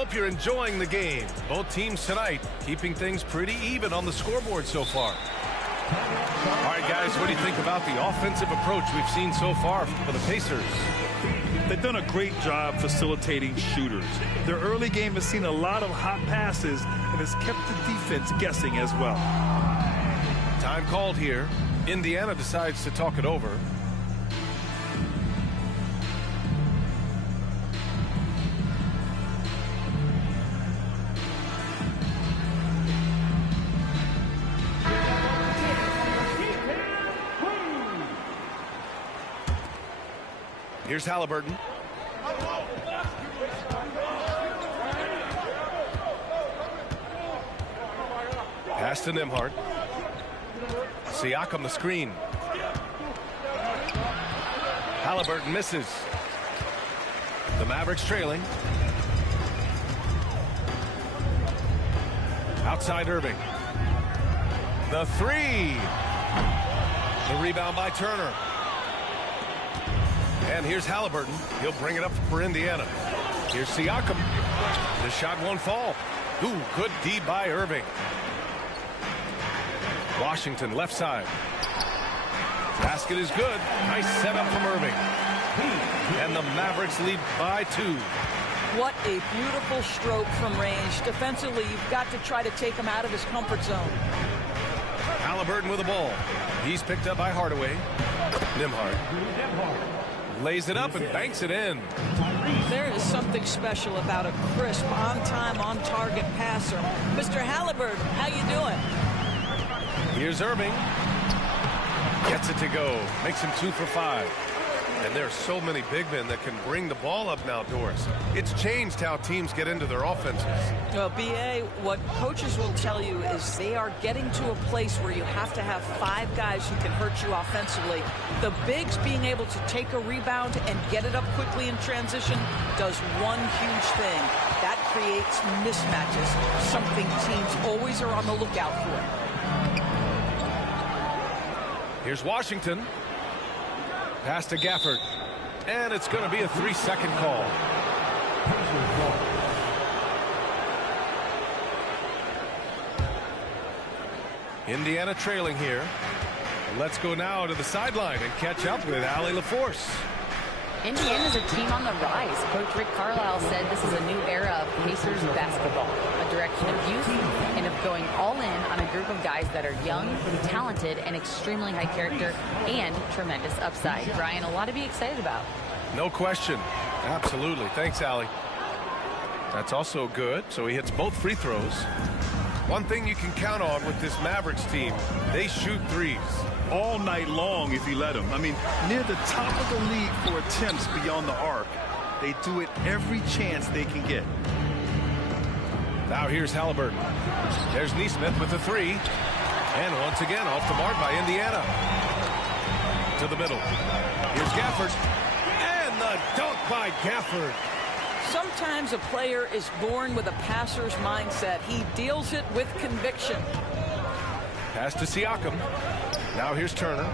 Hope you're enjoying the game. Both teams tonight keeping things pretty even on the scoreboard so far. All right, guys, what do you think about the offensive approach we've seen so far for the Pacers? They've done a great job facilitating shooters. Their early game has seen a lot of hot passes and has kept the defense guessing as well. Time called here. Indiana decides to talk it over. Here's Halliburton. Pass to Nembhard. Siakam the screen. Halliburton misses. The Mavericks trailing. Outside Irving. The three. The rebound by Turner. And here's Halliburton. He'll bring it up for Indiana. Here's Siakam. The shot won't fall. Ooh, good D by Irving. Washington left side. Basket is good. Nice setup from Irving. And the Mavericks lead by 2. What a beautiful stroke from range. Defensively, you've got to try to take him out of his comfort zone. Halliburton with the ball. He's picked up by Hardaway. Nembhard lays it up and banks it in. There is something special about a crisp, on-time, on-target passer. Mr. Halliburton, how you doing? Here's Irving. Gets it to go. Makes him 2 for 5. And there are so many big men that can bring the ball up now, Doris. It's changed how teams get into their offenses. Well, B.A., what coaches will tell you is they are getting to a place where you have to have 5 guys who can hurt you offensively. The bigs being able to take a rebound and get it up quickly in transition does one huge thing. That creates mismatches, something teams always are on the lookout for. Here's Washington. Pass to Gafford. And it's going to be a 3-second call. Indiana trailing here. Let's go now to the sideline and catch up with Allie LaForce. Indiana's a team on the rise. Coach Rick Carlisle said this is a new era of Pacers basketball, a direction of youth and of going all in on a group of guys that are young, talented, and extremely high character and tremendous upside. Brian, a lot to be excited about. No question. Absolutely. Thanks, Allie. That's also good. So he hits both free throws. One thing you can count on with this Mavericks team, they shoot threes. All night long if you let them. I mean, near the top of the league for attempts beyond the arc. They do it every chance they can get. Now here's Halliburton. There's Nesmith with the 3. And once again, off the mark by Indiana. To the middle. Here's Gafford. And the dunk by Gafford. Sometimes a player is born with a passer's mindset. He deals it with conviction. Pass to Siakam. Now here's Turner.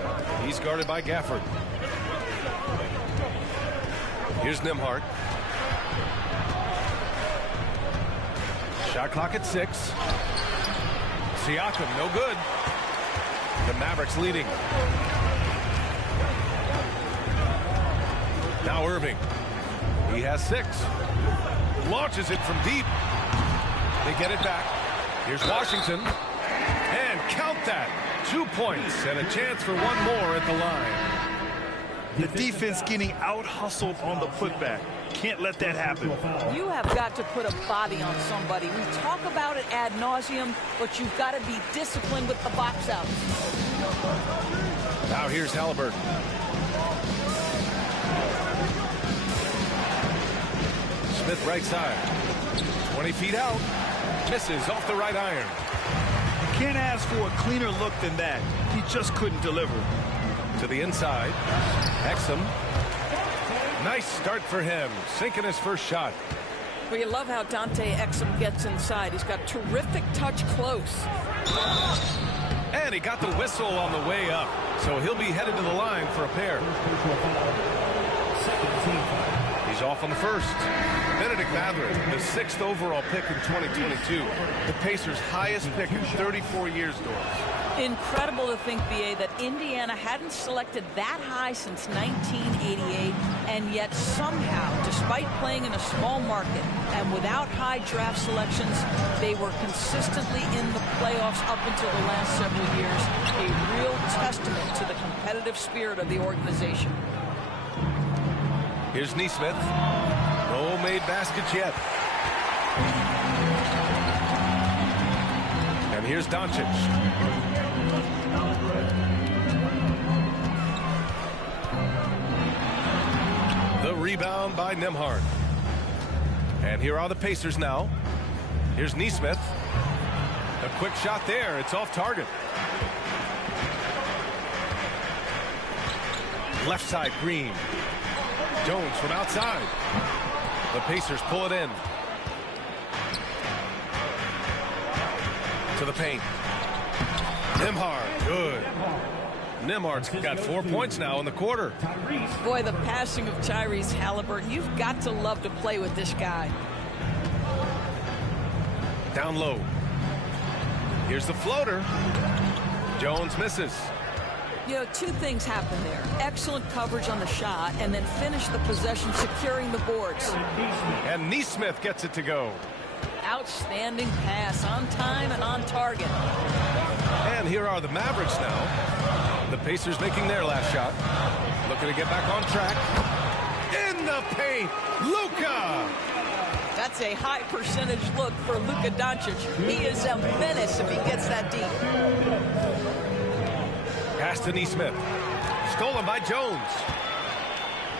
He's guarded by Gafford. Here's Nembhard. Shot clock at 6. Siakam, no good. The Mavericks leading. Now Irving. He has 6. Launches it from deep. They get it back. Here's Washington. And count that. 2 points and a chance for one more at the line. The defense getting out-hustled on the putback. Can't let that happen. You have got to put a body on somebody. We talk about it ad nauseum, but you've got to be disciplined with the box out. Now here's Halliburton. Smith right side. 20 feet out. Misses off the right iron. You can't ask for a cleaner look than that. He just couldn't deliver. To the inside. Exum. Nice start for him. Sinking his first shot. Well, you love how Dante Exum gets inside. He's got terrific touch close. And he got the whistle on the way up. So he'll be headed to the line for a pair. He's off on the first. Bennedict Mathurin, the 6th overall pick in 2022. The Pacers' highest pick in 34 years, Doris. Incredible to think, BA, that Indiana hadn't selected that high since 1988, and yet somehow, despite playing in a small market and without high draft selections, they were consistently in the playoffs up until the last several years. A real testament to the competitive spirit of the organization. Here's Nesmith. No made baskets yet. And here's Doncic. The rebound by Nembhard. And here are the Pacers now. Here's Nesmith. A quick shot there. It's off target. Left side, Green. Jones from outside. The Pacers pull it in. To the paint. Nembhard, good. Nembhard's got 4 points now in the quarter. Boy, the passing of Tyrese Halliburton. You've got to love to play with this guy. Down low. Here's the floater. Jones misses. You know, two things happen there. Excellent coverage on the shot, and then finish the possession securing the boards. And Nesmith gets it to go. Outstanding pass, on time and on target. And here are the Mavericks now. The Pacers making their last shot. Looking to get back on track. In the paint, Luka! That's a high percentage look for Luka Doncic. He is a menace if he gets that deep. Pass to Nesmith. Stolen by Jones.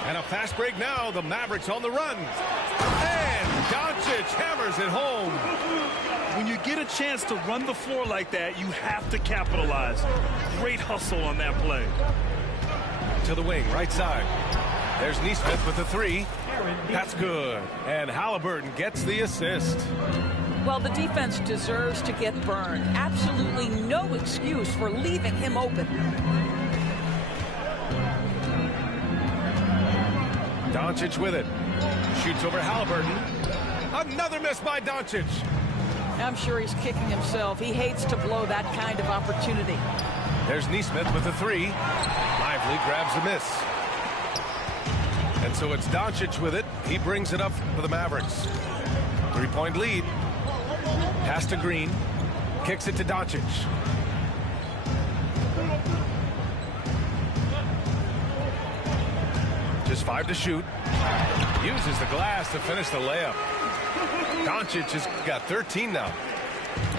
And a fast break now. The Mavericks on the run. And Doncic hammers it home. When you get a chance to run the floor like that, you have to capitalize. Great hustle on that play. To the wing, right side. There's Nesmith with the three. That's good. And Halliburton gets the assist. Well, the defense deserves to get burned. Absolutely no excuse for leaving him open. Doncic with it. Shoots over Halliburton. Another miss by Doncic. I'm sure he's kicking himself. He hates to blow that kind of opportunity. There's Nesmith with the three. Lively grabs the miss. And so it's Doncic with it. He brings it up for the Mavericks. 3-point lead. Pass to Green. Kicks it to Doncic. Just 5 to shoot. Uses the glass to finish the layup. Doncic has got 13 now.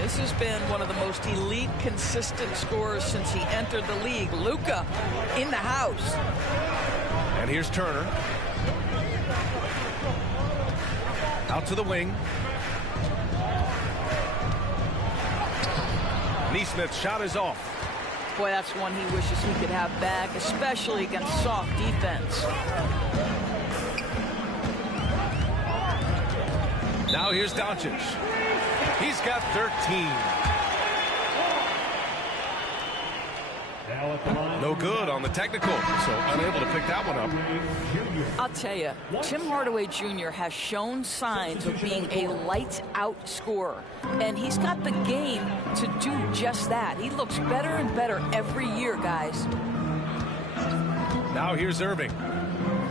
This has been one of the most elite, consistent scorers since he entered the league. Luka in the house. And here's Turner. Out to the wing. Nesmith's shot is off. Boy, that's one he wishes he could have back, especially against soft defense. Now here's Doncic. He's got 13. No good on the technical, so unable to pick that one up. I'll tell you, Tim Hardaway Jr. has shown signs of being a lights-out scorer, and he's got the game to do just that. He looks better and better every year, guys. Now here's Irving.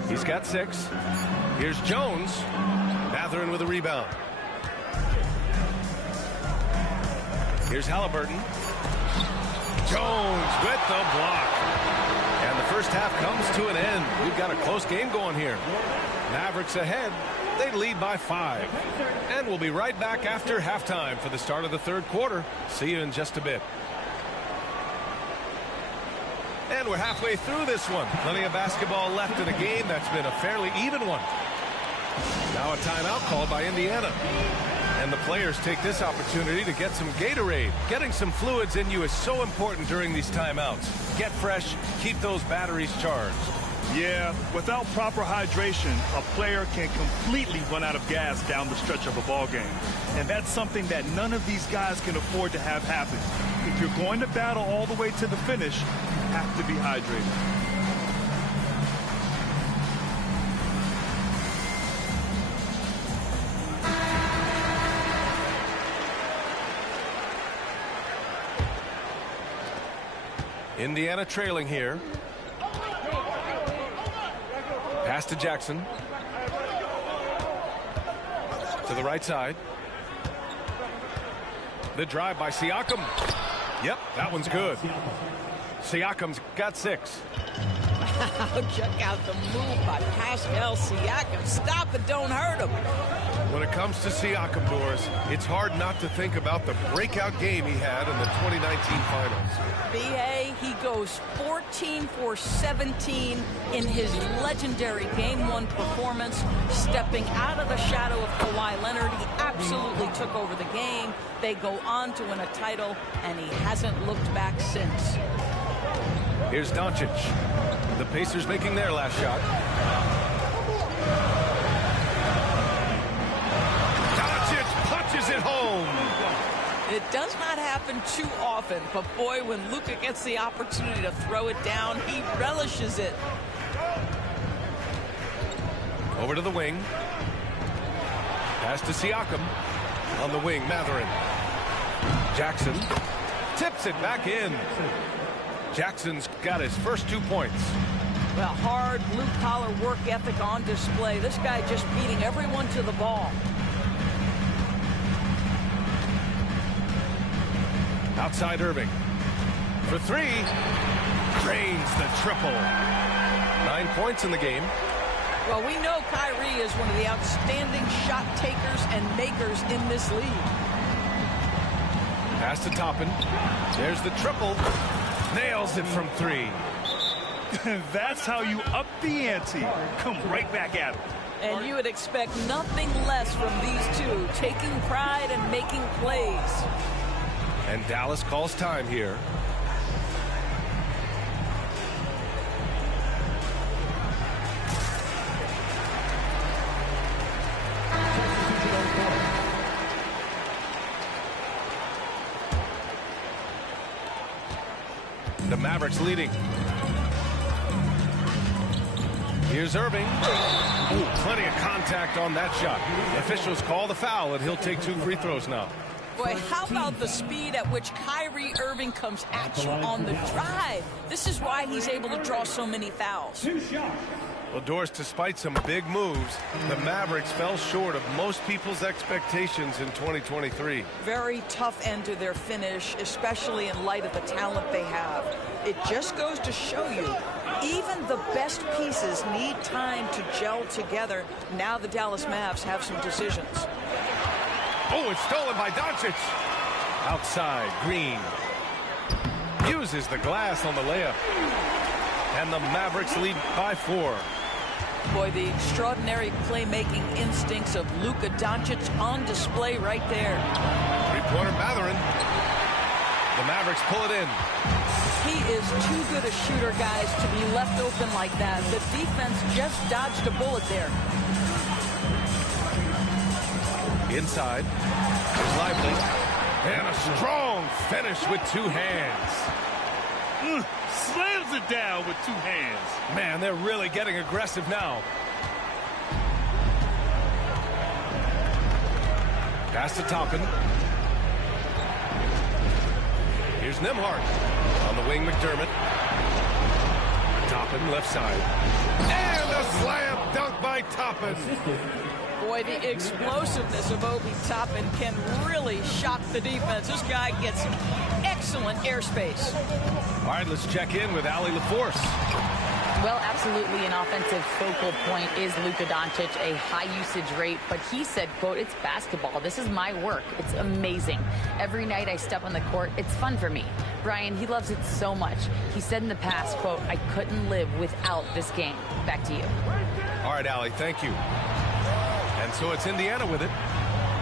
He's got 6. Here's Jones. Mathurin with a rebound. Here's Halliburton. Jones with the block. And the first half comes to an end. We've got a close game going here. Mavericks ahead. They lead by 5. And we'll be right back after halftime for the start of the third quarter. See you in just a bit. And we're halfway through this one. Plenty of basketball left in a game that's been a fairly even one. Now a timeout called by Indiana. And the players take this opportunity to get some Gatorade. Getting some fluids in you is so important during these timeouts. Get fresh, keep those batteries charged. Yeah, without proper hydration, a player can completely run out of gas down the stretch of a ball game. And that's something that none of these guys can afford to have happen. If you're going to battle all the way to the finish, you have to be hydrated. Indiana trailing here. Pass to Jackson. To the right side. The drive by Siakam. Yep, that one's good. Siakam's got 6. Check out the move by Pascal Siakam. Stop it, don't hurt him. When it comes to Siakam, Doris, it's hard not to think about the breakout game he had in the 2019 finals. B.A., he goes 14 for 17 in his legendary Game 1 performance, stepping out of the shadow of Kawhi Leonard. He absolutely took over the game. They go on to win a title, and he hasn't looked back since. Here's Doncic. The Pacers making their last shot. Doncic punches it home. It does not happen too often, but boy, when Luka gets the opportunity to throw it down, he relishes it. Over to the wing. Pass to Siakam. On the wing, Mathurin. Jackson tips it back in. Jackson's got his first 2 points. Well, hard blue-collar work ethic on display. This guy just beating everyone to the ball. Outside Irving. For 3. Drains the triple. 9 points in the game. Well, we know Kyrie is one of the outstanding shot takers and makers in this league. Pass to Toppin. There's the triple. Nails it from 3. That's how you up the ante. Come right back at him. And you would expect nothing less from these two, taking pride and making plays. And Dallas calls time here. The Mavericks leading. Here's Irving. Ooh, plenty of contact on that shot. Officials call the foul, and he'll take 2 free throws now. Boy, how about the speed at which Kyrie Irving comes at you on the drive? This is why he's able to draw so many fouls. Well, Doris, despite some big moves, the Mavericks fell short of most people's expectations in 2023. Very tough end to their finish, especially in light of the talent they have. It just goes to show you, even the best pieces need time to gel together. Now the Dallas Mavs have some decisions. Oh, it's stolen by Doncic. Outside, Green uses the glass on the layup. And the Mavericks lead by 4. Boy, the extraordinary playmaking instincts of Luka Doncic on display right there. Three-pointer Mathurin. The Mavericks pull it in. He is too good a shooter, guys, to be left open like that. The defense just dodged a bullet there. Inside. There's Lively. And a strong finish with 2 hands. Slams it down with 2 hands. Man, they're really getting aggressive now. Pass to Toppin. Here's Nembhard. On the wing, McDermott. Toppin, left side. And a slam dunk by Toppin. Boy, the explosiveness of Obi Toppin can really shock the defense. This guy gets excellent airspace. All right, let's check in with Allie LaForce. Well, absolutely an offensive focal point is Luka Doncic, a high usage rate, but he said, quote, "It's basketball. This is my work. It's amazing. Every night I step on the court, it's fun for me." Brian, he loves it so much. He said in the past, quote, "I couldn't live without this game." Back to you. All right, Allie, thank you. And so it's Indiana with it.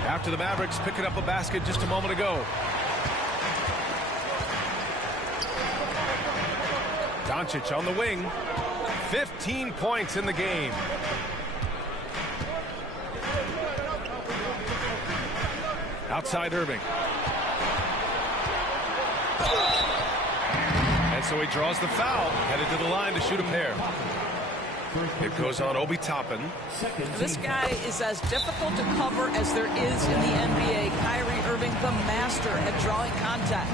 After the Mavericks picking up a basket just a moment ago. Doncic on the wing. 15 points in the game. Outside Irving. And so he draws the foul, headed to the line to shoot a pair. It goes on Obi Toppin. This guy is as difficult to cover as there is in the NBA. Kyrie Irving, the master at drawing contact.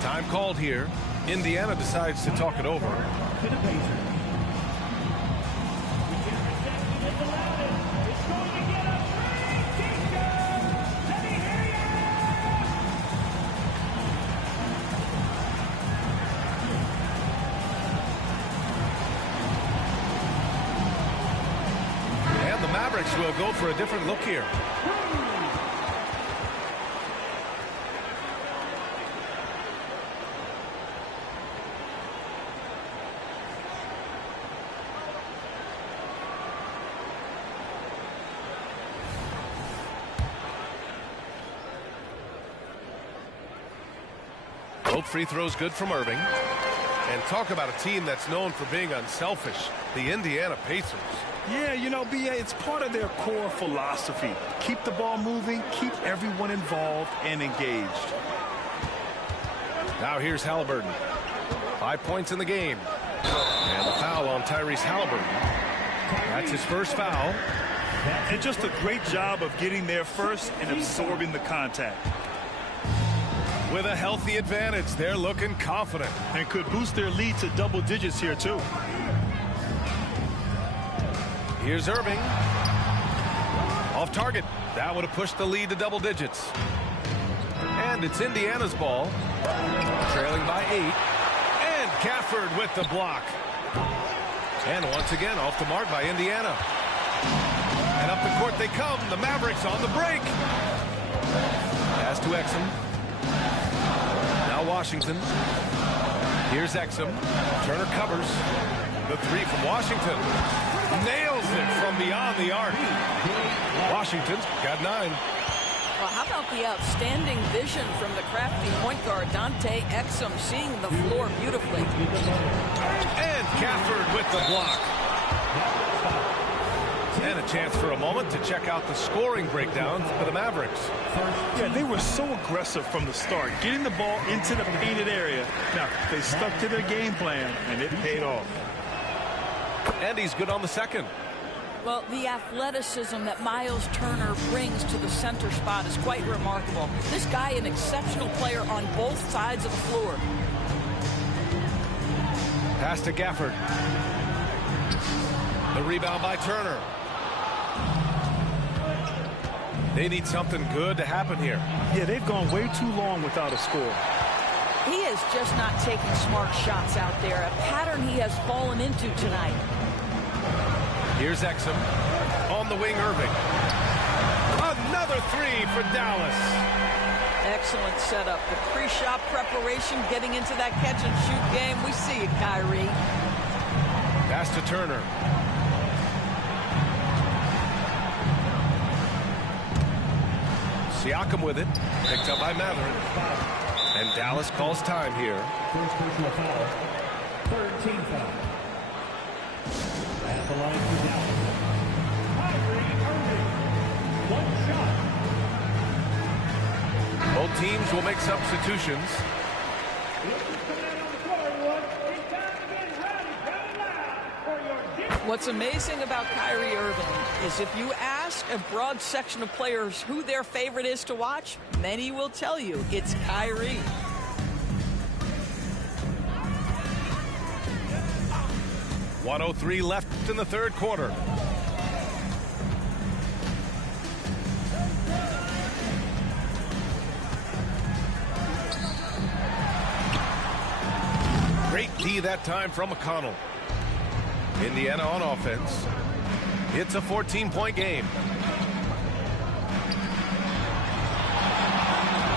Time called here. Indiana decides to talk it over. And the Mavericks will go for a different look here. Both free throws good from Irving. And talk about a team that's known for being unselfish, the Indiana Pacers. Yeah, you know, B.A., it's part of their core philosophy. Keep the ball moving, keep everyone involved and engaged. Now here's Halliburton. 5 points in the game. And the foul on Tyrese Halliburton. That's his first foul. And just a great job of getting there first and absorbing the contact. With a healthy advantage, they're looking confident. And could boost their lead to double digits here, too. Here's Irving. Off target. That would have pushed the lead to double digits. And it's Indiana's ball. Trailing by 8. And Gafford with the block. And once again, off the mark by Indiana. And up the court they come. The Mavericks on the break. Pass to Exum. Now Washington. Here's Exum. Turner covers. The three from Washington. Nails it from beyond the arc. Washington's got 9. Well, how about the outstanding vision from the crafty point guard, Dante Exum, seeing the floor beautifully. And Gafford with the block. And a chance for a moment to check out the scoring breakdown for the Mavericks. Yeah, they were so aggressive from the start, getting the ball into the painted area. Now, they stuck to their game plan, and it paid off. And he's good on the second. Well, the athleticism that Miles Turner brings to the center spot is quite remarkable. This guy, an exceptional player on both sides of the floor. Pass to Gafford. The rebound by Turner. They need something good to happen here. Yeah, they've gone way too long without a score. He is just not taking smart shots out there, a pattern he has fallen into tonight. Here's Exum. On the wing, Irving. Another three for Dallas. Excellent setup. The pre-shot preparation, getting into that catch-and-shoot game. We see it, Kyrie. Pass to Turner. Siakam with it. Picked up by Mathurin. And Dallas calls time here. First personal foul. Third team foul. At the line for Dallas. Kyrie Irving. One shot. Both teams will make substitutions. What's amazing about Kyrie Irving is if you ask a broad section of players who their favorite is to watch, many will tell you it's Kyrie. .103 left in the third quarter. Great D that time from McConnell. Indiana on offense. It's a 14-point game.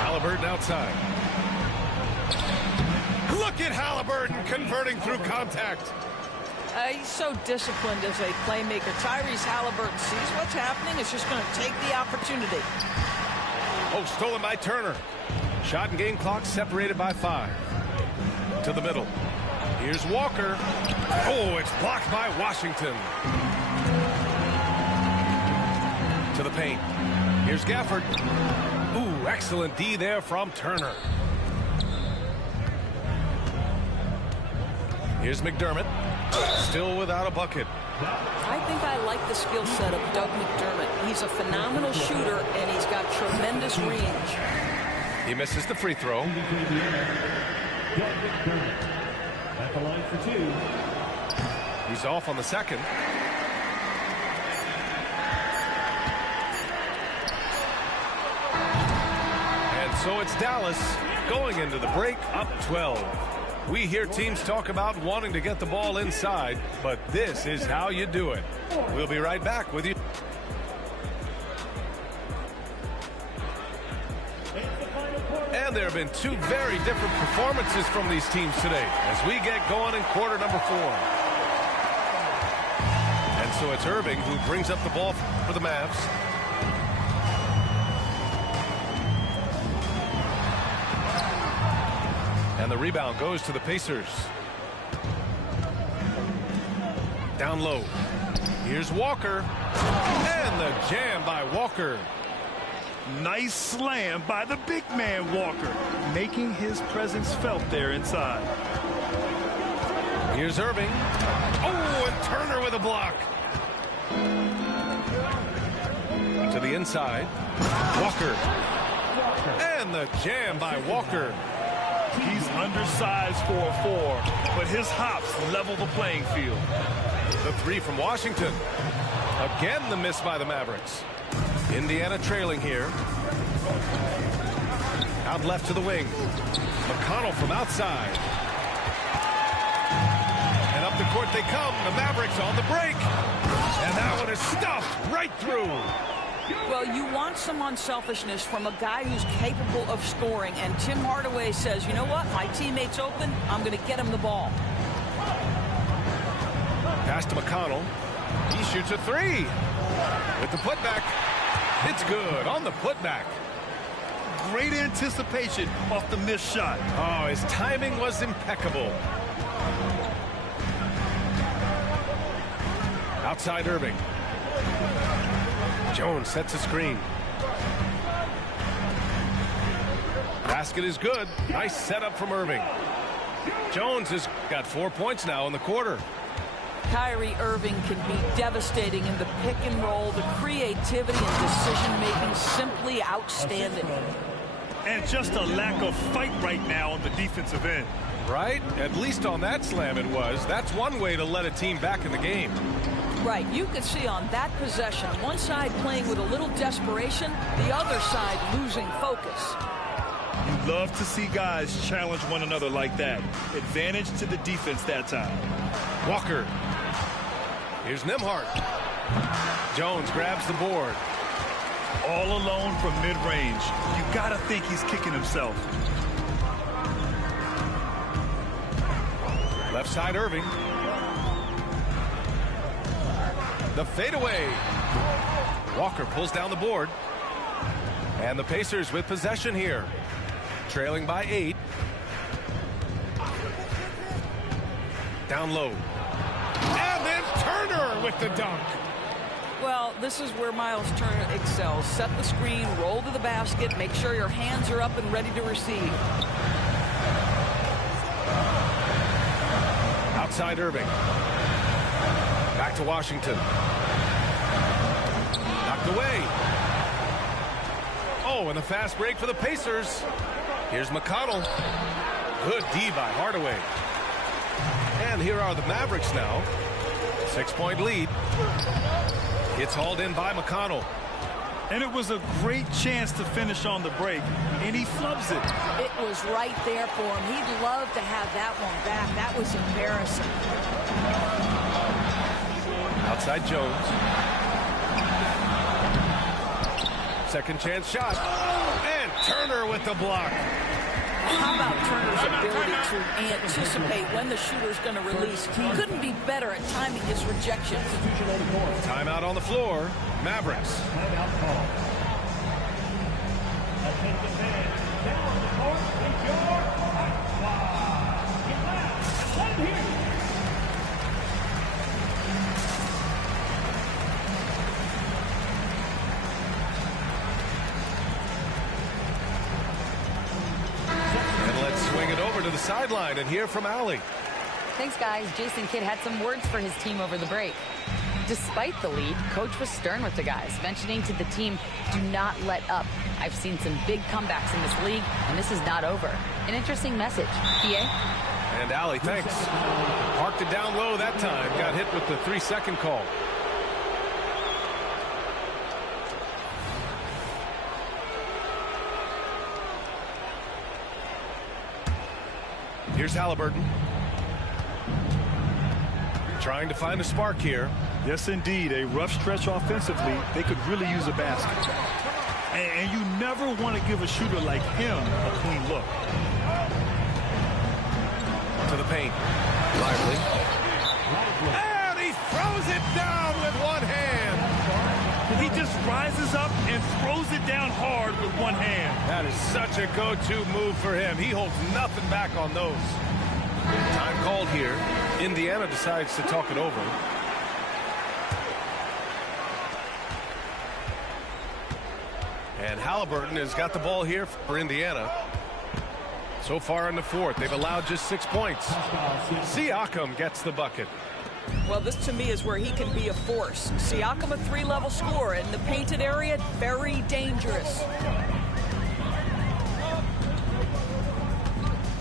Halliburton outside. Look at Halliburton converting through contact. He's so disciplined as a playmaker. Tyrese Halliburton sees what's happening. Is just going to take the opportunity. Oh, stolen by Turner. Shot and game clock separated by 5. To the middle. Here's Walker. Oh, it's blocked by Washington. To the paint. Here's Gafford. Ooh, excellent D there from Turner. Here's McDermott. Still without a bucket. I think I like the skill set of Doug McDermott. He's a phenomenal shooter, and he's got tremendous range. He misses the free throw. Donovan Burnett. At the line for 2. He's off on the second. And so it's Dallas going into the break up 12. We hear teams talk about wanting to get the ball inside, but this is how you do it. We'll be right back with you. And there have been two very different performances from these teams today as we get going in quarter number 4. And so it's Irving who brings up the ball for the Mavs. And the rebound goes to the Pacers. Down low. Here's Walker. And the jam by Walker. Nice slam by the big man Walker, making his presence felt there inside. Here's Irving. Oh, and Turner with a block. To the inside. Walker. And the jam by Walker. He's undersized for a 4, but his hops level the playing field. The 3 from Washington. Again, the miss by the Mavericks. Indiana trailing here. Out left to the wing. McConnell from outside. And up the court they come. The Mavericks on the break. And that one is stuffed right through. Well, you want some unselfishness from a guy who's capable of scoring. And Tim Hardaway says, you know what? My teammate's open. I'm going to get him the ball. Pass to McConnell. He shoots a 3. With the putback. It's good on the putback. Great anticipation off the missed shot. Oh, his timing was impeccable. Outside Irving. Jones sets a screen. Basket is good. Nice setup from Irving. Jones has got 4 points now in the quarter. Kyrie Irving can be devastating in the pick and roll. The creativity and decision making simply outstanding. And just a lack of fight right now on the defensive end. Right? At least on that slam it was. That's one way to let a team back in the game. Right. You could see on that possession, one side playing with a little desperation, the other side losing focus. You love to see guys challenge one another like that. Advantage to the defense that time. Walker. Here's Nembhard. Jones grabs the board. All alone from mid-range. You gotta think he's kicking himself. Left side Irving. The fadeaway. Walker pulls down the board. And the Pacers with possession here. Trailing by 8. Down low. And then Turner with the dunk. Well, this is where Miles Turner excels. Set the screen, roll to the basket, make sure your hands are up and ready to receive. Outside Irving. Back to Washington. Knocked away. Oh, and the fast break for the Pacers. Here's McConnell. Good D by Hardaway. And here are the Mavericks now. 6-point lead. It's hauled in by McConnell. And it was a great chance to finish on the break, and he flubs it. It was right there for him. He'd love to have that one back. That was embarrassing. Outside Jones. Second chance shot. And Turner with the block. How about Turner's ability to anticipate when the shooter's going to release? He couldn't be better at timing his rejections. Timeout on the floor. Mavericks. Timeout call. Attention fans, down on the court is your hot squad. Get loud. Let him hear you. And let's swing it over to the sideline and hear from Allie. Thanks, guys. Jason Kidd had some words for his team over the break. Despite the lead, Coach was stern with the guys, mentioning to the team, do not let up. I've seen some big comebacks in this league, and this is not over. An interesting message. PA? And Allie, thanks. Parked it down low that time. Got hit with the 3-second call. Here's Halliburton. Trying to find a spark here. Yes, indeed. A rough stretch offensively. They could really use a basket. And you never want to give a shooter like him a clean look. To the paint. Lively. And he throws it down with one hand. He just rises up and throws it down hard with one hand. That is such a go-to move for him. He holds nothing back on those. Time called here. Indiana decides to talk it over. And Halliburton has got the ball here for Indiana. So far in the fourth, they've allowed just 6 points. Siakam gets the bucket. Well, this to me is where he can be a force. Siakam, a 3-level scorer in the painted area, very dangerous.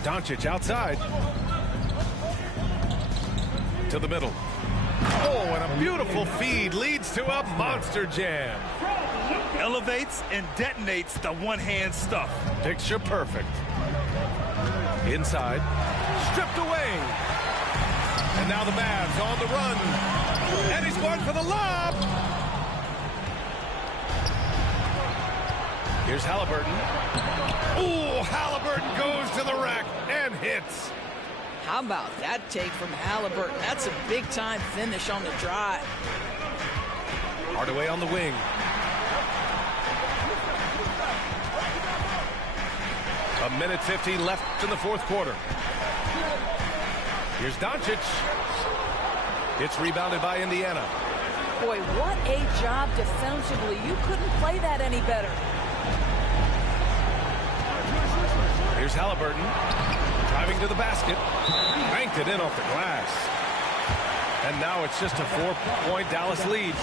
Doncic outside. To the middle. Oh, and a beautiful feed leads to a monster jam. Elevates and detonates the one-hand stuff. Picture perfect. Inside. Stripped away. And now the Mavs on the run. And he's going for the lob. Here's Halliburton. Ooh, Halliburton goes to the rack and hits. How about that take from Halliburton? That's a big-time finish on the drive. Hardaway on the wing. A minute 50 left in the fourth quarter. Here's Doncic. It's rebounded by Indiana. Boy, what a job defensively. You couldn't play that any better. Here's Halliburton. Driving to the basket. Banked it in off the glass. And now it's just a 4-point Dallas lead.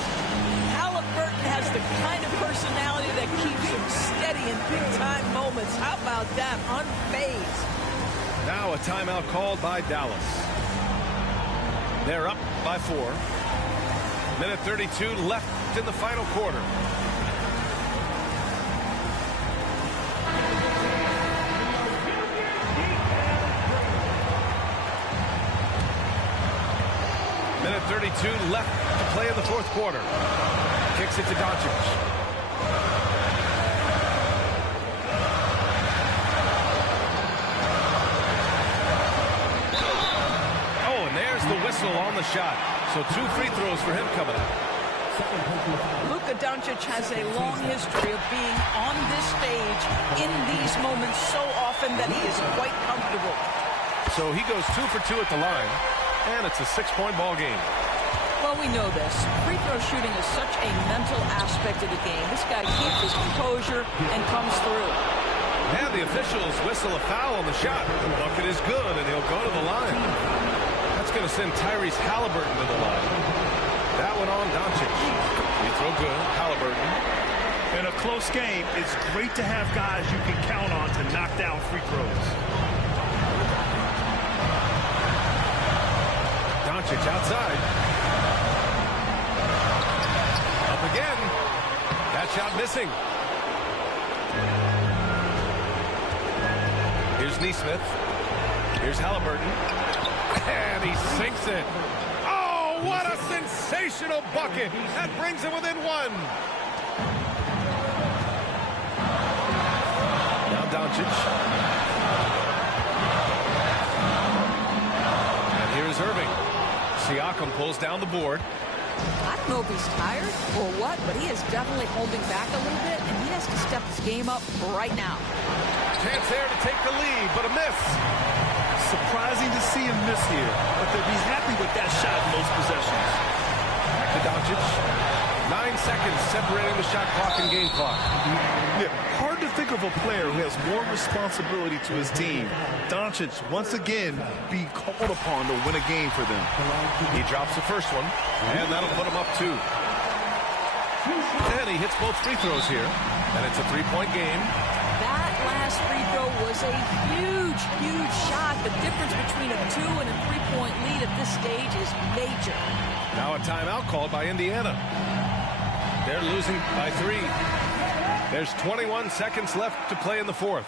Halliburton has the kind of personality that keeps him steady in big-time moments. How about that? Unfazed. Now a timeout called by Dallas. They're up by 4. Minute 32 left in the final quarter. Minute 32 left to play in the fourth quarter. Kicks it to Doncic. The whistle on the shot. So 2 free throws for him coming up. Luka Doncic has a long history of being on this stage in these moments so often that he is quite comfortable. So he goes 2 for 2 at the line, and it's a 6-point ball game. Well, we know this. Free throw shooting is such a mental aspect of the game. This guy keeps his composure and comes through. And the officials whistle a foul on the shot. The bucket is good, and he'll go to the line. That's going to send Tyrese Halliburton to the line. That one on Doncic. Free throw good. Halliburton. In a close game, it's great to have guys you can count on to knock down free throws. Doncic outside. Up again. That shot missing. Here's Nesmith. Here's Halliburton. And he sinks it. Oh, what a sensational bucket. That brings him within 1. Now Doncic. And here's Irving. Siakam pulls down the board. I don't know if he's tired or what, but he is definitely holding back a little bit, and he has to step his game up right now. Chance there to take the lead, but a miss. Surprising to see him miss here, but they'll be happy with that shot in most possessions. To Doncic. 9 seconds separating the shot clock and game clock. Yeah, hard to think of a player who has more responsibility to his team. Doncic, once again, being called upon to win a game for them. He drops the first one, and that'll put him up 2. And he hits both free throws here, and it's a 3-point game. That last free throw was a huge, huge shot. The difference between a 2 and a 3-point lead at this stage is major. Now a timeout called by Indiana. They're losing by 3. There's 21 seconds left to play in the 4th.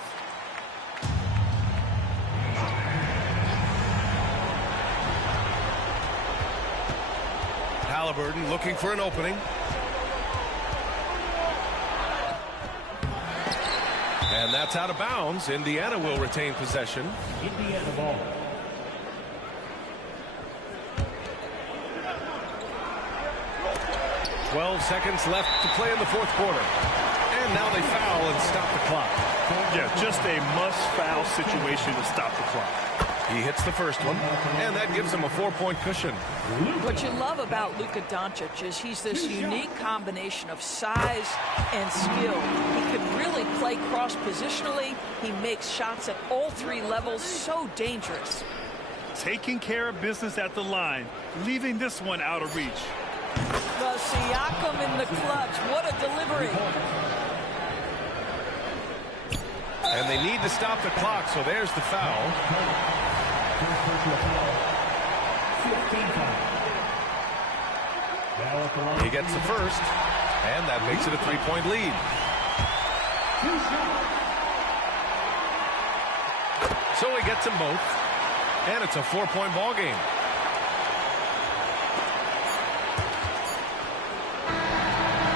Haliburton looking for an opening. And that's out of bounds. Indiana will retain possession. Indiana ball. Twelve seconds left to play in the 4th quarter. And now they foul and stop the clock. Yeah, just a must-foul situation to stop the clock. He hits the first one, and that gives him a 4-point cushion. What you love about Luka Doncic is he's this unique combination of size and skill. He can really play cross-positionally. He makes shots at all 3 levels, so dangerous. Taking care of business at the line, leaving this one out of reach. The Siakam in the clutch. What a delivery. And they need to stop the clock, so there's the foul. He gets the first, and that makes it a 3-point lead. So he gets them both, and it's a 4-point ball game.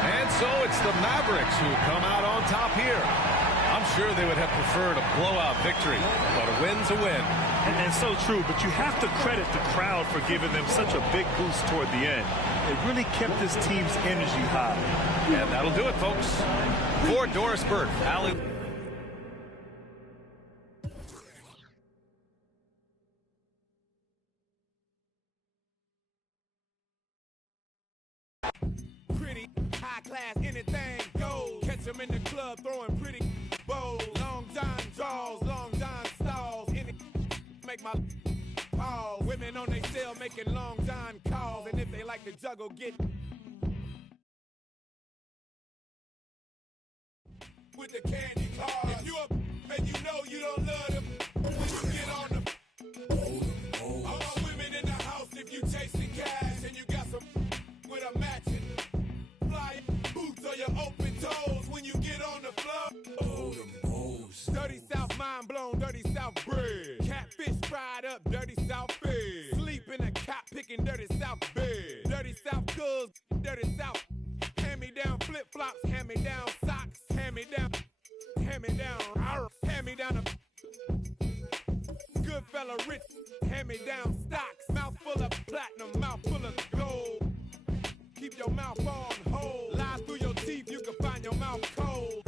And so it's the Mavericks who come out on top here. I'm sure they would have preferred a blowout victory, but a win's a win. And so true, but you have to credit the crowd for giving them such a big boost toward the end. It really kept this team's energy high. And that'll do it, folks. For Doris Burke, Allie. Pretty, high class, anything goes. Catch them in the club throwing pretty bowls. Long John draws, long John stalls. Any make my pause. Women on they cell making long John calls. And if they like to juggle, get with the candy cars. If you up and you know you don't love them, when you get on the all my women in the house, if you chasing cash and you got some with a matching fly boots or your open toes when you get on the floor. Dirty South mind blown, dirty South bread. Catfish fried up, dirty South fed. Sleep in a cop picking dirty South bed. Dirty South cuz, dirty South. Hand me down flip flops, hand me down socks, hand me down, hand me down, hand me down a good fella rich, hand me down stocks. Mouth full of platinum, mouth full of gold. Keep your mouth on hold. Lies through your teeth, you can find your mouth cold.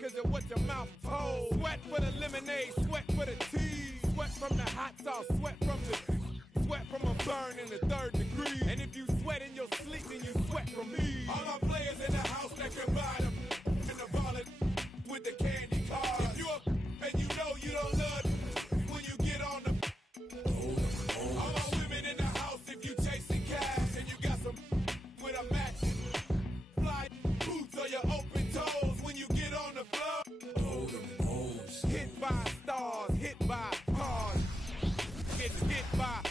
Cause of what your mouth holds. Sweat for the lemonade, sweat for the tea. Sweat from the hot sauce, sweat from a burn in the 3rd degree. And if you sweat in your sleep, then you sweat from me. All my players in the house that can buy them in the wallet with the candy cars. If you up and you know you don't love them, when you get on the all my women in the house, if you chasing cash and you got some with a match fly boots or your open toes when you get on the floor. Hit by stars, hit by cars, getting hit by.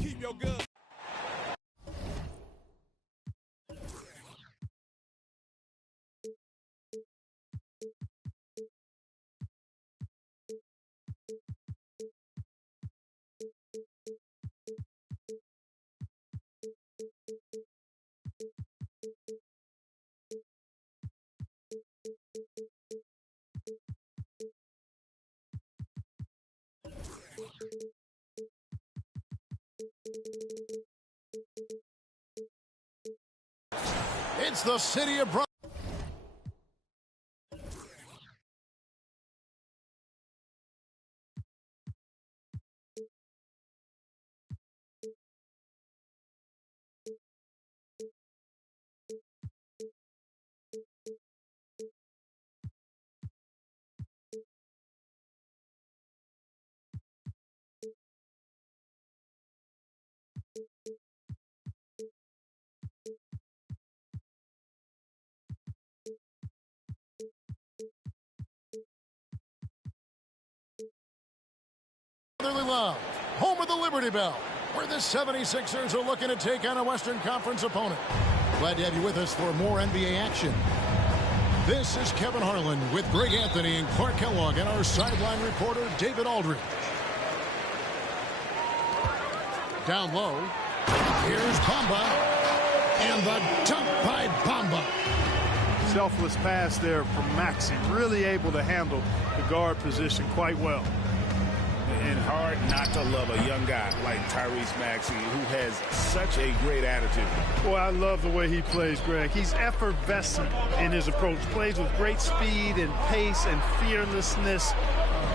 Keep your good. It's the city of Brotherly Love, home of the Liberty Bell, where the 76ers are looking to take on a Western Conference opponent. Glad to have you with us for more NBA action. This is Kevin Harlan with Greg Anthony and Clark Kellogg and our sideline reporter, David Aldridge. Down low, here's Bamba, and the dunk by Bamba. Selfless pass there from Maxey, really able to handle the guard position quite well. And hard not to love a young guy like Tyrese Maxey, who has such a great attitude. Boy, I love the way he plays, Greg. He's effervescent in his approach. Plays with great speed and pace and fearlessness.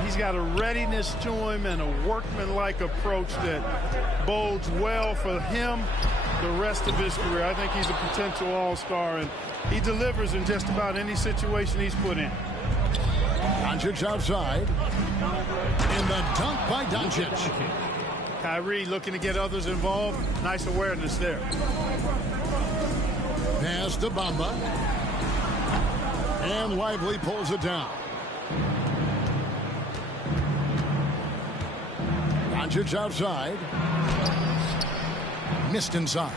He's got a readiness to him and a workmanlike approach that bodes well for him the rest of his career. I think he's a potential all-star, and he delivers in just about any situation he's put in. Doncic outside. In the dunk by Doncic. Kyrie looking to get others involved. Nice awareness there. Pass to Bamba. And Lively pulls it down. Doncic outside. Missed inside.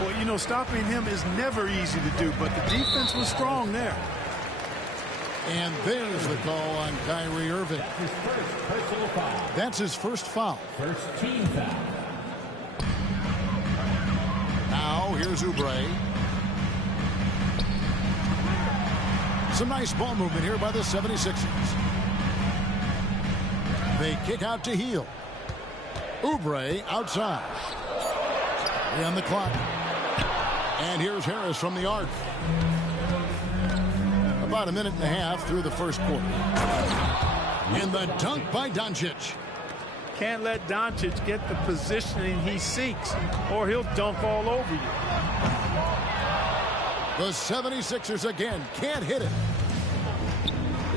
Well, you know, stopping him is never easy to do, but the defense was strong there. And there's the call on Kyrie Irving. That's his first foul. First team foul. Now here's Oubre. Some nice ball movement here by the 76ers. They kick out to Hield. Oubre outside. On the clock. And here's Harris from the arc. About a minute and a half through the first quarter. And the dunk by Doncic. Can't let Doncic get the positioning he seeks, or he'll dunk all over you. The 76ers again can't hit it.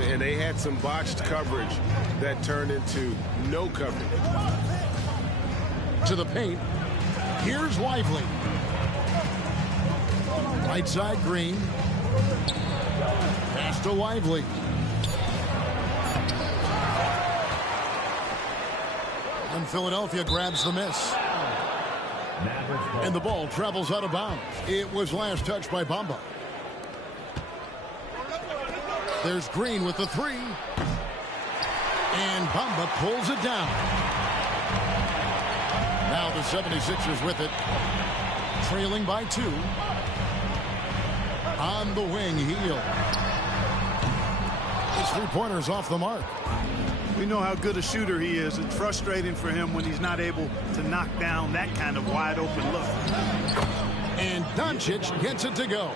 And they had some botched coverage that turned into no coverage. To the paint. Here's Lively. Right side, Green. Pass to Lively. And Philadelphia grabs the miss. And the ball travels out of bounds. It was last touched by Bamba. There's Green with the three. And Bamba pulls it down. Now the 76ers with it. Trailing by 2. On the wing, Hield. His three-pointer's off the mark. We know how good a shooter he is. It's frustrating for him when he's not able to knock down that kind of wide-open look. And Doncic gets it to go.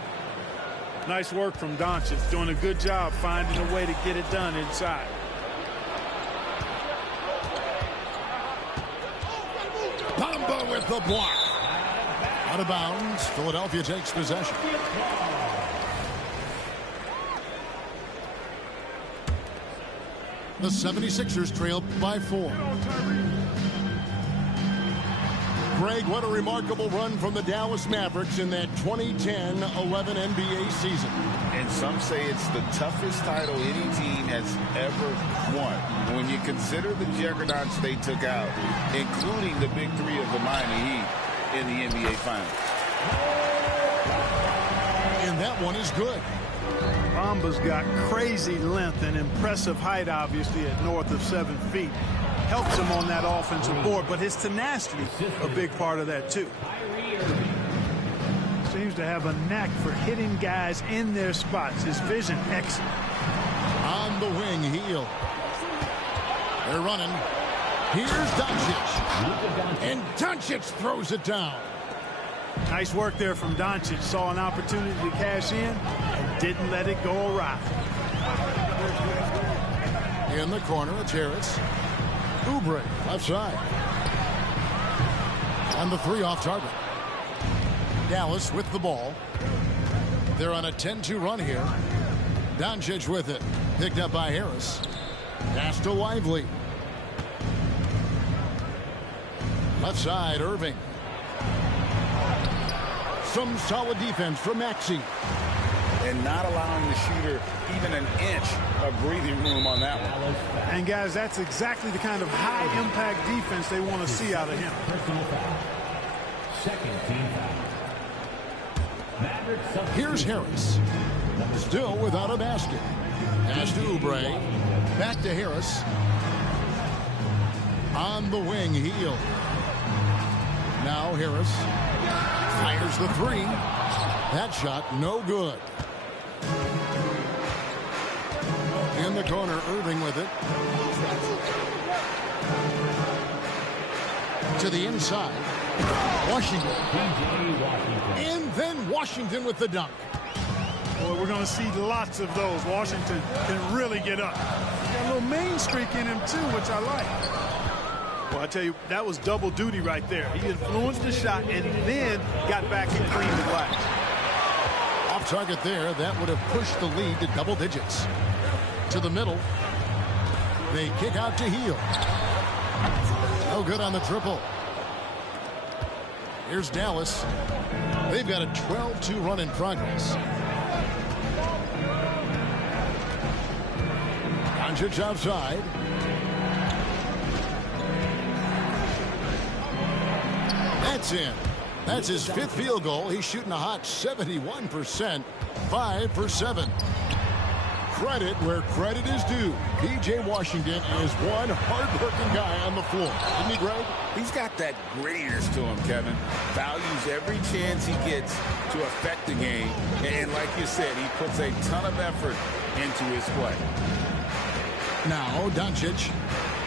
Nice work from Doncic, doing a good job finding a way to get it done inside. Bamba with the block. Out of bounds. Philadelphia takes possession. The 76ers trail by 4. Greg, what a remarkable run from the Dallas Mavericks in that 2010-11 NBA season. And some say it's the toughest title any team has ever won. When you consider the juggernauts they took out, including the big three of the Miami Heat in the NBA Finals. And that one is good. Bamba's got crazy length and impressive height, obviously, at north of 7 feet. Helps him on that offensive board, but his tenacity, a big part of that, too. Seems to have a knack for hitting guys in their spots. His vision, excellent. On the wing, Hield. They're running. Here's Doncic. And Doncic throws it down. Nice work there from Doncic. Saw an opportunity to cash in and didn't let it go awry. In the corner, it's Harris. Oubre, left side. And the three off target. Dallas with the ball. They're on a 10-2 run here. Doncic with it. Picked up by Harris. Pass to Lively. Left side, Irving. Some solid defense from Maxey. And not allowing the shooter even an inch of breathing room on that one. And, guys, that's exactly the kind of high-impact defense they want to see out of him. Personal foul. Second team foul. Here's Harris. Still without a basket. Pass to Oubre. Back to Harris. On the wing, Hield. Now Harris fires the three. That shot no good. In the corner, Irving with it. To the inside. Washington. And then Washington with the dunk. Well, we're going to see lots of those. Washington can really get up. Got a little main streak in him, too, which I like. Well, I tell you, that was double duty right there. He influenced the shot and then got back and cleaned the glass. Off target there. That would have pushed the lead to double digits. To the middle. They kick out to Hield. No good on the triple. Here's Dallas. They've got a 12-2 run in progress. Doncic outside. That's in. That's his fifth field goal. He's shooting a hot 71%. 5 for 7. Credit where credit is due. P.J. Washington is one hard-working guy on the floor. Isn't he, Greg? He's got that grittiness to him, Kevin. Values every chance he gets to affect the game. And like you said, he puts a ton of effort into his play. Now Doncic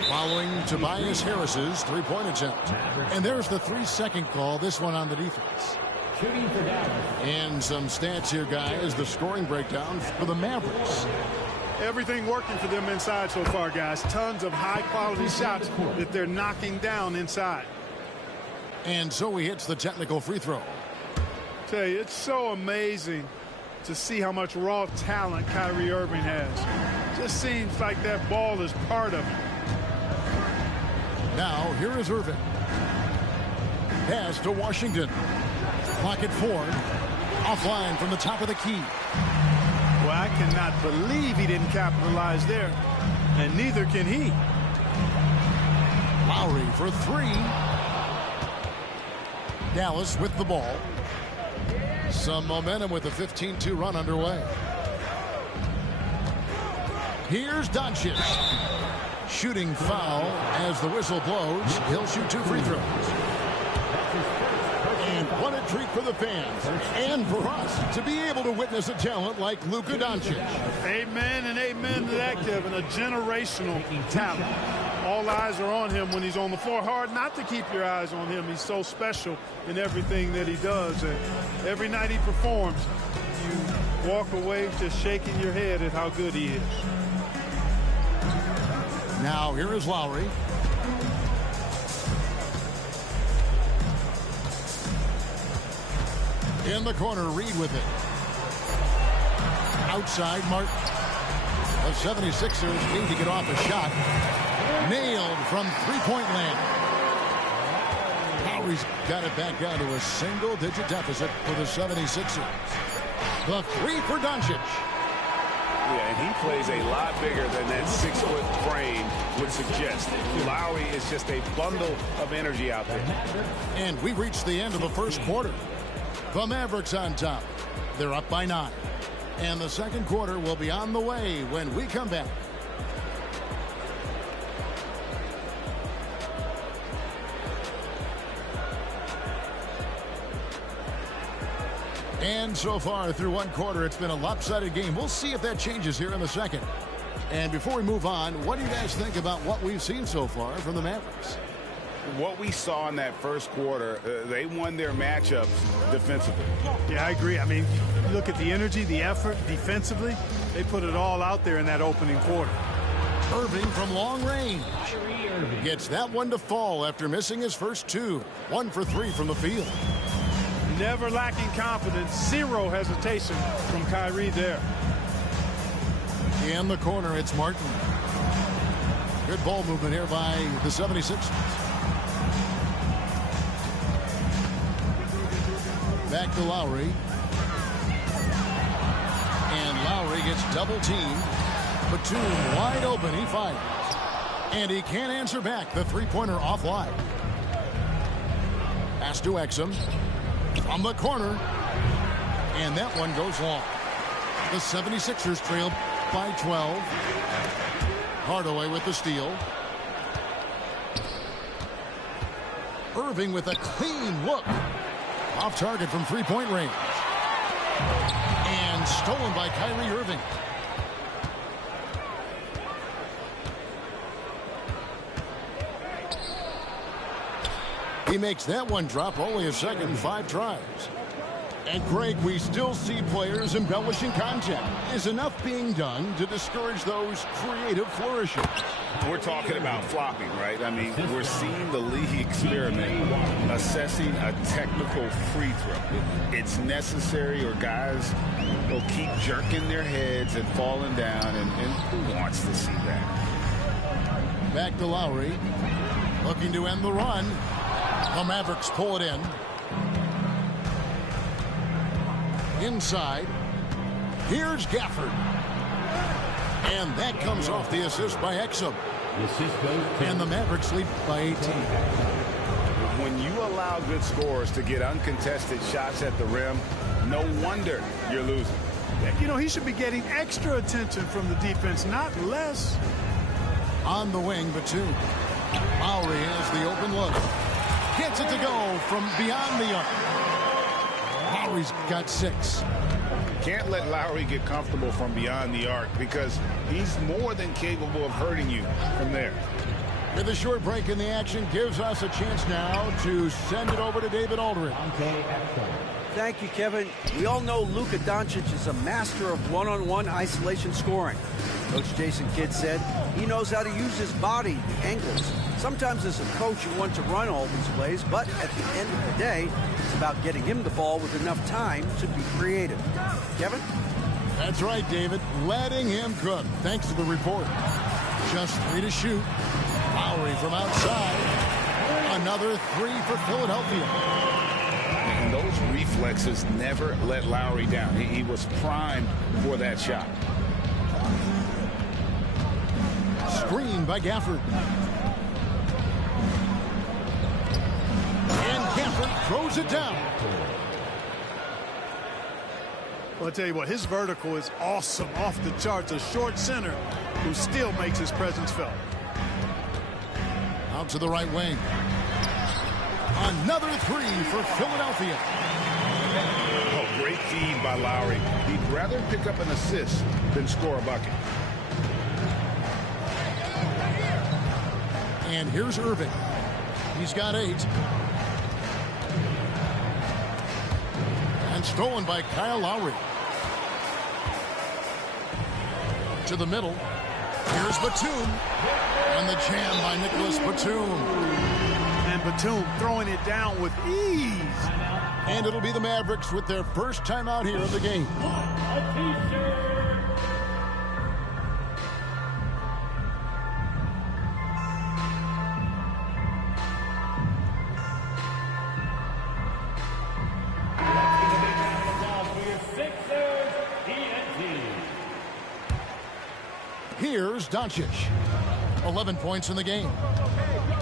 following Tobias Harris's three-point attempt. And there's the 3-second call, this one on the defense. Shooting for Dallas. And some stats here, guys. The scoring breakdown for the Mavericks. Everything working for them inside so far, guys. Tons of high-quality shots that they're knocking down inside. And so he hits the technical free throw. Tell you, it's so amazing to see how much raw talent Kyrie Irving has. Just seems like that ball is part of it. Now, here is Irving. Pass to Washington. Clock at 4. Offline from the top of the key. Well, I cannot believe he didn't capitalize there. And neither can he. Lowry for 3. Dallas with the ball. Some momentum with a 15-2 run underway. Here's Doncic. Shooting foul as the whistle blows. He'll shoot 2 free throws. And what a treat for the fans and for us to be able to witness a talent like Luka Doncic. Amen and amen to that, Kevin. A generational talent. All eyes are on him when he's on the floor. Hard not to keep your eyes on him. He's so special in everything that he does. And every night he performs, you walk away just shaking your head at how good he is. Now here is Lowry. In the corner, Reed with it. Outside, Martin. The 76ers need to get off a shot. Nailed from three-point land. Lowry's got it back down to a single-digit deficit for the 76ers. The 3 for Doncic. Yeah, and he plays a lot bigger than that 6-foot frame would suggest. Lowry is just a bundle of energy out there. And we reached the end of the first quarter. The Mavericks on top. They're up by 9. And the second quarter will be on the way when we come back. And so far through one quarter, it's been a lopsided game. We'll see if that changes here in the second. And before we move on, what do you guys think about what we've seen so far from the Mavericks? What we saw in that first quarter, they won their matchups defensively. Yeah, I agree. I mean, look at the energy, the effort defensively. They put it all out there in that opening quarter. Irving from long range. Gets that one to fall after missing his first 2. 1 for 3 from the field. Never lacking confidence. 0 hesitation from Kyrie there. In the corner, it's Martin. Good ball movement here by the 76ers. Back to Lowry. And Lowry gets double teamed. Batum wide open. He fires. And he can't answer back. The three-pointer offline. Pass to Exum. From the corner. And that one goes long. The 76ers trail by 12. Hardaway with the steal. Irving with a clean look. Off target from three-point range. And stolen by Kyrie Irving. He makes that one drop, only a second and 5 tries. And Greg, we still see players embellishing contact. Is enough being done to discourage those creative flourishes? We're talking about flopping, right? I mean, we're seeing the league experiment assessing a technical free throw. It's necessary, or guys will keep jerking their heads and falling down, and who wants to see that? Back to Lowry. Looking to end the run. The Mavericks pull it in. Inside. Here's Gafford. And that comes off the assist by Exum. And the Mavericks lead by 18. When you allow good scorers to get uncontested shots at the rim, no wonder you're losing. You know, he should be getting extra attention from the defense, not less. On the wing, Batum. Lowry has the open look. Gets it to go from beyond the arc. Lowry's got 6. Can't let Lowry get comfortable from beyond the arc, because he's more than capable of hurting you from there. With a short break in the action, gives us a chance now to send it over to David Aldridge. Thank you, Kevin. We all know Luka Doncic is a master of one-on-one isolation scoring. Coach Jason Kidd said he knows how to use his body, the angles. Sometimes as a coach you want to run all these plays, but at the end of the day, it's about getting him the ball with enough time to be creative. Kevin? That's right, David. Letting him cook. Thanks to the report. Just 3 to shoot. Lowry from outside. Another 3 for Philadelphia. And those reflexes never let Lowry down. He was primed for that shot. Screen by Gafford. And Gafford throws it down. Well, I'll tell you what, his vertical is awesome, off the charts. A short center who still makes his presence felt. Out to the right wing. Another 3 for Philadelphia. Oh, great feed by Lowry. He'd rather pick up an assist than score a bucket. And here's Irving. He's got 8. And stolen by Kyle Lowry. To the middle. Here's Batum. And the jam by Nicholas Batum. And Batum throwing it down with ease. And it'll be the Mavericks with their first time out here of the game. Here's Doncic. 11 points in the game.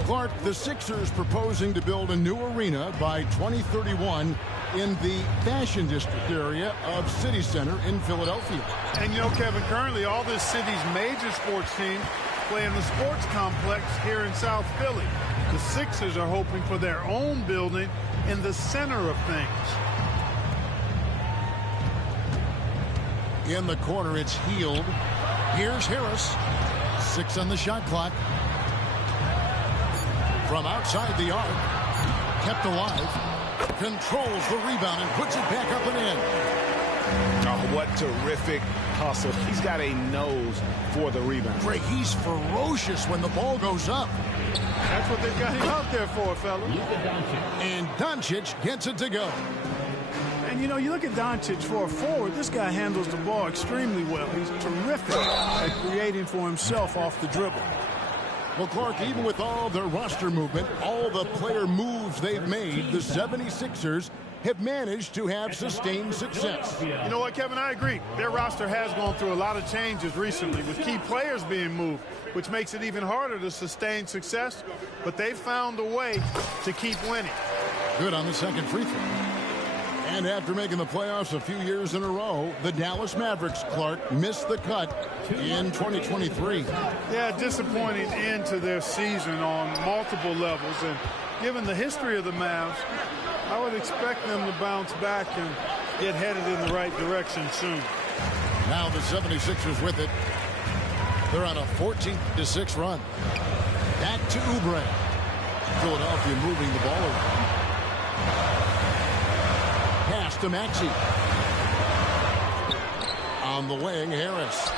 Clark, the Sixers proposing to build a new arena by 2031 in the Fashion District area of City Center in Philadelphia. And you know, Kevin, currently all this city's major sports teams play in the sports complex here in South Philly. The Sixers are hoping for their own building in the center of things. In the corner, it's Hield. Here's Harris. 6 on the shot clock. From outside the arc. Kept alive. Controls the rebound and puts it back up and in. Oh, what terrific hustle. He's got a nose for the rebound. Greg, he's ferocious when the ball goes up. That's what they've got him out there for, fella. And Doncic gets it to go. And, you know, you look at Doncic for a forward, this guy handles the ball extremely well. He's terrific at creating for himself off the dribble. Well, Clark, even with all their roster movement, all the player moves they've made, the 76ers have managed to have sustained success. You know what, Kevin? I agree. Their roster has gone through a lot of changes recently with key players being moved, which makes it even harder to sustain success. But they've found a way to keep winning. Good on the second free throw. And after making the playoffs a few years in a row, the Dallas Mavericks, Clark, missed the cut in 2023. Yeah, disappointing end to their season on multiple levels. And given the history of the Mavs, I would expect them to bounce back and get headed in the right direction soon. Now the 76ers with it. They're on a 14-6 run. Back to Oubre. Philadelphia moving the ball around. Pass to Maxey. On the wing, Harris.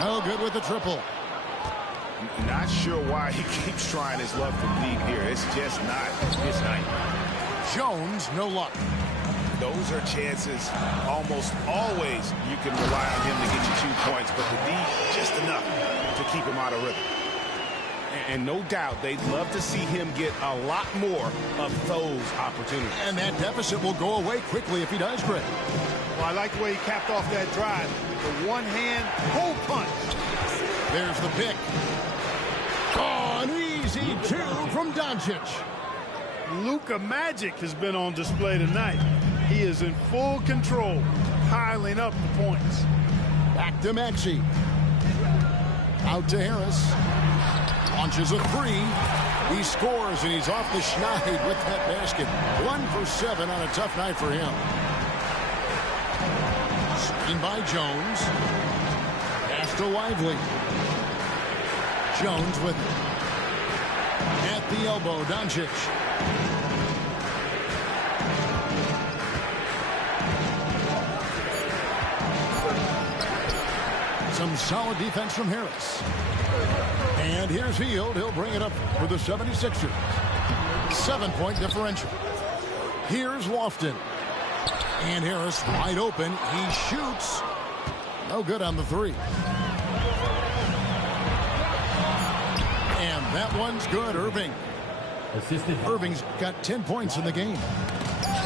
No good with the triple. Not sure why he keeps trying his luck from deep here. It's just not his night. Jones, no luck. Those are chances almost always you can rely on him to get you 2 points, but the D just enough to keep him out of rhythm. And no doubt they'd love to see him get a lot more of those opportunities. And that deficit will go away quickly if he does, Greg. Well, I like the way he capped off that drive. The one-hand pull punch. There's the pick. Oh, an easy two from Doncic. Luka Magic has been on display tonight. He is in full control, piling up the points. Back to Maxey. Out to Harris. Launches a three. He scores, and he's off the schneid with that basket. 1 for 7 on a tough night for him. Screen by Jones. Pass to Lively. Jones with it. At the elbow, Doncic. Some solid defense from Harris. And here's Hield. He'll bring it up for the 76ers. 7-point differential. Here's Lofton. And Harris wide open. He shoots. No good on the three. And that one's good. Irving. Irving's got 10 points in the game.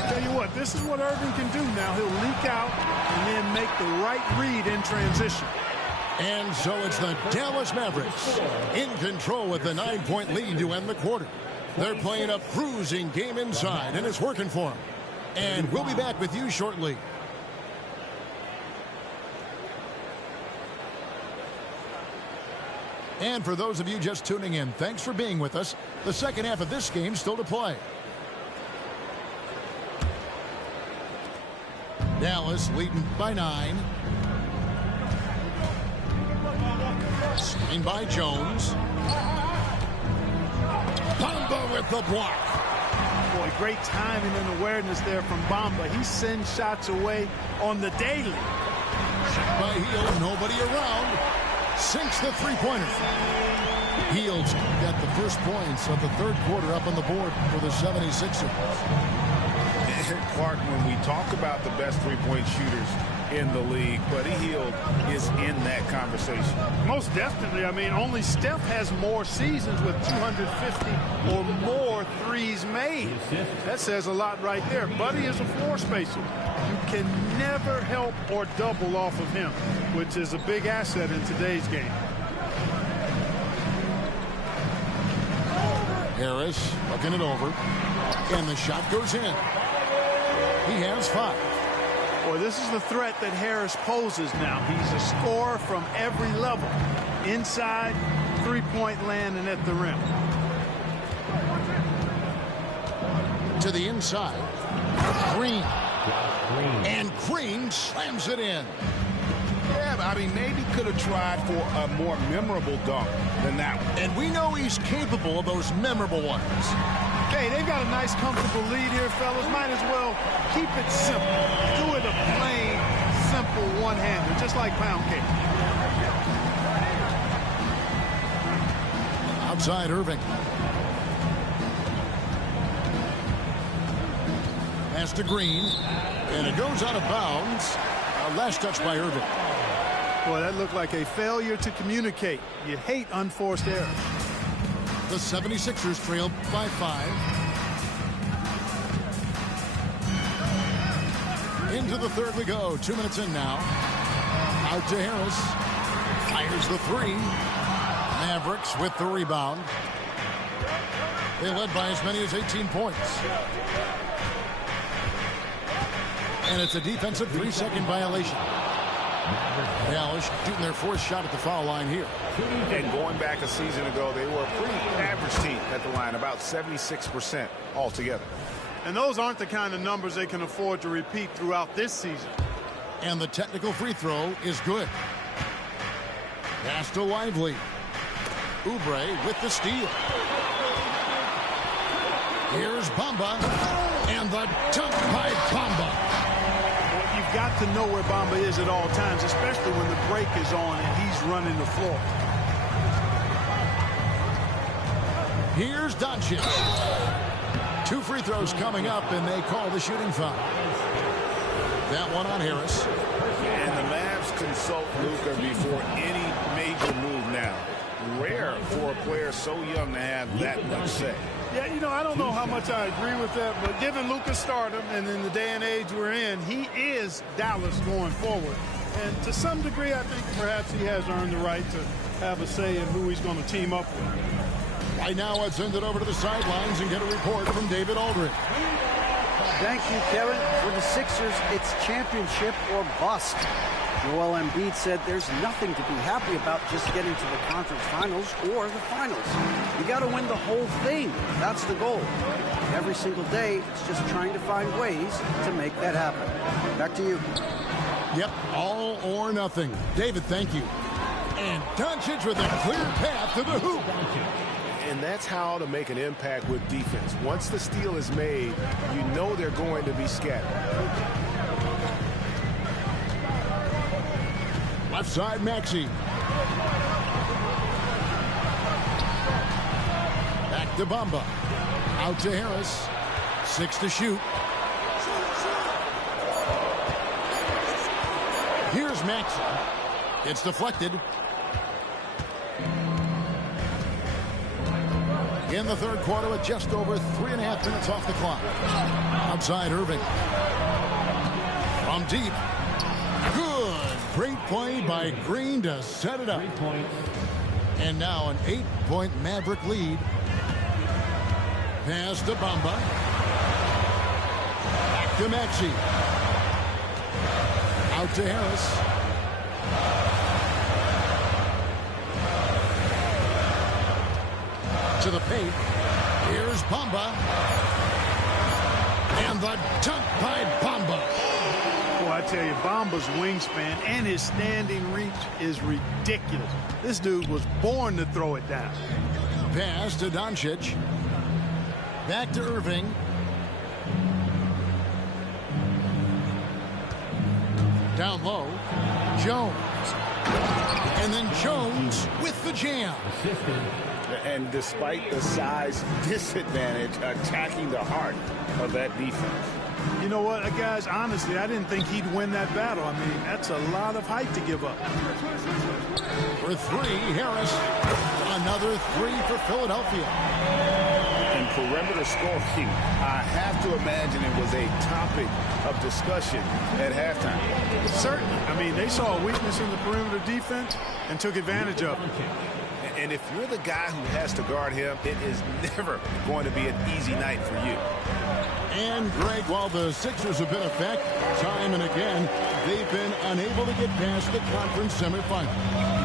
Tell you what, this is what Irving can do now. He'll leak out and then make the right read in transition. And so it's the Dallas Mavericks in control with the 9-point lead to end the quarter. They're playing a cruising game inside, and it's working for them. And we'll be back with you shortly. And for those of you just tuning in, thanks for being with us. The second half of this game still to play. Dallas leading by 9. Screen by Jones. Bamba with the block. Boy, great timing and awareness there from Bamba. He sends shots away on the daily. Check by Hield, nobody around. Sinks the three-pointer. Hield's got the first points of the third quarter up on the board for the 76ers. Clark, when we talk about the best three-point shooters in the league, Buddy Hield is in that conversation. Most definitely. I mean, only Steph has more seasons with 250 or more threes made. That says a lot right there. Buddy is a floor spacer. You can never help or double off of him, which is a big asset in today's game. Harris looking it over. And the shot goes in. He has 5. Boy, this is the threat that Harris poses now. He's a scorer from every level. Inside, three-point land, and at the rim. To the inside. Green. And Green slams it in. Yeah, I mean, maybe could have tried for a more memorable dunk than that one. And we know he's capable of those memorable ones. Okay, they've got a nice, comfortable lead here, fellas. Might as well keep it simple. Do it a plain, simple one-hander, just like pound cake. Outside Irving. Pass to Green. And it goes out of bounds. Last touch by Irving. Boy, that looked like a failure to communicate. You hate unforced errors. The 76ers trail by 5. Into the third we go. 2 minutes in now. Out to Harris. Fires the 3. Mavericks with the rebound. They led by as many as 18 points. And it's a defensive 3-second violation. Dallas shooting their 4th shot at the foul line here. And going back a season ago, they were a pretty average team at the line, about 76% altogether. And those aren't the kind of numbers they can afford to repeat throughout this season. And the technical free throw is good. Pass to Lively. Oubre with the steal. Here's Bamba. And the dunk by Bamba. You've got to know where Bamba is at all times, especially when the break is on and he's running the floor. Here's Doncic. 2 free throws coming up, and they call the shooting foul. That one on Harris. And the Mavs consult Luka before any major move now. Rare for a player so young to have that much say. Yeah, you know, I don't know how much I agree with that, but given Luka's stardom and in the day and age we're in, he is Dallas going forward. And to some degree, I think perhaps he has earned the right to have a say in who he's going to team up with. Right now, let's send it over to the sidelines and get a report from David Aldridge. Thank you, Kevin. For the Sixers, it's championship or bust. Joel Embiid said there's nothing to be happy about just getting to the conference finals or the finals. You got to win the whole thing. That's the goal. Every single day, it's just trying to find ways to make that happen. Back to you. Yep, all or nothing. David, thank you. And Doncic with a clear path to the hoop. And that's how to make an impact with defense. Once the steal is made, you know they're going to be scattered. Left side, Maxey. Back to Bamba. Out to Harris. 6 to shoot. Here's Maxey. It's deflected. In the third quarter with just over 3.5 minutes off the clock. Outside Irving. From deep. Good. Great play by Green to set it up. And now an 8-point Maverick lead. Pass to Bamba. Back to Maxey. Out to Harris. To the paint. Here's Bamba. And the dunk by Bamba. Boy, I tell you, Bamba's wingspan and his standing reach is ridiculous. This dude was born to throw it down. Pass to Doncic. Back to Irving. Down low. Jones. And then Jones with the jam. And despite the size disadvantage, attacking the heart of that defense. You know what, guys, honestly, I didn't think he'd win that battle. I mean, that's a lot of height to give up. For 3, Harris. Another 3 for Philadelphia. And perimeter scoring, I have to imagine it was a topic of discussion at halftime. Certainly. I mean, they saw a weakness in the perimeter defense and took advantage of it. And if you're the guy who has to guard him, it is never going to be an easy night for you. And, Greg, while the Sixers have been effective time and again, they've been unable to get past the conference semifinal.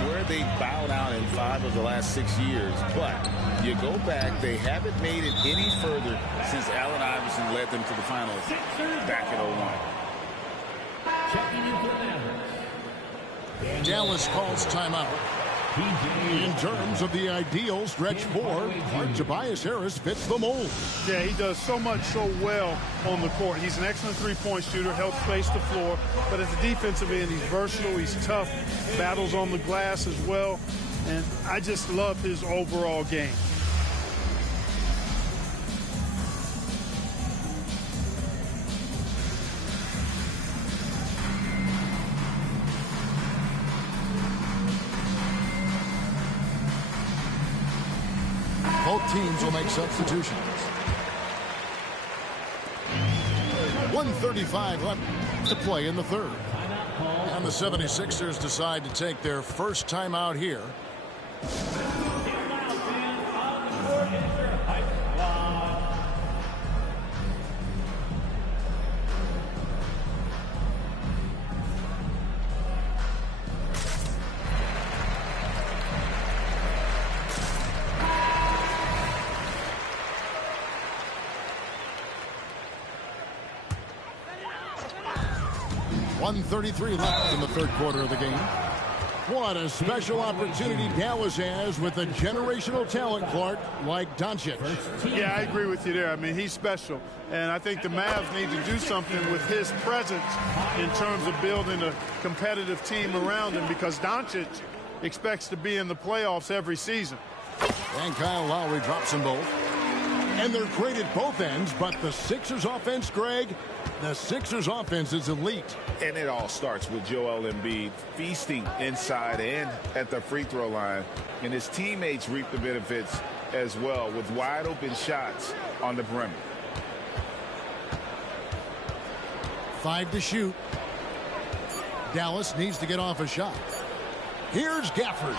Where they bowed out in 5 of the last 6 years. But you go back, they haven't made it any further since Allen Iverson led them to the finals back in 01. Dallas calls timeout. In terms of the ideal stretch 4, Tobias Harris fits the mold. Yeah, he does so much so well on the court. He's an excellent three-point shooter, helps space the floor. But at the defensive end, he's versatile, he's tough, battles on the glass as well. And I just love his overall game. Both teams will make substitutions. 1:35 left to play in the third. And the 76ers decide to take their first timeout here. .133 left in the third quarter of the game. What a special opportunity Dallas has with a generational talent, Clark, like Doncic. Yeah, I agree with you there. I mean, he's special. And I think the Mavs need to do something with his presence in terms of building a competitive team around him, because Doncic expects to be in the playoffs every season. And Kyle Lowry drops them both. And they're great at both ends, but the Sixers offense, Greg, the Sixers offense is elite. And it all starts with Joel Embiid feasting inside and at the free throw line. And his teammates reap the benefits as well with wide open shots on the perimeter. 5 to shoot. Dallas needs to get off a shot. Here's Gafford.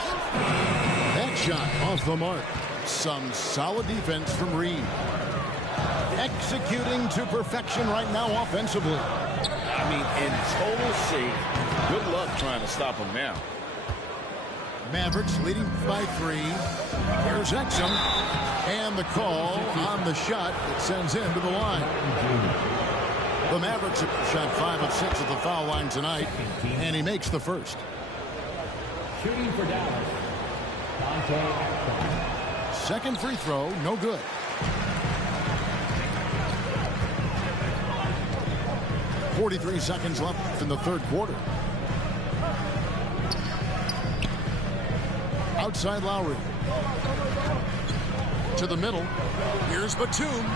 That shot off the mark. Some solid defense from Reed. Executing to perfection right now offensively. I mean, in total sync. Good luck trying to stop him now. Mavericks leading by 3. Here's Exum. And the call on the shot that sends him to the line. The Mavericks have shot 5 of 6 at the foul line tonight, and he makes the first. Shooting for Dallas, Dante Exum. Second free throw, no good. .43 seconds left in the third quarter. Outside Lowry. To the middle. Here's Batum.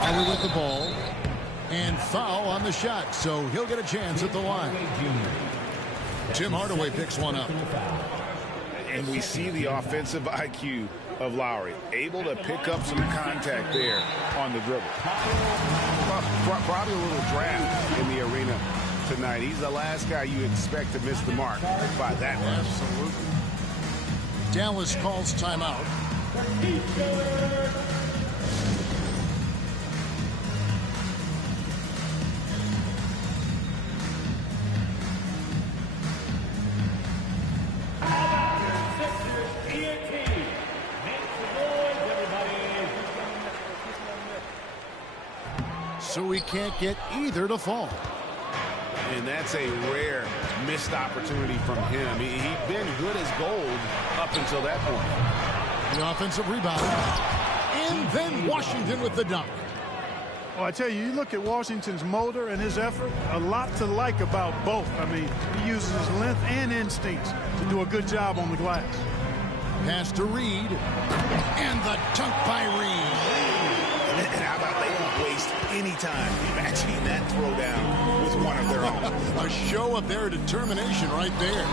Lowry with the ball. And foul on the shot, so he'll get a chance at the line. Tim Hardaway picks one up. And we see the offensive IQ of Lowry, able to pick up some contact there on the dribble. Probably a little draft in the arena tonight. He's the last guy you expect to miss the mark by that much. Absolutely. Dallas calls timeout. So we can't get either to fall. And that's a rare missed opportunity from him. He'd been good as gold up until that point. The offensive rebound. And then Washington with the dunk. Well, I tell you, you look at Washington's motor and his effort, a lot to like about both. I mean, he uses his length and instincts to do a good job on the glass. Pass to Reed. And the dunk by Reed. And how about they don't waste any time matching that throwdown with one of their own. A show of their determination right there.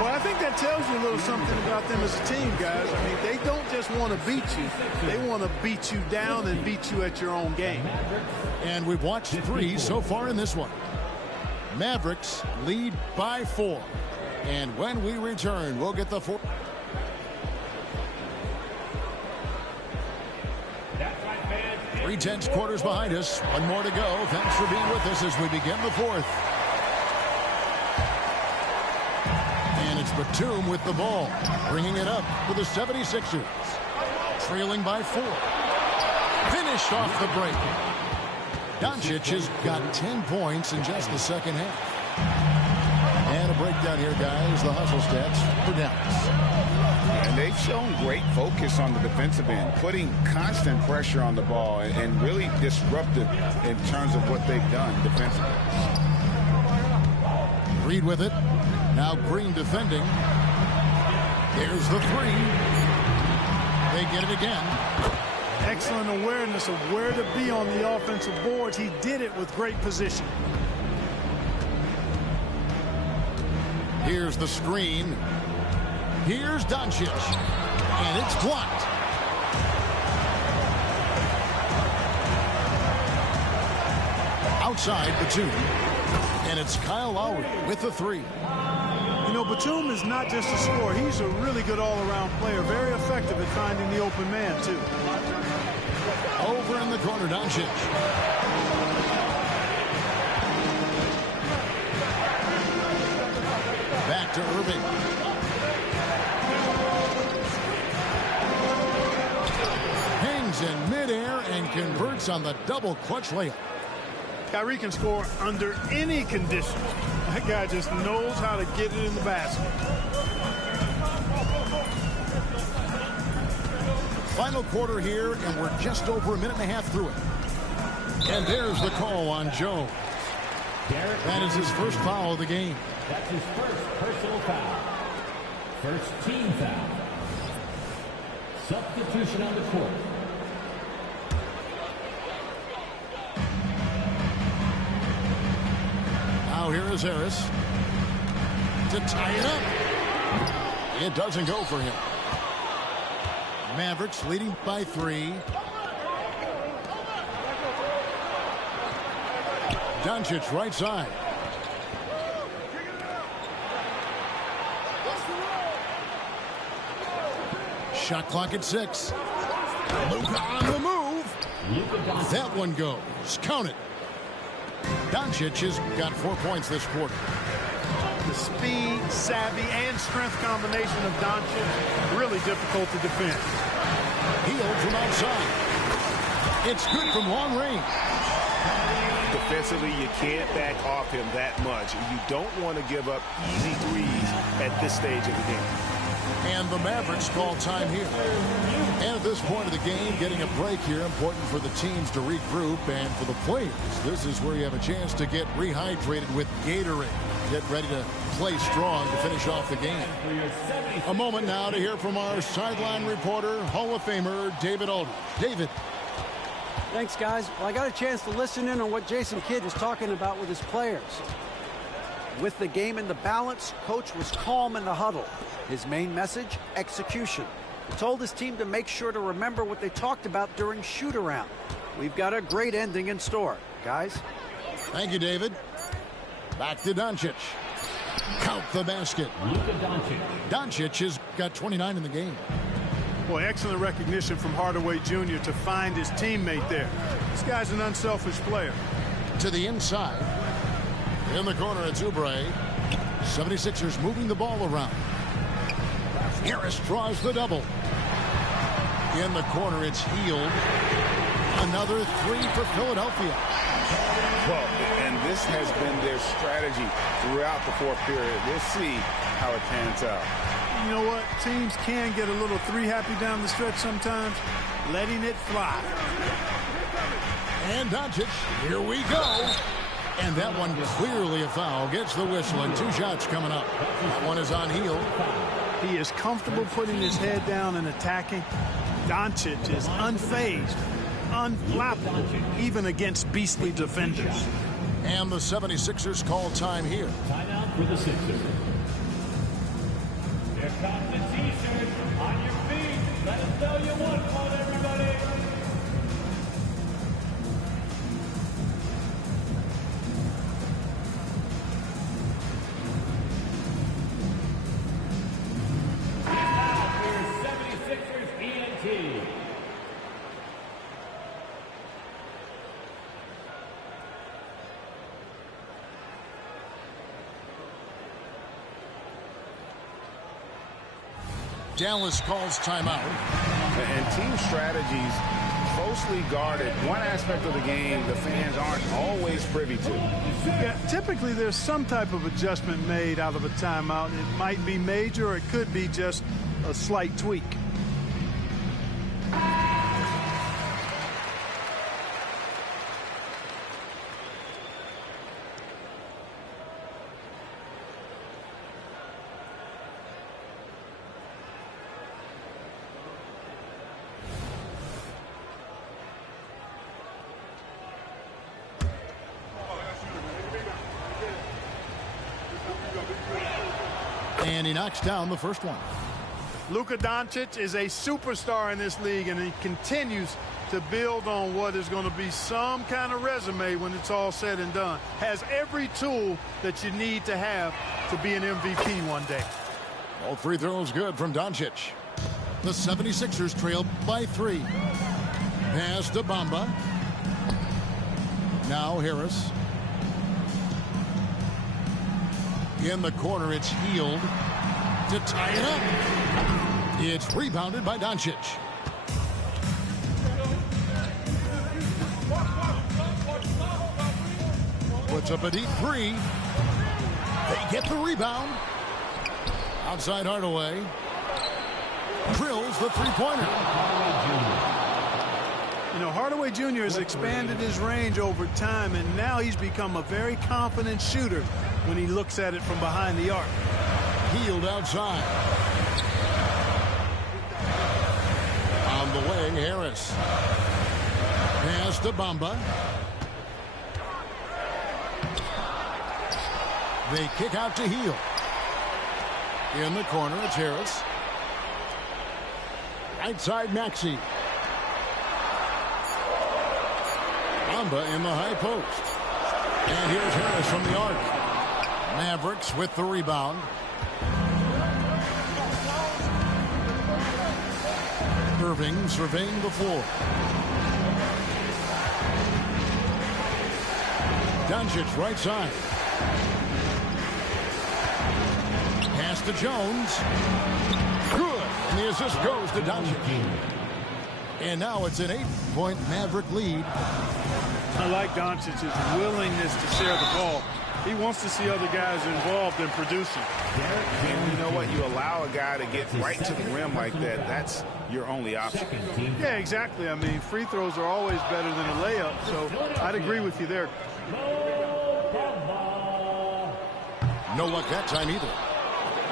Well, I think that tells you a little something about them as a team, guys. I mean, they don't just want to beat you. They want to beat you down and beat you at your own game. And we've watched 3 so far in this one. Mavericks lead by 4. And when we return, we'll get the 4. Three tenths quarters behind us. One more to go. Thanks for being with us as we begin the fourth. And it's Batum with the ball, bringing it up for the 76ers. Trailing by 4. Finished off the break. Doncic has got 10 points in just the second half. And a breakdown here, guys. The hustle stats for Dallas. And they've shown great focus on the defensive end, putting constant pressure on the ball and really disruptive in terms of what they've done defensively. Reed with it. Now Green defending. There's the 3. They get it again. Excellent awareness of where to be on the offensive boards. He did it with great position. Here's the screen. Here's Doncic. And it's blocked. Outside Batum. And it's Kyle Lowry with the three. You know, Batum is not just a scorer. He's a really good all-around player. Very effective at finding the open man, too. Over in the corner, Doncic. Back to Irving. Hangs in midair and converts on the double clutch layup. Kyrie can score under any conditions. That guy just knows how to get it in the basket. Final quarter here, and we're just over a minute and a half through it. And there's the call on Jones. That is his first foul of the game. That's his first personal foul. First team foul. Substitution on the court. Now here is Harris to tie it up. It doesn't go for him. Mavericks leading by 3. Doncic right side. Shot clock at 6. Luka on the move. That one goes. Count it. Doncic has got 4 points this quarter. The speed, savvy, and strength combination of Doncic, really difficult to defend. Hield from outside. It's good from long range. Defensively, you can't back off him that much. You don't want to give up easy threes at this stage of the game. And the Mavericks call time here. And at this point of the game, getting a break here, important for the teams to regroup. And for the players, this is where you have a chance to get rehydrated with Gatorade. Get ready to play strong to finish off the game. A moment now to hear from our sideline reporter, Hall of Famer David Aldridge. David. Thanks, guys. Well, I got a chance to listen in on what Jason Kidd is talking about with his players. With the game in the balance, Coach was calm in the huddle. His main message, execution. He told his team to make sure to remember what they talked about during shoot-around. We've got a great ending in store, guys. Thank you, David. Back to Doncic. Count the basket. Doncic has got 29 in the game. Boy, excellent recognition from Hardaway Jr. to find his teammate there. This guy's an unselfish player. To the inside. In the corner, it's Oubre. 76ers moving the ball around. Harris draws the double. In the corner, it's Hield. Another 3 for Philadelphia. Well, and this has been their strategy throughout the fourth period. We'll see how it pans out. You know what? Teams can get a little 3-happy down the stretch sometimes. Letting it fly. And Doncic, here we go. And that one clearly a foul. Gets the whistle, and 2 shots coming up. That one is on Hield. He is comfortable putting his head down and attacking. Doncic is unfazed, unflappable, even against beastly defenders. And the 76ers call time here. Timeout for the Sixers. Here comes the T-shirt. On your feet. Let us know you want one, everybody. Dallas calls timeout. And team strategies closely guarded. One aspect of the game the fans aren't always privy to. Yeah, typically there's some type of adjustment made out of a timeout. It might be major or it could be just a slight tweak. And he knocks down the first one. Luka Doncic is a superstar in this league, and he continues to build on what is going to be some kind of resume when it's all said and done. Has every tool that you need to have to be an MVP one day. All free throws good from Doncic. The 76ers trail by 3. Pass to Bamba. Now Harris. In the corner, it's Hield to tie it up. It's rebounded by Doncic. Puts up a deep 3. They get the rebound. Outside Hardaway. Drills the three-pointer. You know, Hardaway Jr. has expanded his range over time, and now he's become a very confident shooter when he looks at it from behind the arc. Hield outside. On the wing, Harris. Pass to Bamba. They kick out to Hield. In the corner, it's Harris. Right side, Maxey. Bamba in the high post. And here's Harris from the arc. Mavericks with the rebound. Irving surveying the floor. Doncic right side. Pass to Jones. Good. And the assist goes to Doncic. And now it's an 8-point Maverick lead. I like Doncic's willingness to share the ball. He wants to see other guys involved in producing. And you know what? You allow a guy to get right to the rim like that. That's your only option. Yeah, exactly. I mean, free throws are always better than a layup, so I'd agree with you there. No luck that time either.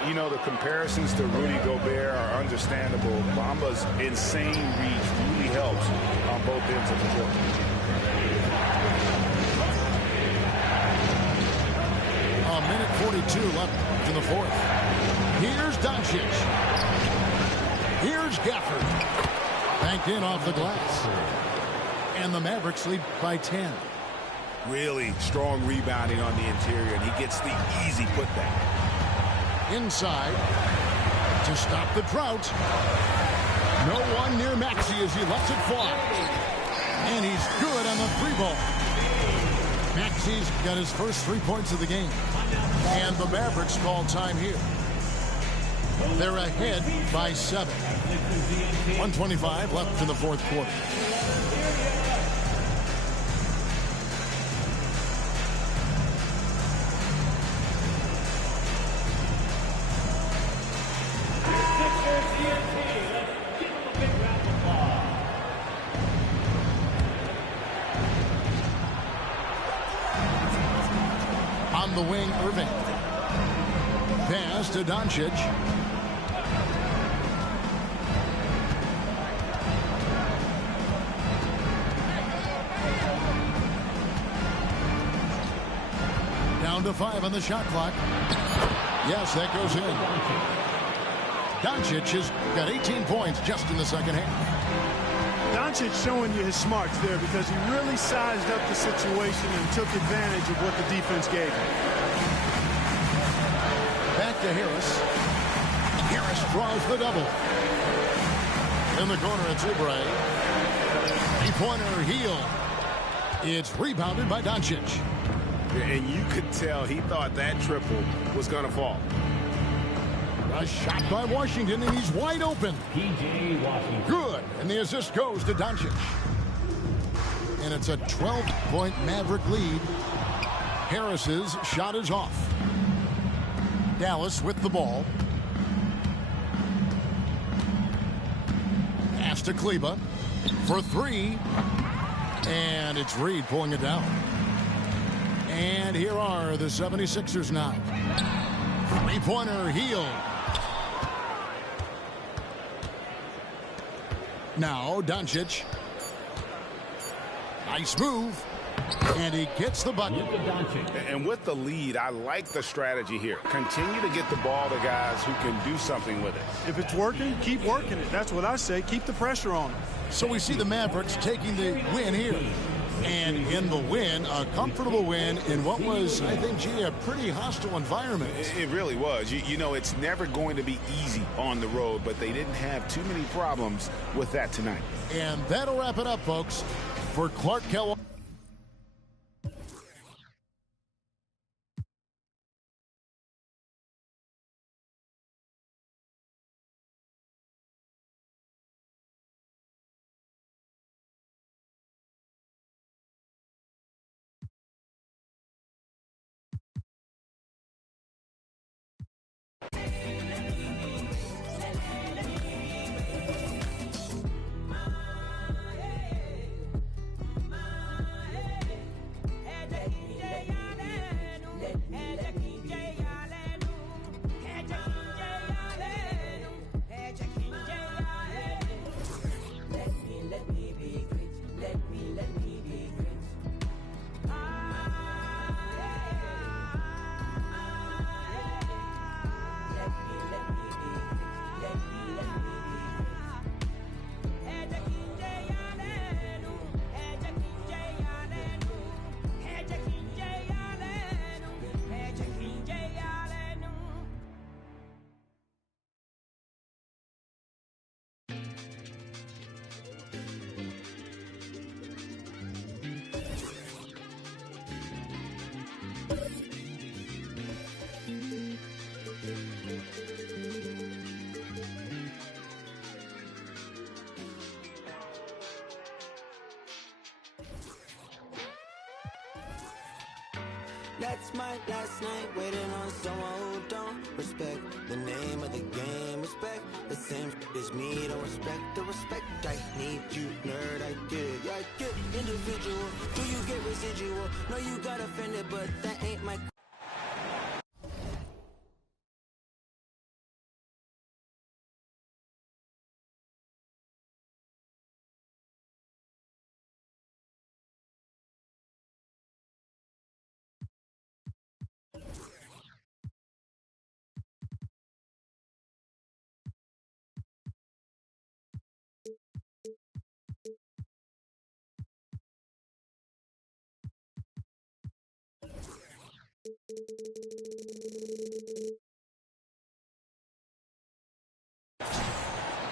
You know, the comparisons to Rudy Gobert are understandable. Bamba's insane reach really helps on both ends of the court. A minute 42 left in the fourth. Here's Doncic. Here's Gafford. Banked in off the glass. And the Mavericks lead by 10. Really strong rebounding on the interior, and he gets the easy putback. Inside to stop the drought. No one near Maxey as he lets it fly. And he's good on the 3-ball. Maxey's got his first 3 points of the game. And the Mavericks call time here. They're ahead by 7. 1:25 left in the fourth quarter. On the wing, Irving. Pass to Doncic. Down to 5 on the shot clock. Yes, that goes in. Doncic has got 18 points just in the second half. Doncic showing you his smarts there because he really sized up the situation and took advantage of what the defense gave him. Back to Harris. Harris draws the double. In the corner, it's Oubre. 3-pointer, Hield. It's rebounded by Doncic. And you could tell he thought that triple was going to fall. A shot by Washington, and he's wide open. P.J. Washington. Good. And the assist goes to Doncic. And it's a 12-point Maverick lead. Harris's shot is off. Dallas with the ball. Pass to Kleber for 3. And it's Reed pulling it down. And here are the 76ers now. 3-pointer, Hield. Now Doncic. Nice move. And he gets the bucket. And with the lead, I like the strategy here. Continue to get the ball to guys who can do something with it. If it's working, keep working it. That's what I say. Keep the pressure on them. So we see the Mavericks taking the win here. And in the win, a comfortable win in what was, I think, gee, a pretty hostile environment. It really was. You know, it's never going to be easy on the road, but they didn't have too many problems with that tonight. And that'll wrap it up, folks. For Clark Kellogg. That's my last night waiting on someone who don't respect the name of the game. Respect the same as me, don't respect the respect. I need you, nerd, I get it. Yeah, I get individual. Do you get residual? No, you got offended, but that ain't my...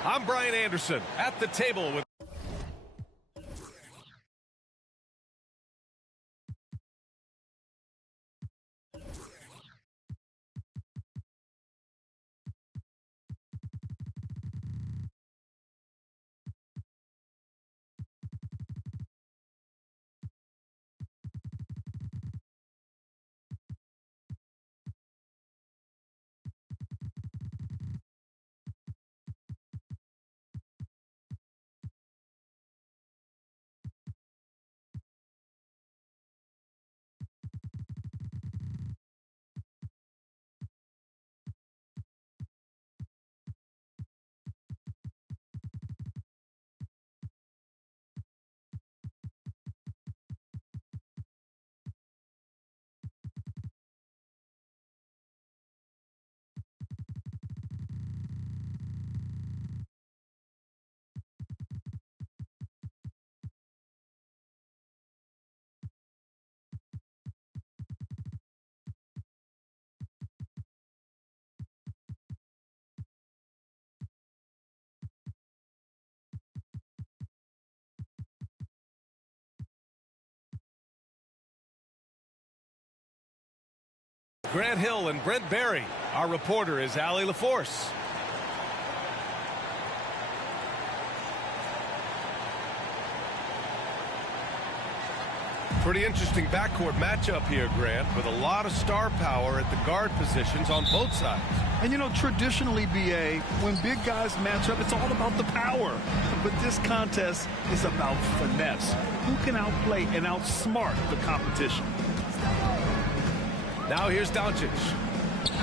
I'm Brian Anderson at the table with Grant Hill and Brent Barry. Our reporter is Allie LaForce. Pretty interesting backcourt matchup here, Grant, with a lot of star power at the guard positions on both sides. And, you know, traditionally, B.A., when big guys match up, it's all about the power. But this contest is about finesse. Who can outplay and outsmart the competition? Now here's Doncic.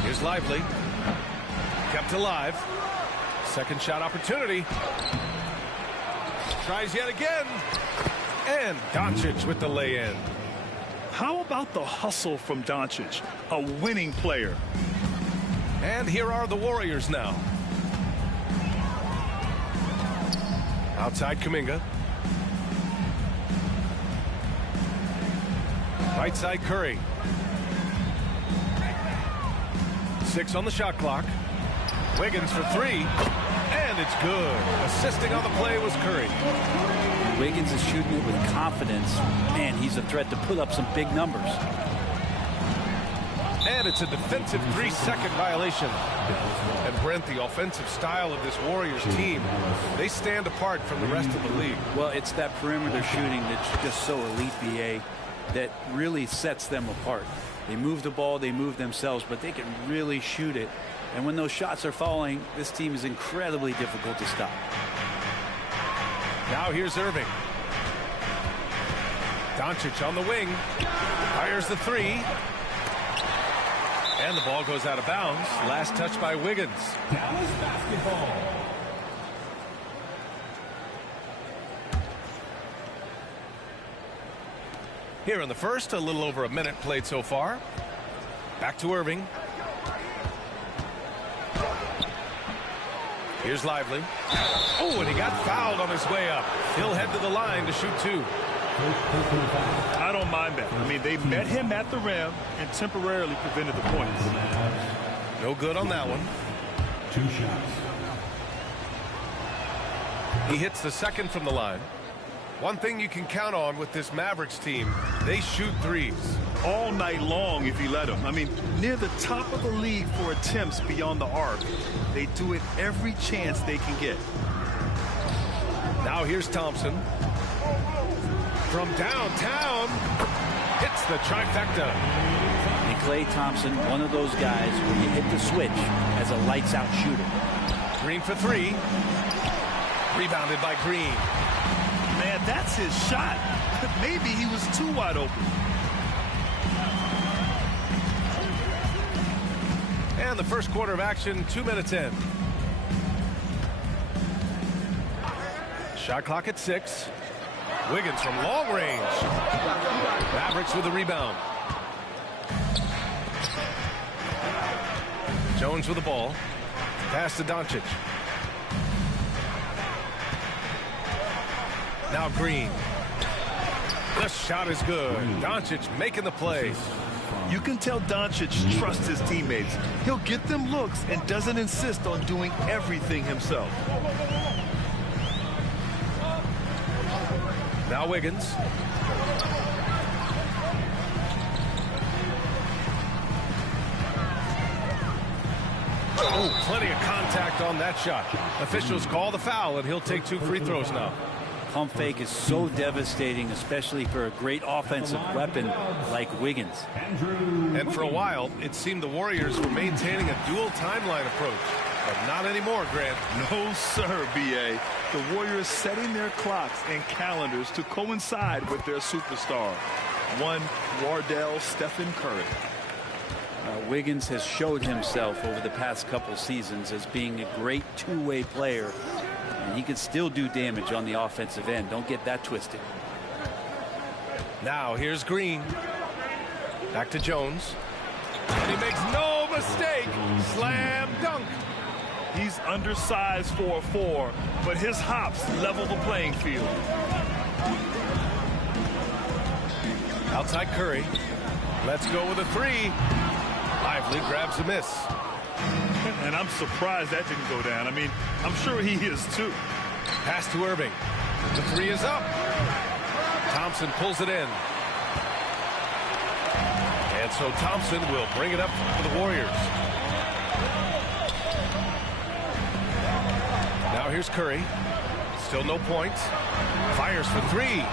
Here's Lively. Kept alive. Second shot opportunity. Tries yet again. And Doncic with the lay-in. How about the hustle from Doncic, a winning player? And here are the Warriors now. Outside Kuminga. Right side Curry. 6 on the shot clock. Wiggins for 3. And it's good. Assisting on the play was Curry. Wiggins is shooting it with confidence. Man, he's a threat to put up some big numbers. And it's a defensive 3-second violation. And Brent, the offensive style of this Warriors team, they stand apart from the rest of the league. Well, it's that perimeter shooting that's just so elite, BA, that really sets them apart. They move the ball, they move themselves, but they can really shoot it. And when those shots are falling, this team is incredibly difficult to stop. Now here's Irving. Doncic on the wing. Fires the 3. And the ball goes out of bounds. Last touch by Wiggins. Dallas basketball. Here in the first, a little over a minute played so far. Back to Irving. Here's Lively. Oh, and he got fouled on his way up. He'll head to the line to shoot 2. I don't mind that. I mean, they met him at the rim and temporarily prevented the points. No good on that one. 2 shots. He hits the second from the line. One thing you can count on with this Mavericks team, they shoot 3s. All night long if you let them. I mean, near the top of the league for attempts beyond the arc. They do it every chance they can get. Now here's Thompson. From downtown, hits the trifecta. And Klay Thompson, one of those guys where you hit the switch as a lights-out shooter. Green for 3. Rebounded by Green. Man, that's his shot. Maybe he was too wide open. And the first quarter of action, 2 minutes in. Shot clock at 6. Wiggins from long range. Mavericks with the rebound. Jones with the ball. Pass to Doncic. Now Green. The shot is good. Doncic making the play. You can tell Doncic trusts his teammates. He'll get them looks and doesn't insist on doing everything himself. Now Wiggins. Oh, plenty of contact on that shot. Officials call the foul, and he'll take 2 free throws now. Pump fake is so devastating, especially for a great offensive weapon like Wiggins. And for a while, it seemed the Warriors were maintaining a dual timeline approach. But not anymore, Grant. No, sir, B.A. The Warriors setting their clocks and calendars to coincide with their superstar. One Wardell Stephen Curry. Wiggins has showed himself over the past couple seasons as being a great two-way player. And he can still do damage on the offensive end. Don't get that twisted. Now here's Green. Back to Jones. And he makes no mistake. Slam dunk. He's undersized for a 4, but his hops level the playing field. Outside Curry. Let's go with a 3. Lively grabs a miss. And I'm surprised that didn't go down. I mean, I'm sure he is too. Pass to Irving. The 3 is up. Thompson pulls it in. And so Thompson will bring it up for the Warriors. Now here's Curry. Still no points. Fires for 3.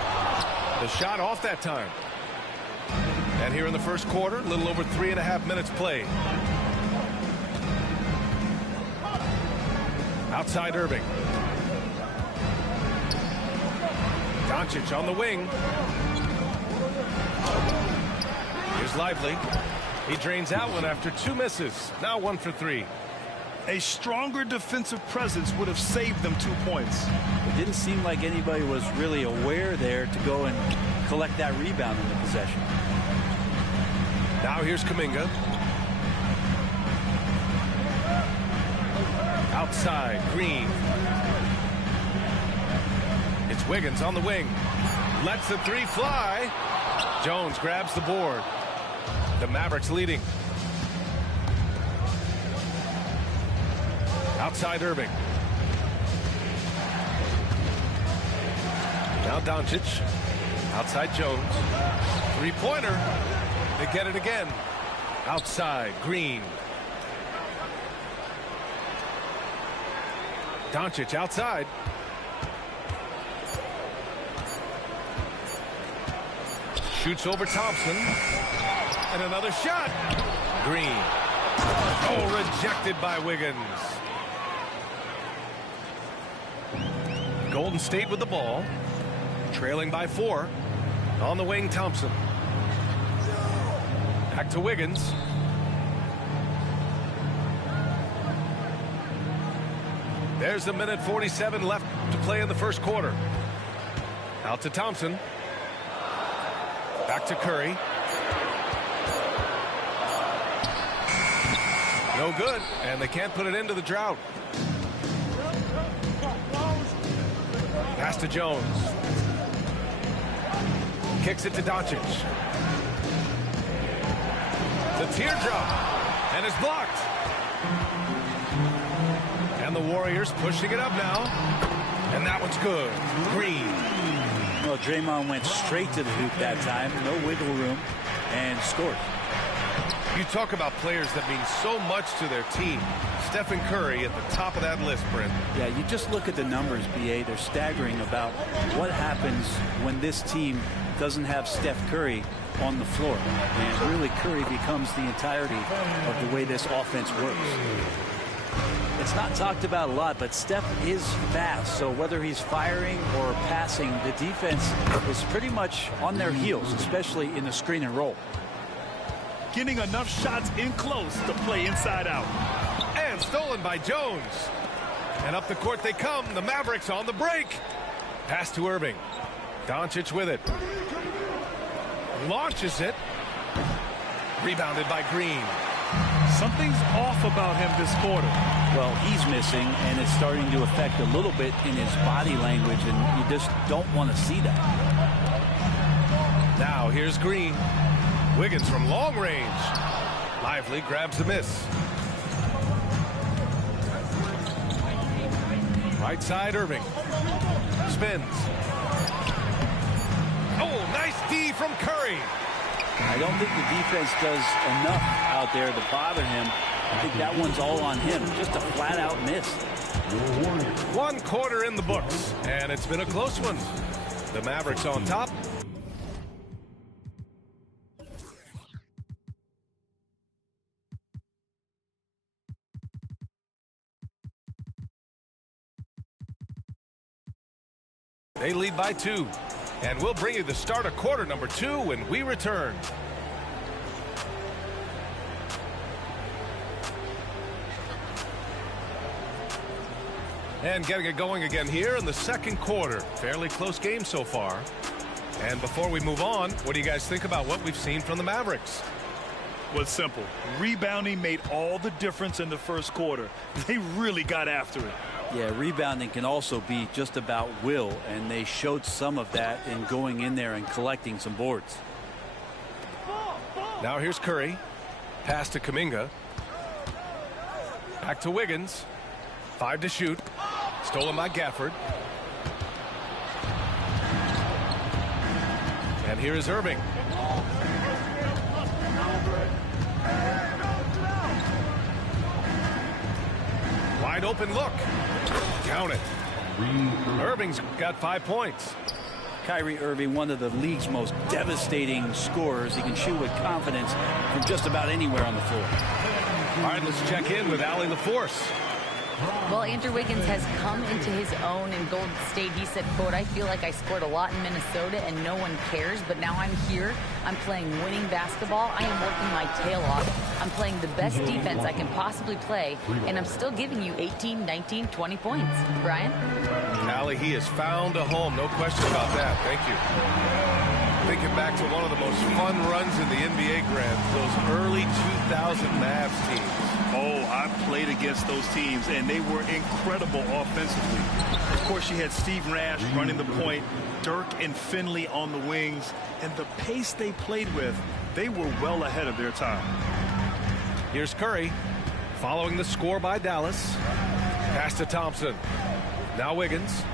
The shot off that time. And here in the first quarter, a little over 3.5 minutes played. Outside Irving. Doncic on the wing. Here's Lively. He drains that one after 2 misses. Now 1 for 3. A stronger defensive presence would have saved them 2 points. It didn't seem like anybody was really aware there to go and collect that rebound in the possession. Now here's Kuminga. Outside, Green. It's Wiggins on the wing. Lets the three fly. Jones grabs the board. The Mavericks leading. Outside Irving. Now Doncic. Outside Jones. Three-pointer. They get it again. Outside Green. Doncic outside. Shoots over Thompson. And another shot. Green. Oh, rejected by Wiggins. Golden State with the ball. Trailing by 4. On the wing, Thompson. Back to Wiggins. There's a minute 47 left to play in the first quarter. Out to Thompson. Back to Curry. No good, and they can't put it into the drought. Pass to Jones. Kicks it to Doncic. The teardrop, and it's blocked. And the Warriors pushing it up now. And that one's good. Green. Well, Draymond went straight to the hoop that time. No wiggle room. And scored. You talk about players that mean so much to their team. Stephen Curry at the top of that list, Brent. Yeah, you just look at the numbers, B.A. They're staggering about what happens when this team doesn't have Steph Curry on the floor. And really, Curry becomes the entirety of the way this offense works. It's not talked about a lot, but Steph is fast. So whether he's firing or passing, the defense is pretty much on their heels, especially in the screen and roll. Getting enough shots in close to play inside out. And stolen by Jones. And up the court they come. The Mavericks on the break. Pass to Irving. Doncic with it. Launches it. Rebounded by Green. Something's off about him this quarter. Well, he's missing, and it's starting to affect a little bit in his body language, and you just don't want to see that. Now here's Green. Wiggins from long range. Lively grabs the miss. Right side, Irving. Spins. Oh, nice D from Curry. I don't think the defense does enough out there to bother him. I think that one's all on him. Just a flat-out miss. 1 quarter in the books, and it's been a close one. The Mavericks on top. They lead by 2. And we'll bring you the start of quarter number 2 when we return. And getting it going again here in the second quarter. Fairly close game so far. And before we move on, what do you guys think about what we've seen from the Mavericks? Well, it's simple. Rebounding made all the difference in the first quarter. They really got after it. Yeah, rebounding can also be just about will, and they showed some of that in going in there and collecting some boards. Now here's Curry. Pass to Kuminga. Back to Wiggins. 5 to shoot. Stolen by Gafford. And here is Irving. Wide open look. Count it. Irving's got 5 points. Kyrie Irving, one of the league's most devastating scorers. He can shoot with confidence from just about anywhere on the floor. All right, let's check in with Allie LaForce. Well, Andrew Wiggins has come into his own in Golden State. He said, quote, I feel like I scored a lot in Minnesota and no one cares, but now I'm here. I'm playing winning basketball. I am working my tail off. I'm playing the best defense I can possibly play, and I'm still giving you 18, 19, 20 points. Brian? Allie, he has found a home. No question about that. Thank you. Thinking back to one of the most fun runs in the NBA, Grant, those early 2000 Mavs teams. Oh, I played against those teams, and they were incredible offensively. Of course, you had Steve Nash running the point, Dirk and Finley on the wings, and the pace they played with, they were well ahead of their time. Here's Curry, following the score by Dallas. Pass to Thompson. Now Wiggins.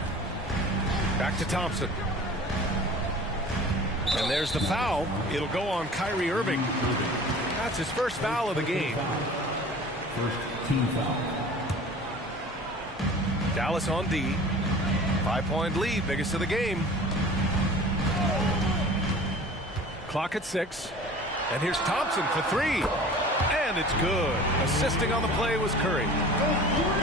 Back to Thompson. And there's the foul. It'll go on Kyrie Irving. That's his first foul of the game. First team foul. Dallas on D. 5-point lead, biggest of the game. Clock at 6. And here's Thompson for 3. And it's good. Assisting on the play was Curry.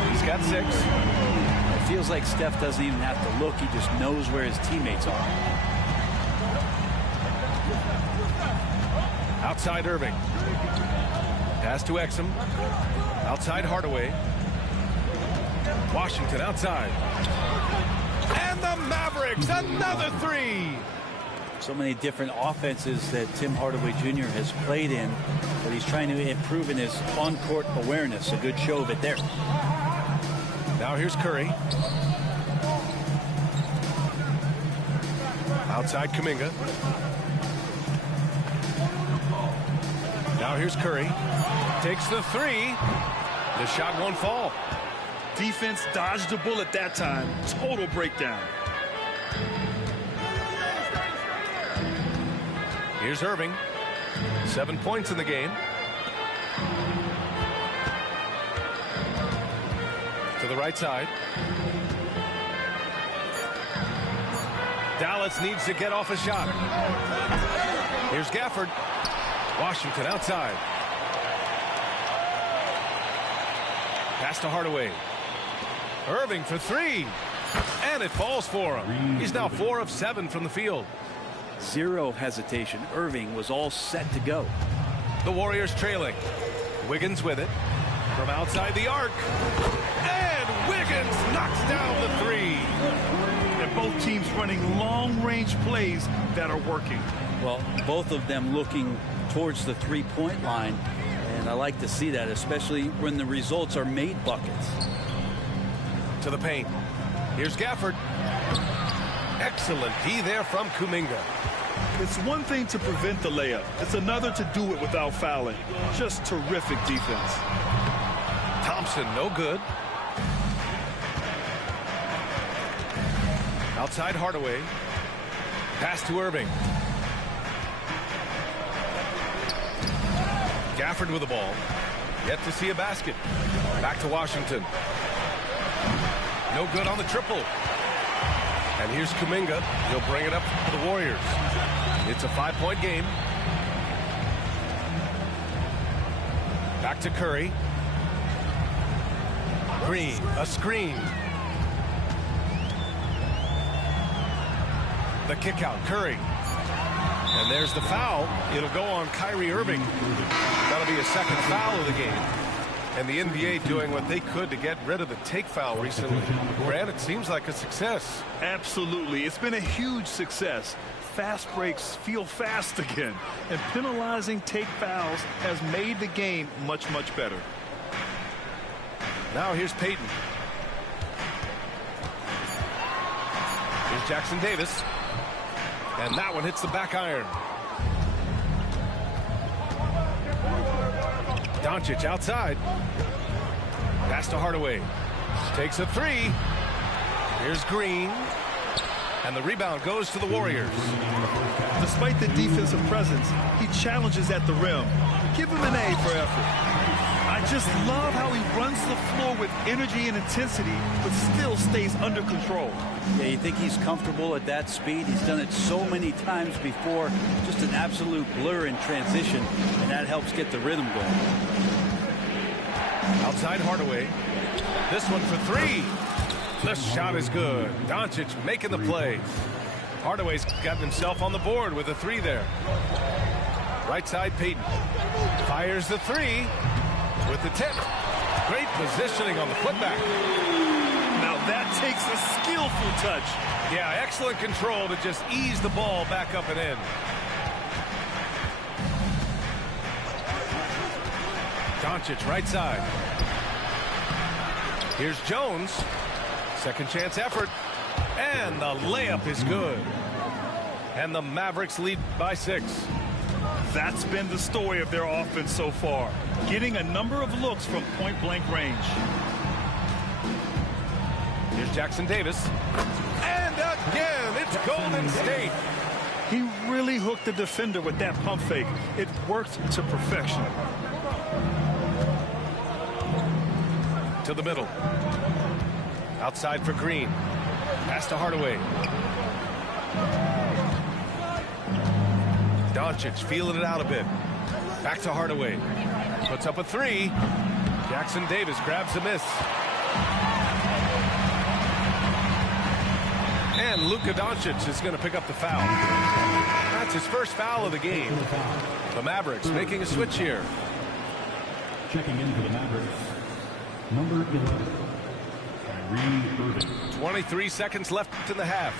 He's got 6. It feels like Steph doesn't even have to look. He just knows where his teammates are. Outside Irving. Pass to Exum. Outside Hardaway. Washington outside. And the Mavericks, another 3. So many different offenses that Tim Hardaway Jr. has played in, but he's trying to improve in his on-court awareness. A good show of it there. Now here's Curry. Outside Kuminga. Now here's Curry. Takes the 3. The shot won't fall. Defense dodged the bullet that time. Total breakdown. Here's Irving. 7 points in the game. To the right side. Dallas needs to get off a shot. Here's Gafford. Washington outside. Pass to Hardaway. Irving for 3. And it falls for him. He's now 4 of 7 from the field. Zero hesitation. Irving was all set to go. The Warriors trailing. Wiggins with it. From outside the arc. And Wiggins knocks down the 3. And both teams running long-range plays that are working. Well, both of them looking towards the three-point line. And I like to see that, especially when the results are made buckets. To the paint. Here's Gafford. Excellent D there from Kuminga. It's one thing to prevent the layup. It's another to do it without fouling. Just terrific defense. Thompson, no good. Outside Hardaway. Pass to Irving. Gafford with the ball. Yet to see a basket. Back to Washington. No good on the triple. And here's Kuminga. He'll bring it up for the Warriors. It's a 5-point game. Back to Curry. Green, a screen. The kick out, Curry. And there's the foul. It'll go on Kyrie Irving. That'll be a second foul of the game. And the NBA doing what they could to get rid of the take foul recently. Grant, it seems like a success. Absolutely. It's been a huge success. Fast breaks feel fast again. And penalizing take fouls has made the game much, much better. Now here's Payton. Here's Jackson Davis. And that one hits the back iron. Doncic outside. Pass to Hardaway. Takes a 3. Here's Green. And the rebound goes to the Warriors. Despite the defensive presence, he challenges at the rim. Give him an A for effort. I just love how he runs the floor with energy and intensity, but still stays under control. Yeah, you think he's comfortable at that speed? He's done it so many times before. Just an absolute blur in transition, and that helps get the rhythm going. Outside Hardaway. This one for 3. The shot is good. Doncic making the play. Hardaway's got himself on the board with a 3 there. Right side Payton. Fires the 3 with the tip. Great positioning on the putback. Now That takes a skillful touch. Yeah, excellent control to just ease the ball back up and in. Doncic, right side. Here's Jones. Second chance effort. And the layup is good. And the Mavericks lead by 6. That's been the story of their offense so far. Getting a number of looks from point-blank range. Here's Jackson Davis. And again, it's Golden State. He really hooked the defender with that pump fake. It worked to perfection. To the middle. Outside for Green. Pass to Hardaway. Doncic feeling it out a bit. Back to Hardaway. Puts up a 3. Jackson Davis grabs the miss. And Luka Doncic is going to pick up the foul. That's his first foul of the game. The Mavericks making a switch here. Checking in for the Mavericks, number 11, Kyrie Irving. 23 seconds left in the half.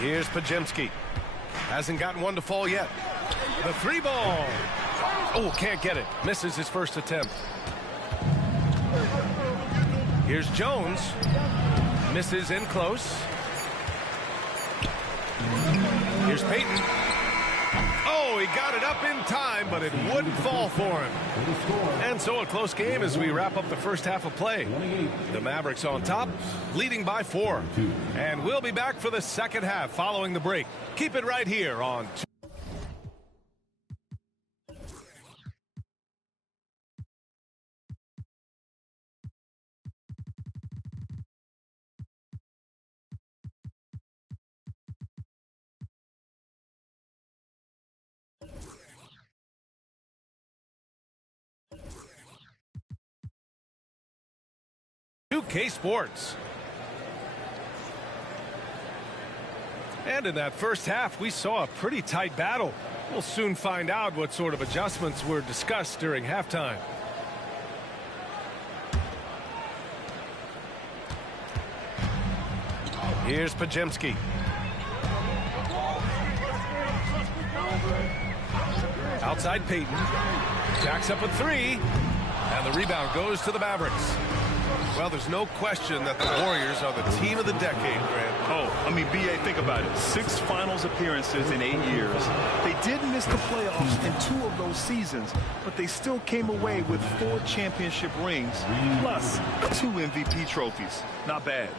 Here's Podziemski. Hasn't gotten one to fall yet. The 3 ball. Oh, can't get it. Misses his first attempt. Here's Jones. Misses in close. Here's Payton. Oh, he got it up in time, but it wouldn't fall for him. And so a close game as we wrap up the first half of play. The Mavericks on top, leading by 4. And we'll be back for the second half following the break. Keep it right here on... K Sports. And in that first half, we saw a pretty tight battle. We'll soon find out what sort of adjustments were discussed during halftime. Here's Podziemski. Outside Payton. Jacks up a 3. And the rebound goes to the Mavericks. Well, there's no question that the Warriors are the team of the decade, Grant. Oh, I mean, B.A., think about it. 6 finals appearances in 8 years. They did miss the playoffs in 2 of those seasons, but they still came away with 4 championship rings, plus 2 MVP trophies. Not bad.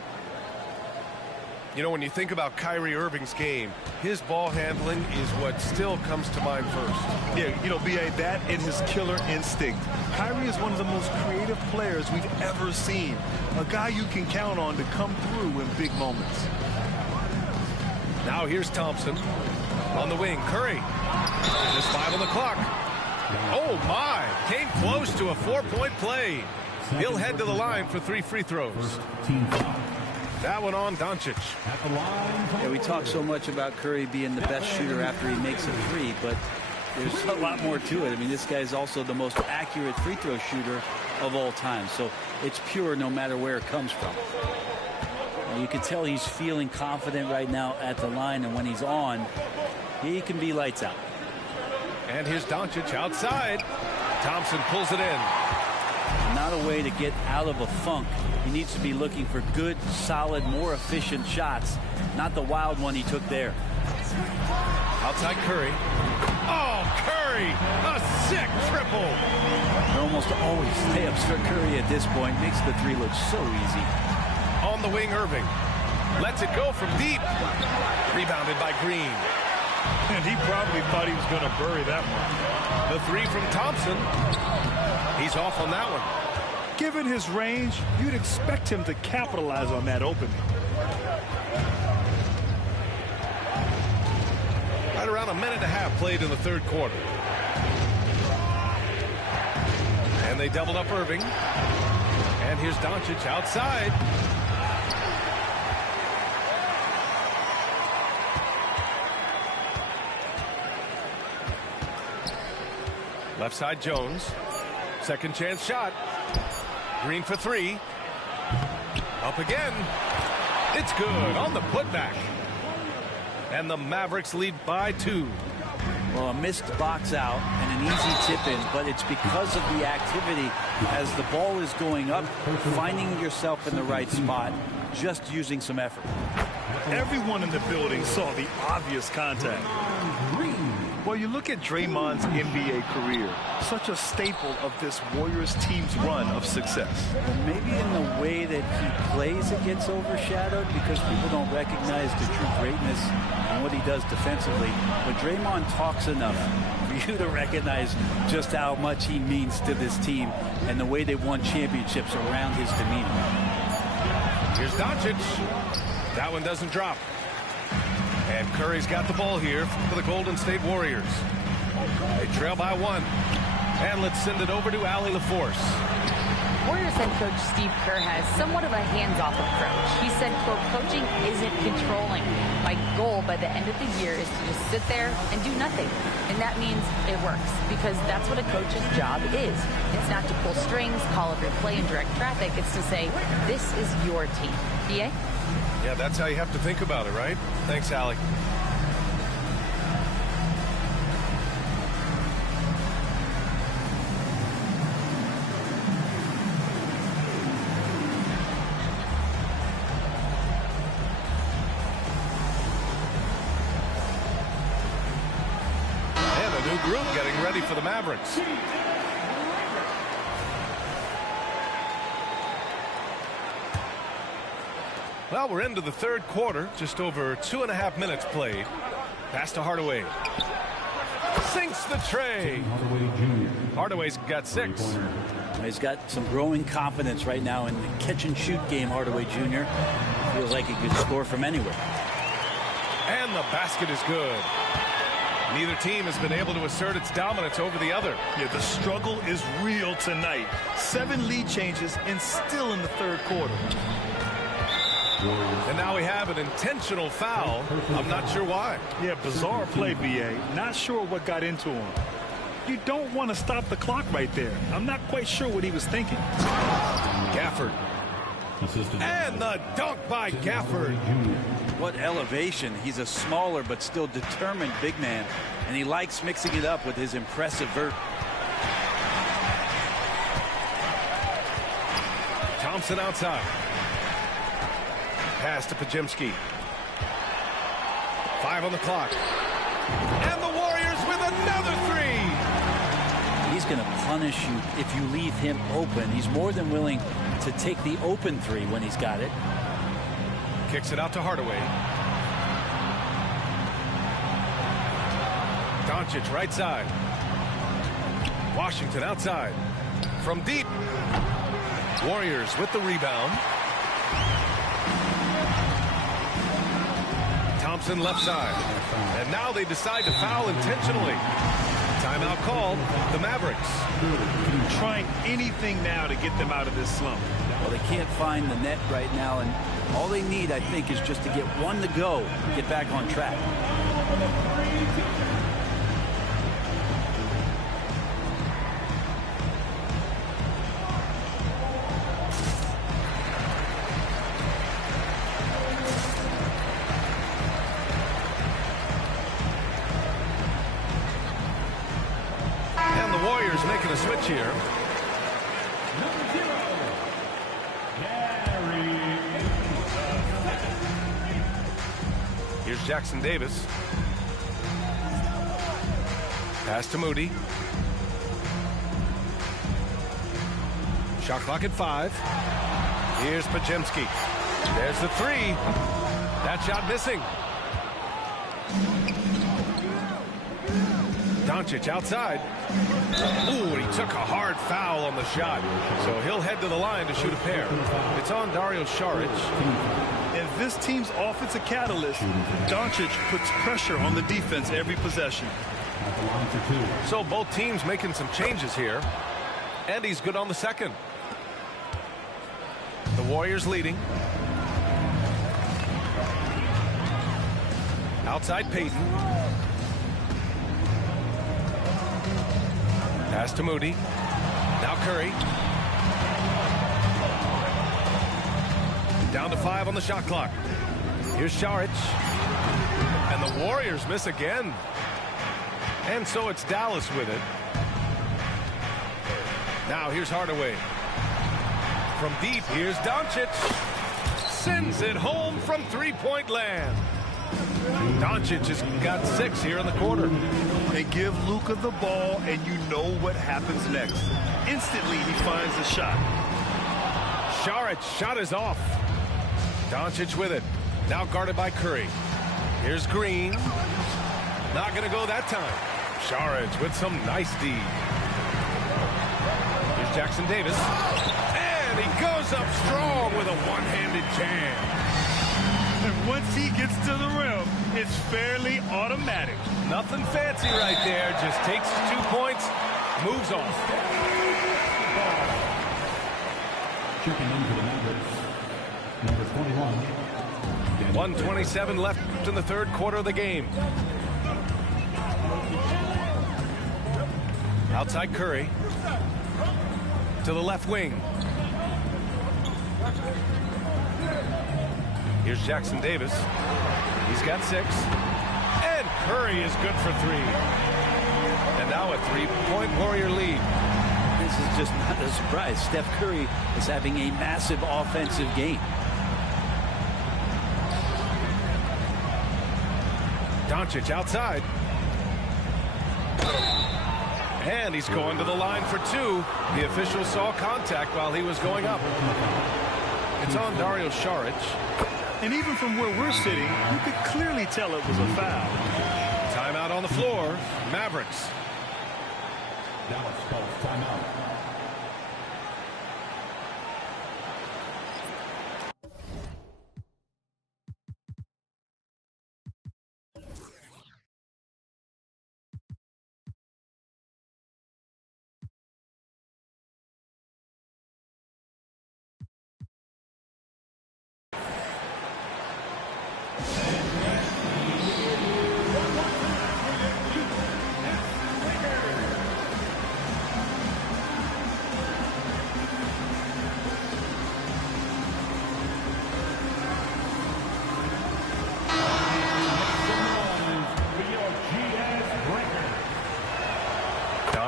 You know, when you think about Kyrie Irving's game, his ball handling is what still comes to mind first. Yeah, you know, B.A., that and his killer instinct. Kyrie is one of the most creative players we've ever seen. A guy you can count on to come through in big moments. Now here's Thompson. On the wing, Curry. Just 5 on the clock. Oh, my. Came close to a 4-point play. He'll head to the line for 3 free throws. That one on Doncic. Yeah, we talk so much about Curry being the best shooter after he makes a 3, but there's a lot more to it. I mean, this guy's also the most accurate free throw shooter of all time. So it's pure no matter where it comes from. And you can tell he's feeling confident right now at the line, and when he's on, he can be lights out. And here's Doncic outside. Thompson pulls it in. Not a way to get out of a funk. He needs to be looking for good, solid, more efficient shots, not the wild one he took there. Outside Curry. Oh, Curry! A sick triple! They're almost always layups for Curry at this point. Makes the 3 look so easy. On the wing, Irving. Lets it go from deep. Rebounded by Green. And he probably thought he was going to bury that one. The 3 from Thompson. He's off on that one. Given his range, you'd expect him to capitalize on that opening. Right around a minute and a half played in the third quarter. And they doubled up Irving. And here's Doncic outside. Left side Jones. Second chance shot. Green for three. Up again. It's good on the putback. And the Mavericks lead by 2. Well, a missed box out and an easy tip in, but it's because of the activity as the ball is going up, finding yourself in the right spot, just using some effort. Everyone in the building saw the obvious contact. Well, you look at Draymond's NBA career, such a staple of this Warriors team's run of success. Maybe in the way that he plays it gets overshadowed because people don't recognize the true greatness and what he does defensively. But Draymond talks enough for you to recognize just how much he means to this team and the way they won championships around his demeanor. Here's Doncic. That one doesn't drop. And Curry's got the ball here for the Golden State Warriors. They trail by 1. And let's send it over to Allie LaForce. Warriors head coach Steve Kerr has somewhat of a hands-off approach. He said, quote, coaching isn't controlling. My goal by the end of the year is to just sit there and do nothing. And that means it works because that's what a coach's job is. It's not to pull strings, call every play, and direct traffic. It's to say, this is your team. BA? Yeah, that's how you have to think about it, right? Thanks, Allie. And a new group getting ready for the Mavericks. Well, we're into the third quarter, just over 2.5 minutes played. Pass to Hardaway. Sinks the tray. Hardaway's got 6. He's got some growing confidence right now in the catch-and-shoot game, Hardaway Jr. Feels like he could score from anywhere. And the basket is good. Neither team has been able to assert its dominance over the other. Yeah, the struggle is real tonight. 7 lead changes and still in the third quarter. And now we have an intentional foul. I'm not sure why. Yeah, bizarre play, BA. Not sure what got into him. You don't want to stop the clock right there. I'm not quite sure what he was thinking. Gafford. And the dunk by Gafford. What elevation. He's a smaller but still determined big man. And he likes mixing it up with his impressive vert. Thompson outside. Pass to Podziemski. 5 on the clock. And the Warriors with another 3. He's going to punish you if you leave him open. He's more than willing to take the open 3 when he's got it. Kicks it out to Hardaway. Doncic right side. Washington outside. From deep. Warriors with the rebound. Thompson left side. And now they decide to foul intentionally. Timeout called. The Mavericks. Trying anything now to get them out of this slump. Well, they can't find the net right now, and all they need, I think, is just to get one to go, get back on track. And the Warriors making a switch here. Here's Jackson Davis. Pass to Moody. Shot clock at 5. Here's Podziemski. There's the 3. That shot missing. Doncic outside. Ooh, he took a hard foul on the shot. So he'll head to the line to shoot a pair. It's on Dario Saric. And this team's offensive catalyst, Doncic puts pressure on the defense every possession. So both teams making some changes here. And he's good on the second. The Warriors leading. Outside Payton. Pass to Moody. Now Curry. Down to 5 on the shot clock. Here's Šarić. And the Warriors miss again. And so it's Dallas with it. Now here's Hardaway. From deep, here's Doncic. Sends it home from three-point land. Doncic has got 6 here in the quarter. They give Luka the ball, and you know what happens next. Instantly, he finds the shot. Šarić, shot is off. Doncic with it. Now guarded by Curry. Here's Green. Not going to go that time. Šarić with some nice D. Here's Jackson Davis. And he goes up strong with a one-handed jam. And once he gets to the rim, it's fairly automatic. Nothing fancy right there. Just takes 2 points, moves on. Checking into the Mavericks, number 21. 1:27 left in the third quarter of the game. Outside Curry. To the left wing. Here's Jackson Davis. He's got 6. And Curry is good for 3. And now a 3-point Warrior lead. This is just not a surprise. Steph Curry is having a massive offensive game. Doncic outside. And he's going to the line for 2. The official saw contact while he was going up. It's on Dario Šarić. And even from where we're sitting, you could clearly tell it was a foul. Timeout on the floor. Mavericks. Dallas calls timeout.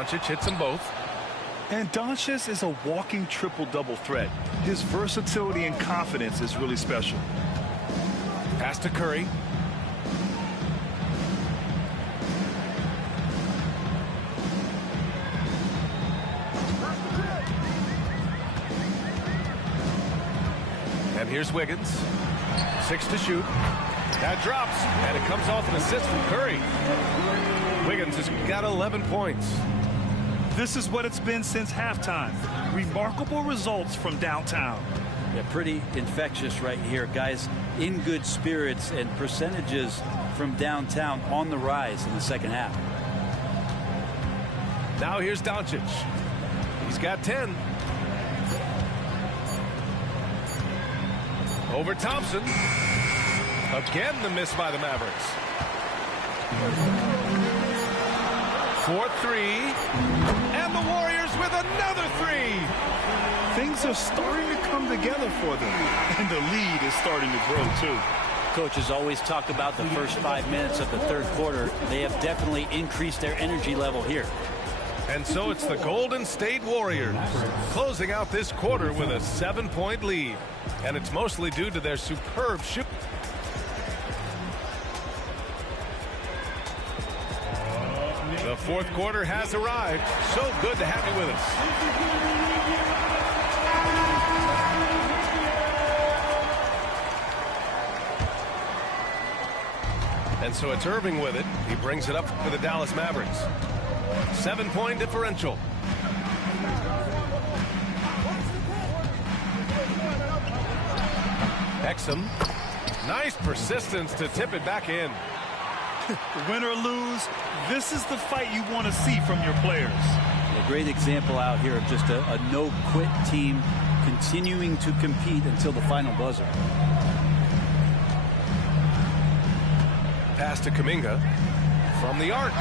Doncic hits them both. And Doncic is a walking triple-double threat. His versatility and confidence is really special. Pass to Curry. And here's Wiggins. 6 to shoot. That drops, and it comes off an assist from Curry. Wiggins has got 11 points. This is what it's been since halftime. Remarkable results from downtown. Yeah, pretty infectious right here. Guys in good spirits, and percentages from downtown on the rise in the second half. Now here's Doncic. He's got 10. Over Thompson. Again, the miss by the Mavericks. 4-3. And the Warriors with another 3. Things are starting to come together for them. And the lead is starting to grow, too. Coaches always talk about the first 5 minutes of the third quarter. They have definitely increased their energy level here. And so it's the Golden State Warriors closing out this quarter with a 7-point lead. And it's mostly due to their superb shoot. The fourth quarter has arrived. So good to have you with us. And so it's Irving with it. He brings it up for the Dallas Mavericks. 7-point differential. Exum. Nice persistence to tip it back in. Win or lose, this is the fight you want to see from your players. A great example out here of just a no-quit team continuing to compete until the final buzzer. Pass to Kuminga from the arc.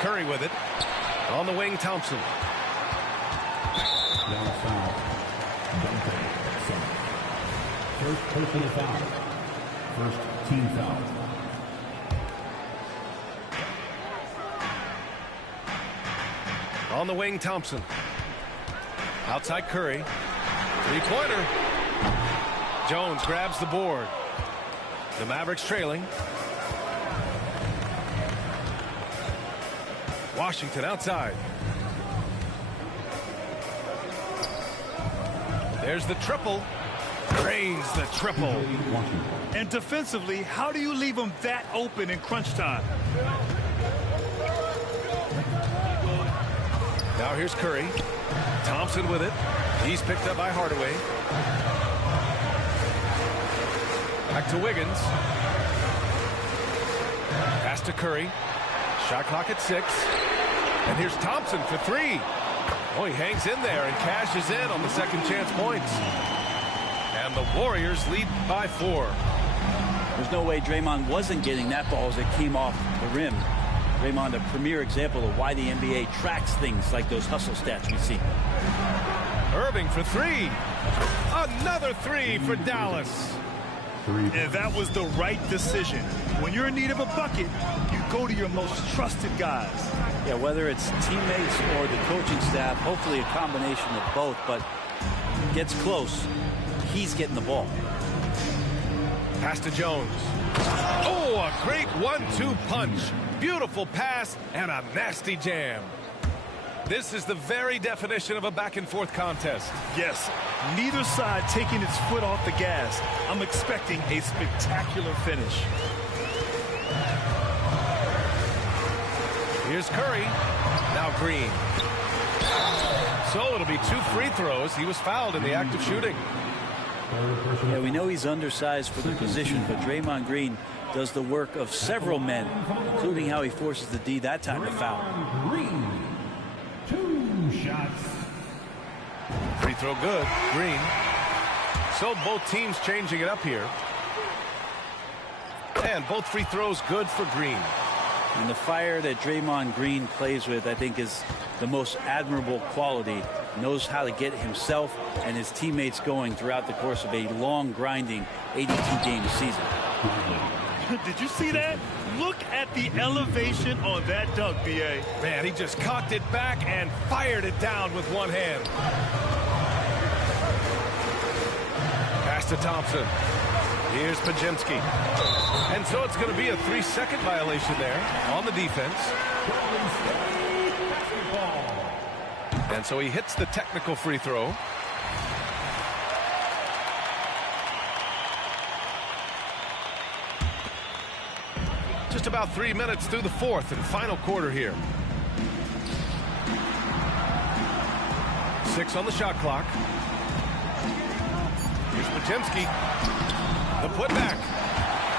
Curry with it. On the wing, Thompson. First personal foul. First team foul. On the wing, Thompson. Outside Curry. Three-pointer. Jones grabs the board. The Mavericks trailing. Washington outside. There's the triple. Drains the triple. And defensively, how do you leave them that open in crunch time? Now here's Curry. Thompson with it. He's picked up by Hardaway. Back to Wiggins. Pass to Curry. Shot clock at 6. And here's Thompson for 3. Oh, he hangs in there and cashes in on the second chance points. And the Warriors lead by 4. There's no way Draymond wasn't getting that ball as it came off the rim. Draymond, a premier example of why the NBA tracks things like those hustle stats we see. Irving for 3. Another 3 for Dallas. And that was the right decision. When you're in need of a bucket, you go to your most trusted guys. Yeah, whether it's teammates or the coaching staff, hopefully a combination of both, but gets close, he's getting the ball. Pass to Jones. Oh, a great 1-2 punch. Beautiful pass and a nasty jam. This is the very definition of a back-and-forth contest. Yes, neither side taking its foot off the gas. I'm expecting a spectacular finish. Here's Curry. Now Green. So it'll be 2 free throws. He was fouled in the act of shooting. Yeah, we know he's undersized for the position, but Draymond Green does the work of several men, including how he forces the D that time to foul. Green. 2 shots. Free throw good. Green. So both teams changing it up here. And both free throws good for Green. And the fire that Draymond Green plays with, I think, is the most admirable quality. Knows how to get himself and his teammates going throughout the course of a long, grinding 82-game season. Did you see that? Look at the elevation on that dunk, B.A. Man, he just cocked it back and fired it down with one hand. Pass to Thompson. Here's Podziemski. And so it's going to be a 3-second violation there on the defense. And so he hits the technical free throw. Just about 3 minutes through the fourth and final quarter here. 6 on the shot clock. Here's Podziemski. The putback.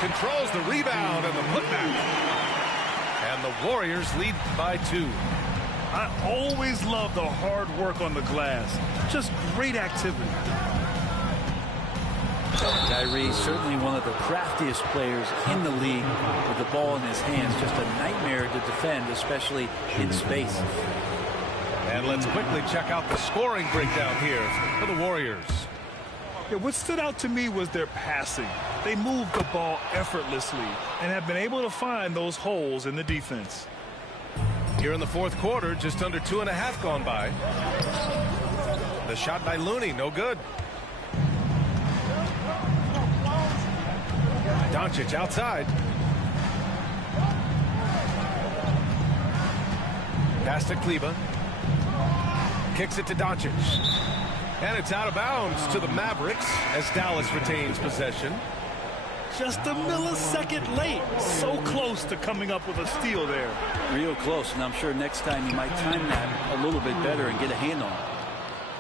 Controls the rebound and the putback. And the Warriors lead by 2. I always love the hard work on the glass. Just great activity. Kyrie, certainly one of the craftiest players in the league with the ball in his hands. Just a nightmare to defend, especially in space. And let's quickly check out the scoring breakdown here for the Warriors. Yeah, what stood out to me was their passing. They moved the ball effortlessly and have been able to find those holes in the defense. Here in the fourth quarter, just under 2.5 gone by. The shot by Looney, no good. Doncic outside. Pass to Kleber. Kicks it to Doncic. And it's out of bounds to the Mavericks as Dallas retains possession. Just a millisecond late. So close to coming up with a steal there. Real close, and I'm sure next time he might time that a little bit better and get a hand on it.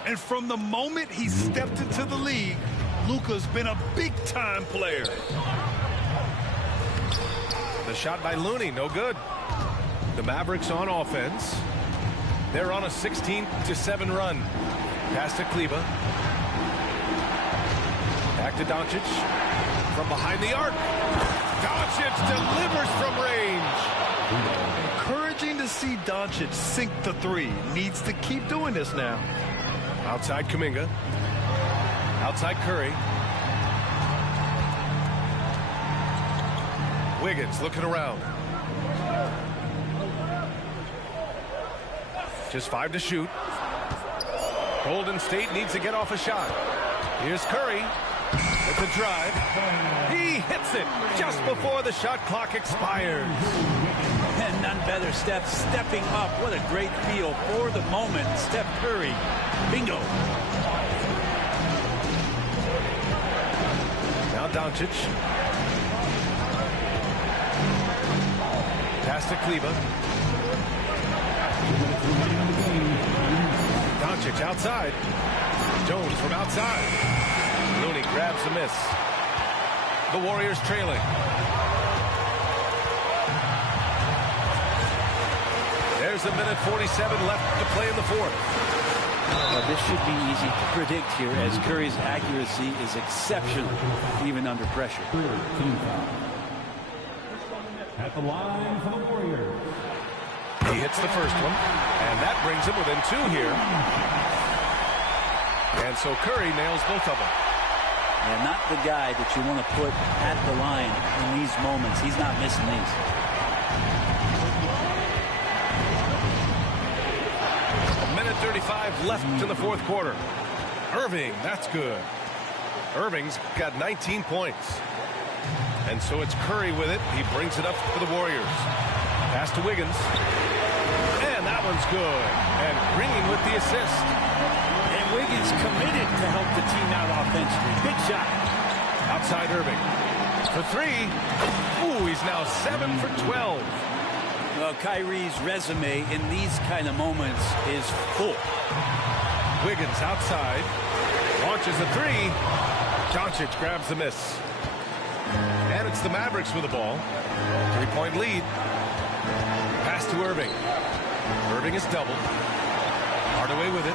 And from the moment he stepped into the league, Luka's been a big-time player. The shot by Looney, no good. The Mavericks on offense. They're on a 16-7 run. Pass to Kleber. Back to Doncic. From behind the arc. Doncic delivers from range. Encouraging to see Doncic sink the 3. Needs to keep doing this now. Outside Kuminga. Outside Curry. Wiggins looking around. Just 5 to shoot. Golden State needs to get off a shot. Here's Curry with the drive. He hits it just before the shot clock expires. And none better, Steph stepping up. What a great feel for the moment. Steph Curry. Bingo. Now Doncic. Pass to Kleber. Doncic outside. Jones from outside. Looney grabs a miss. The Warriors trailing. There's a minute 47 left to play in the fourth. Well, this should be easy to predict here, as Curry's accuracy is exceptional, even under pressure. At the line for the Warriors. He hits the first one, and that brings him within 2 here. And so Curry nails both of them. Yeah, not the guy that you want to put at the line in these moments. He's not missing these. A minute 35 left in the fourth quarter. Irving, that's good. Irving's got 19 points. And so it's Curry with it. He brings it up for the Warriors. Pass to Wiggins. And that one's good. And Green with the assist. And Wiggins committed to help the team out offensively. Big shot. Outside Irving. For 3. Ooh, he's now 7 for 12. Well, Kyrie's resume in these kind of moments is full. Wiggins outside. Launches a 3. Doncic grabs the miss. And it's the Mavericks with the ball. 3-point lead. Pass to Irving. Irving is doubled. Hardaway with it.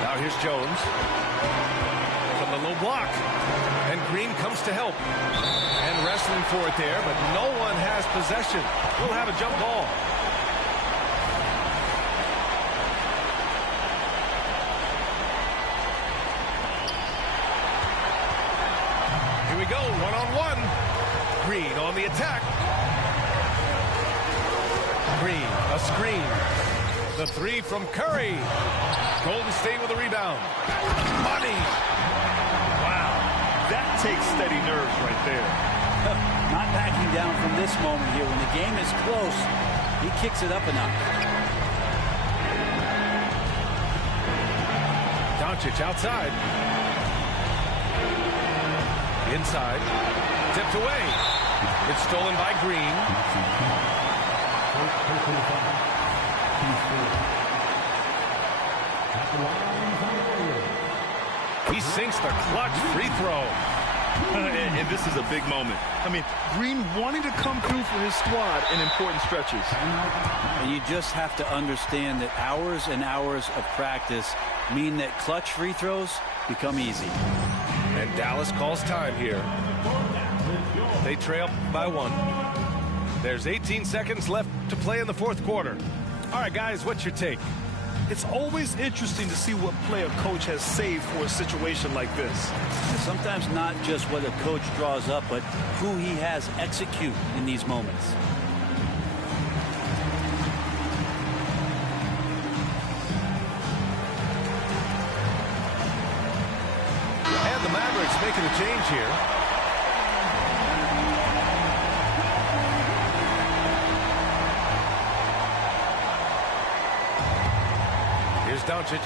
Now here's Jones. From the low block. And Green comes to help. And wrestling for it there, but no one has possession. We'll have a jump ball. Here we go, one-on-one. Green on the attack. Green, a screen. The 3 from Curry. Golden State with a rebound. Money. Wow, that takes steady nerves right there. Not backing down from this moment here. When the game is close, he kicks it up a notch. Doncic outside. Inside. Tipped away. It's stolen by Green. He sinks the clutch free throw. And this is a big moment. I mean, Green wanting to come through for his squad in important stretches. And you just have to understand that hours and hours of practice mean that clutch free throws become easy. And Dallas calls time here. They trail by 1. There's 18 seconds left to play in the fourth quarter. All right, guys, what's your take? It's always interesting to see what play a coach has saved for a situation like this. And sometimes not just what a coach draws up, but who he has execute in these moments. And the Mavericks making a change here. Here's Doncic.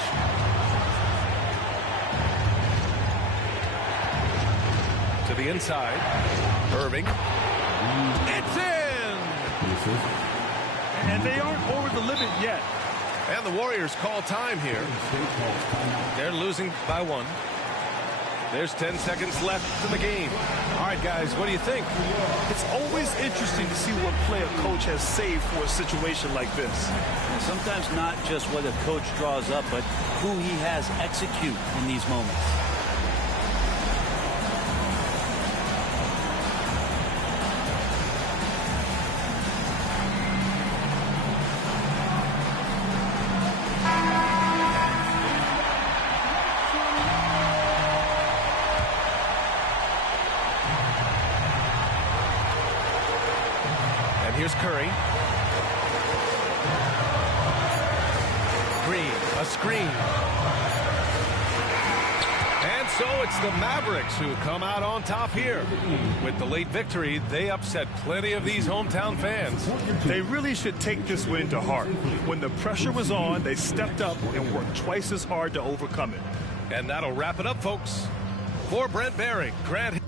To the inside. Irving. It's in! And they aren't over the limit yet. And the Warriors call time here. They're losing by 1. There's 10 seconds left in the game. All right, guys, what do you think? It's always interesting to see what play a coach has saved for a situation like this. And sometimes not just what a coach draws up, but who he has execute in these moments. Here's Curry. Green, a screen. And so it's the Mavericks who come out on top here. With the late victory, they upset plenty of these hometown fans. They really should take this win to heart. When the pressure was on, they stepped up and worked twice as hard to overcome it. And that'll wrap it up, folks. For Brent Barry, Grant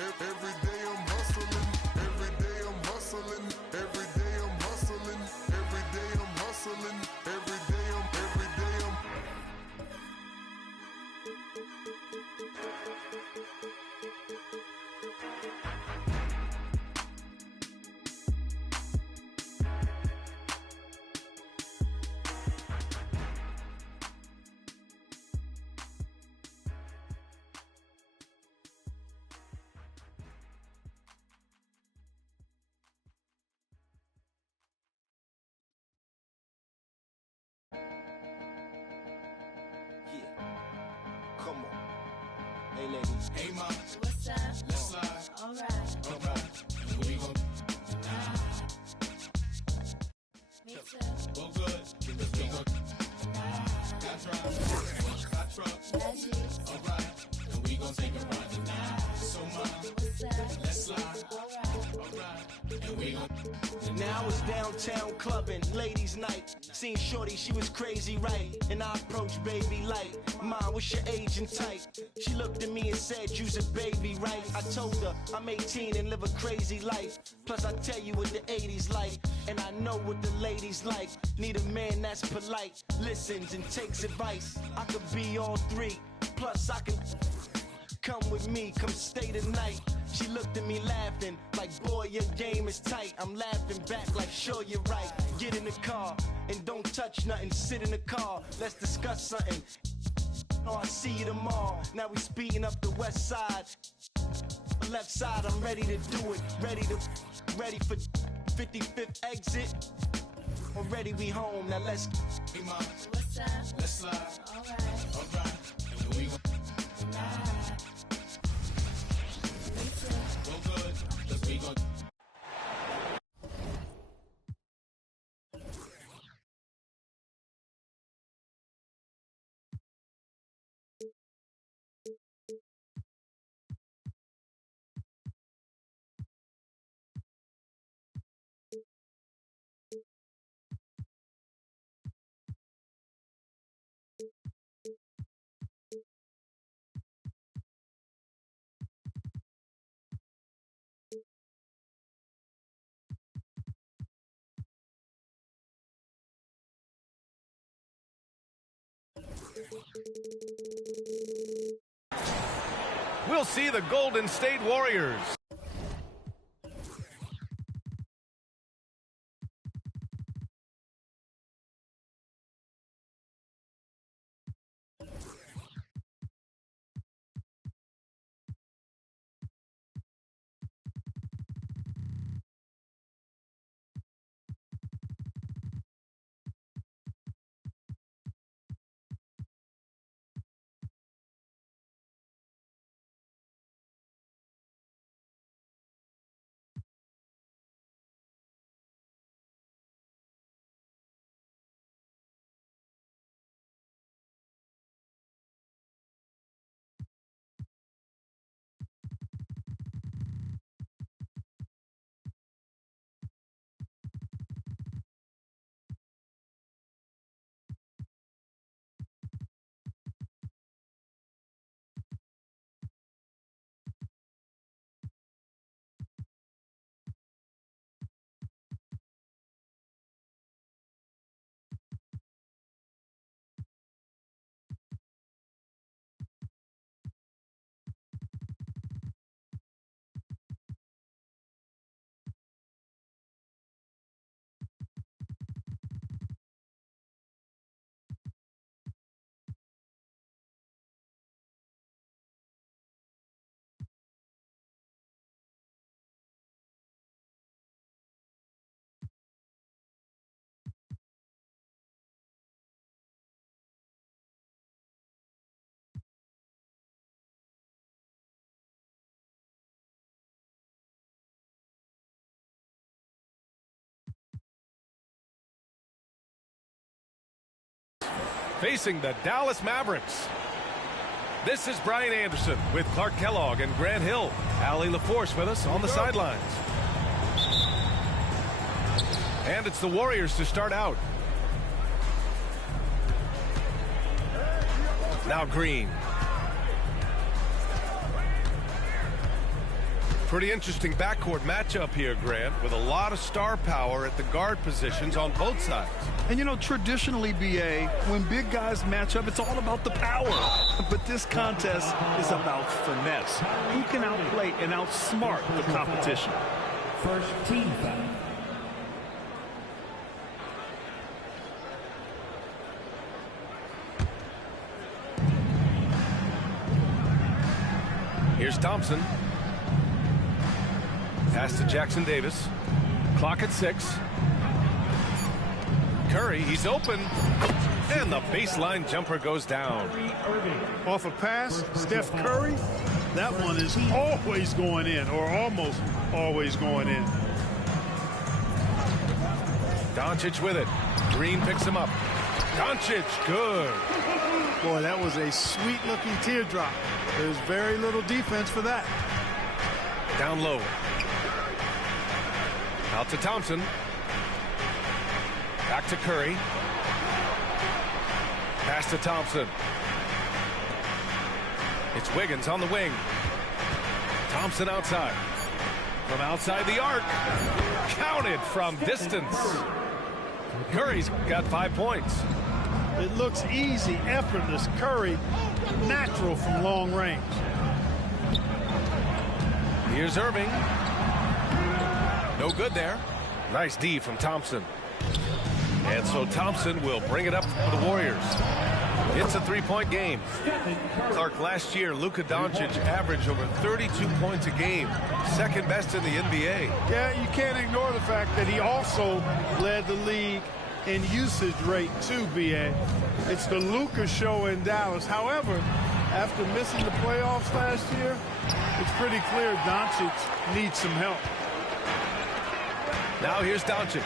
Every day I'm hustling. Every day I'm hustling. Every day I'm hustling. Every day I'm hustling. Every day I'm. Come on. Hey, ladies. Hey, ma. What's up? Let's slide. All right. All right. And we gon' Me too. Go good. We gon' got drugs. Got trucks. All right. And we gon' take a ride tonight. So, ma. What's up? Let's slide. All right. And we gon' Now it's downtown clubbing, ladies' night. Seen shorty, she was crazy, right? And I approached baby light. Mom, what's your age and type? She looked at me and said, you's a baby, right? I told her I'm 18 and live a crazy life. Plus I tell you what the 80s like, and I know what the ladies like. Need a man that's polite, listens and takes advice. I could be all three, plus I can come with me, come stay tonight. She looked at me laughing, like, boy, your game is tight. I'm laughing back like, sure, you're right. Get in the car, and don't touch nothing. Sit in the car, let's discuss something. Oh, I'll see you tomorrow. Now we speeding up the west side. Left side, I'm ready to do it. Ready for 55th exit. Already we home, now let's. Hey, ma. What's up? Let's slide. All right. All right. And we gon' go good, 'cause we gon' We'll see the Golden State Warriors. Facing the Dallas Mavericks. This is Brian Anderson with Clark Kellogg and Grant Hill. Allie LaForce with us on the sidelines. And it's the Warriors to start out. Now Green. Pretty interesting backcourt matchup here, Grant, with a lot of star power at the guard positions on both sides. And, you know, traditionally, B.A., when big guys match up, it's all about the power. But this contest is about finesse. Who can outplay and outsmart the competition? First team foul. Here's Thompson. Pass to Jackson Davis. Clock at 6. Curry, he's open. And the baseline jumper goes down. Off a pass, Steph Curry. That one is always going in, or almost always going in. Doncic with it. Green picks him up. Doncic, good. Boy, that was a sweet-looking teardrop. There's very little defense for that. Down low. Out to Thompson. Back to Curry. Pass to Thompson. It's Wiggins on the wing. Thompson outside. From outside the arc. Counted from distance. Curry's got 5 points. It looks easy, effortless. Curry, natural from long range. Here's Irving. No good there. Nice D from Thompson. And so Thompson will bring it up for the Warriors. It's a 3-point game. Clark, last year, Luka Doncic averaged over 32 points a game. Second best in the NBA. Yeah, you can't ignore the fact that he also led the league in usage rate too, B.A. It's the Luka show in Dallas. However, after missing the playoffs last year, it's pretty clear Doncic needs some help. Now here's Doncic.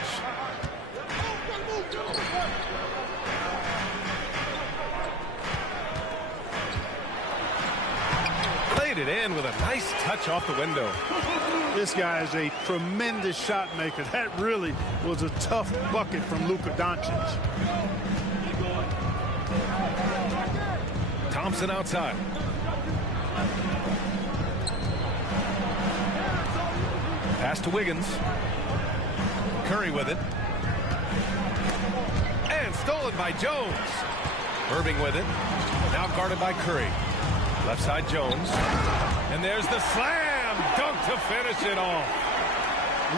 Played it in with a nice touch off the window. This guy is a tremendous shot maker. That really was a tough bucket from Luka Doncic. Thompson outside. Pass to Wiggins. Curry with it. And stolen by Jones. Irving with it. Now guarded by Curry. Left side Jones. And there's the slam dunk to finish it off.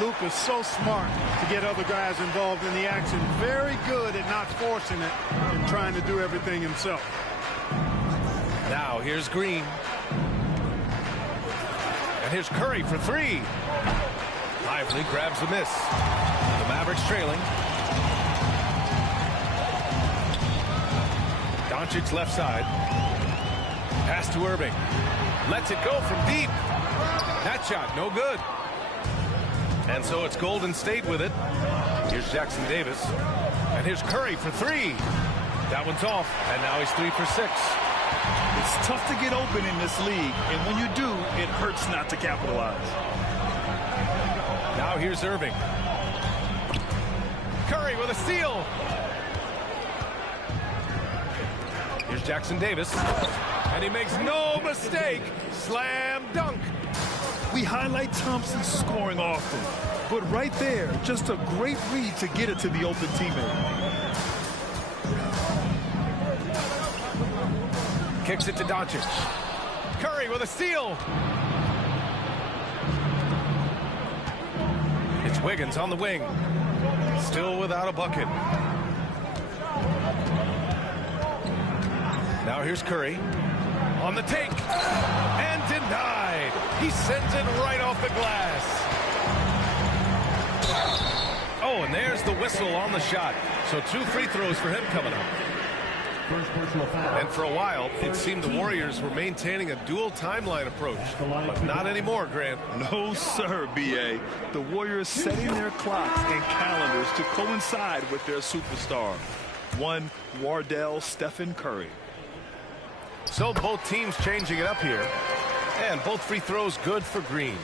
Luka's so smart to get other guys involved in the action. Very good at not forcing it and trying to do everything himself. Now here's Green. And here's Curry for 3. Lively grabs the miss. The Mavericks trailing. Doncic left side. Pass to Irving. Lets it go from deep. That shot no good. And so it's Golden State with it. Here's Jackson Davis. And here's Curry for 3. That one's off. And now he's 3 for 6. It's tough to get open in this league, and when you do, it hurts not to capitalize. Now here's Irving. Curry with a steal. Here's Jackson Davis. And he makes no mistake. Slam dunk. We highlight Thompson's scoring often, but right there, just a great read to get it to the open teammate. Kicks it to Doncic. Curry with a steal. It's Wiggins on the wing. Still without a bucket. Now here's Curry. On the take. And denied. He sends it right off the glass. Oh, and there's the whistle on the shot. So 2 free throws for him coming up. And for a while, it seemed the Warriors were maintaining a dual timeline approach. But not anymore, Grant. No, sir, B.A. The Warriors setting their clocks and calendars to coincide with their superstar. One, Wardell Stephen Curry. So both teams changing it up here. And both free throws good for Green.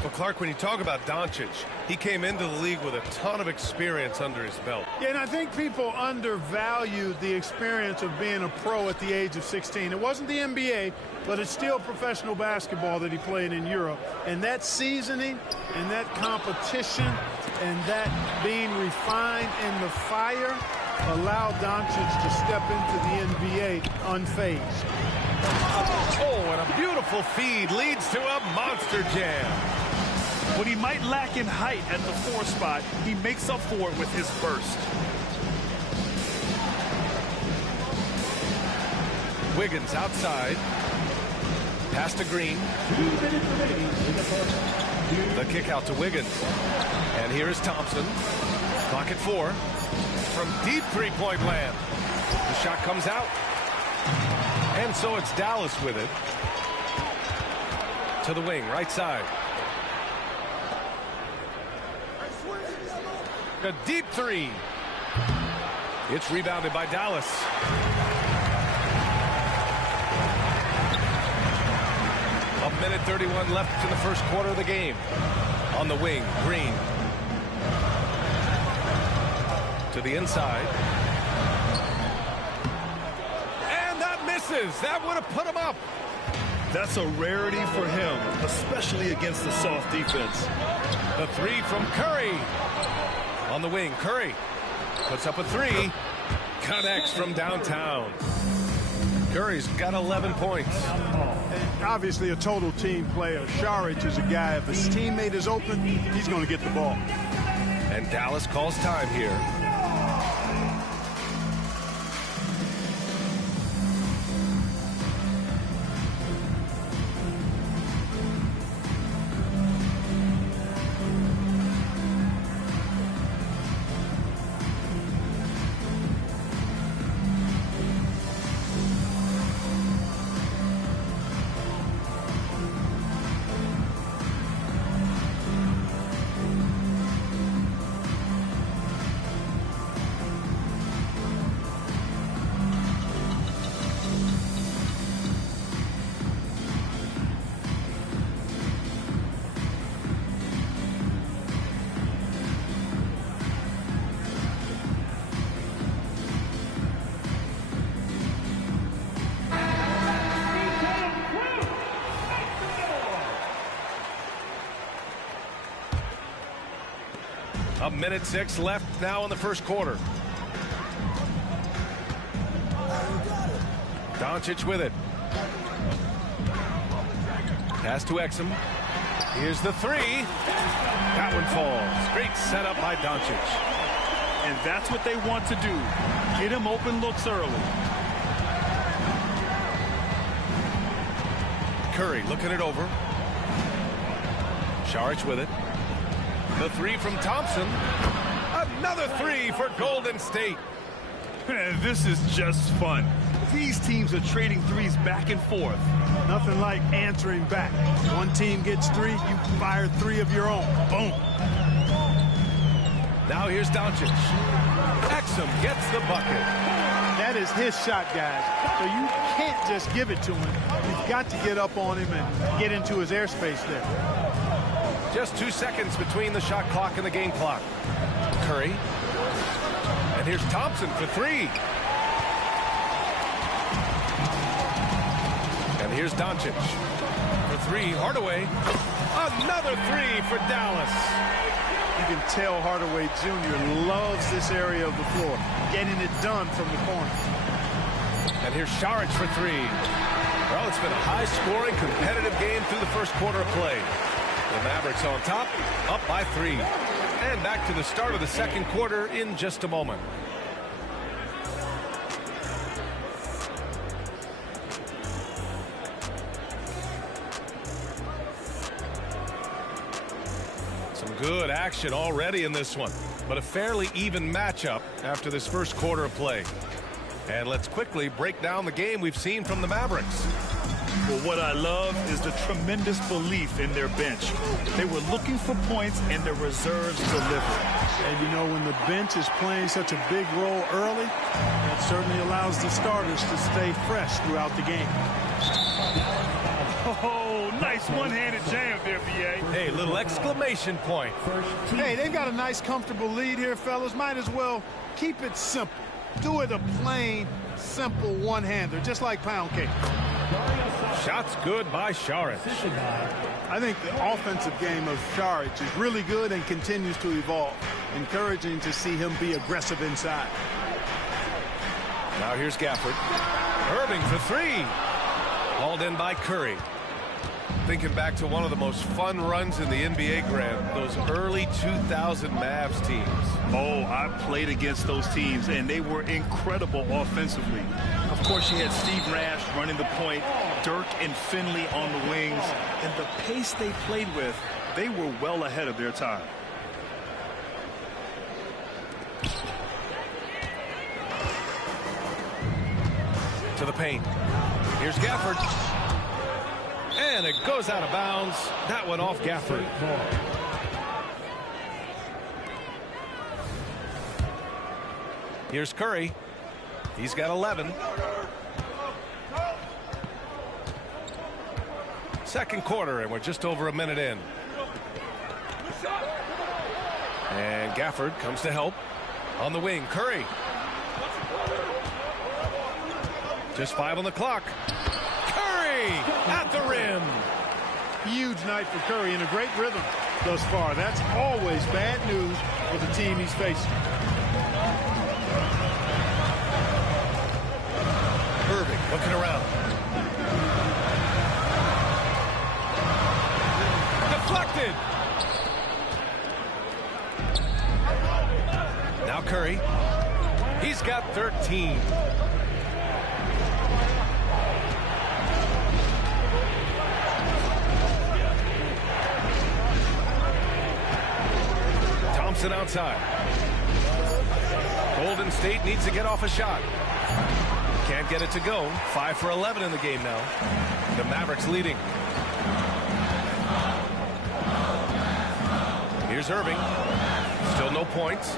Well, Clark, when you talk about Doncic, he came into the league with a ton of experience under his belt. Yeah, and I think people undervalue the experience of being a pro at the age of 16. It wasn't the NBA, but it's still professional basketball that he played in Europe. And that seasoning and that competition and that being refined in the fire allowed Doncic to step into the NBA unfazed. Oh, and a beautiful feed leads to a monster jam. What he might lack in height at the 4 spot, he makes up for it with his burst. Wiggins outside. Pass to Green. 2 minutes remaining in the first. The kick out to Wiggins. And here is Thompson. Clock at 4. From deep three-point land. The shot comes out. And so it's Dallas with it. To the wing, right side. A deep 3. It's rebounded by Dallas. A minute 31 left in the first quarter of the game. On the wing, Green. To the inside. And that misses. That would have put him up. That's a rarity for him, especially against the soft defense. The 3 from Curry. On the wing, Curry puts up a 3. Connects from downtown. Curry's got 11 points. And obviously a total team player. Saric is a guy, if his teammate is open, he's going to get the ball. And Dallas calls time here. A minute 6 left now in the first quarter. Doncic with it. Pass to Exum. Here's the 3. That one falls. Great setup by Doncic. And that's what they want to do. Get him open looks early. Curry looking it over. Saric with it. The 3 from Thompson. Another 3 for Golden State. And this is just fun. These teams are trading threes back and forth. Nothing like answering back. One team gets 3, you fire 3 of your own. Boom. Now here's Doncic. Exum gets the bucket. That is his shot, guys. So you can't just give it to him. You've got to get up on him and get into his airspace there. Just 2 seconds between the shot clock and the game clock. Curry. And here's Thompson for 3. And here's Doncic for 3. Hardaway. Another 3 for Dallas. You can tell Hardaway Jr. loves this area of the floor, getting it done from the corner. And here's Saric for 3. Well, it's been a high-scoring, competitive game through the first quarter of play. The Mavericks on top, up by 3. And back to the start of the second quarter in just a moment. Some good action already in this one, but a fairly even matchup after this first quarter of play. And let's quickly break down the game we've seen from the Mavericks. Well, what I love is the tremendous belief in their bench. They were looking for points, and their reserves delivered. And, you know, when the bench is playing such a big role early, that certainly allows the starters to stay fresh throughout the game. Oh, nice one-handed jam there, B.A. Hey, little exclamation point. Hey, they've got a nice, comfortable lead here, fellas. Might as well keep it simple. Do it a plain, simple one-hander, just like pound cake. Shots good by Šarić. I think the offensive game of Šarić is really good and continues to evolve. Encouraging to see him be aggressive inside. Now here's Gafford. Irving for three. Hauled in by Curry. Thinking back to one of the most fun runs in the NBA, Grant, those early 2000 Mavs teams. Oh, I played against those teams, and they were incredible offensively. Of course, you had Steve Nash running the point, Dirk and Finley on the wings, and the pace they played with, they were well ahead of their time. To the paint. Here's Gafford. And it goes out of bounds. That one off Gafford. Here's Curry. He's got 11. Second quarter, and we're just over a minute in. And Gafford comes to help. On the wing, Curry. Just 5 on the clock. Curry at the rim. Huge night for Curry and a great rhythm thus far. That's always bad news for the team he's facing. Irving looking around. Deflected. Now Curry. He's got 13. Thompson outside. Golden State needs to get off a shot. Can't get it to go. 5 for 11 in the game now. The Mavericks leading. Here's Irving. Still no points.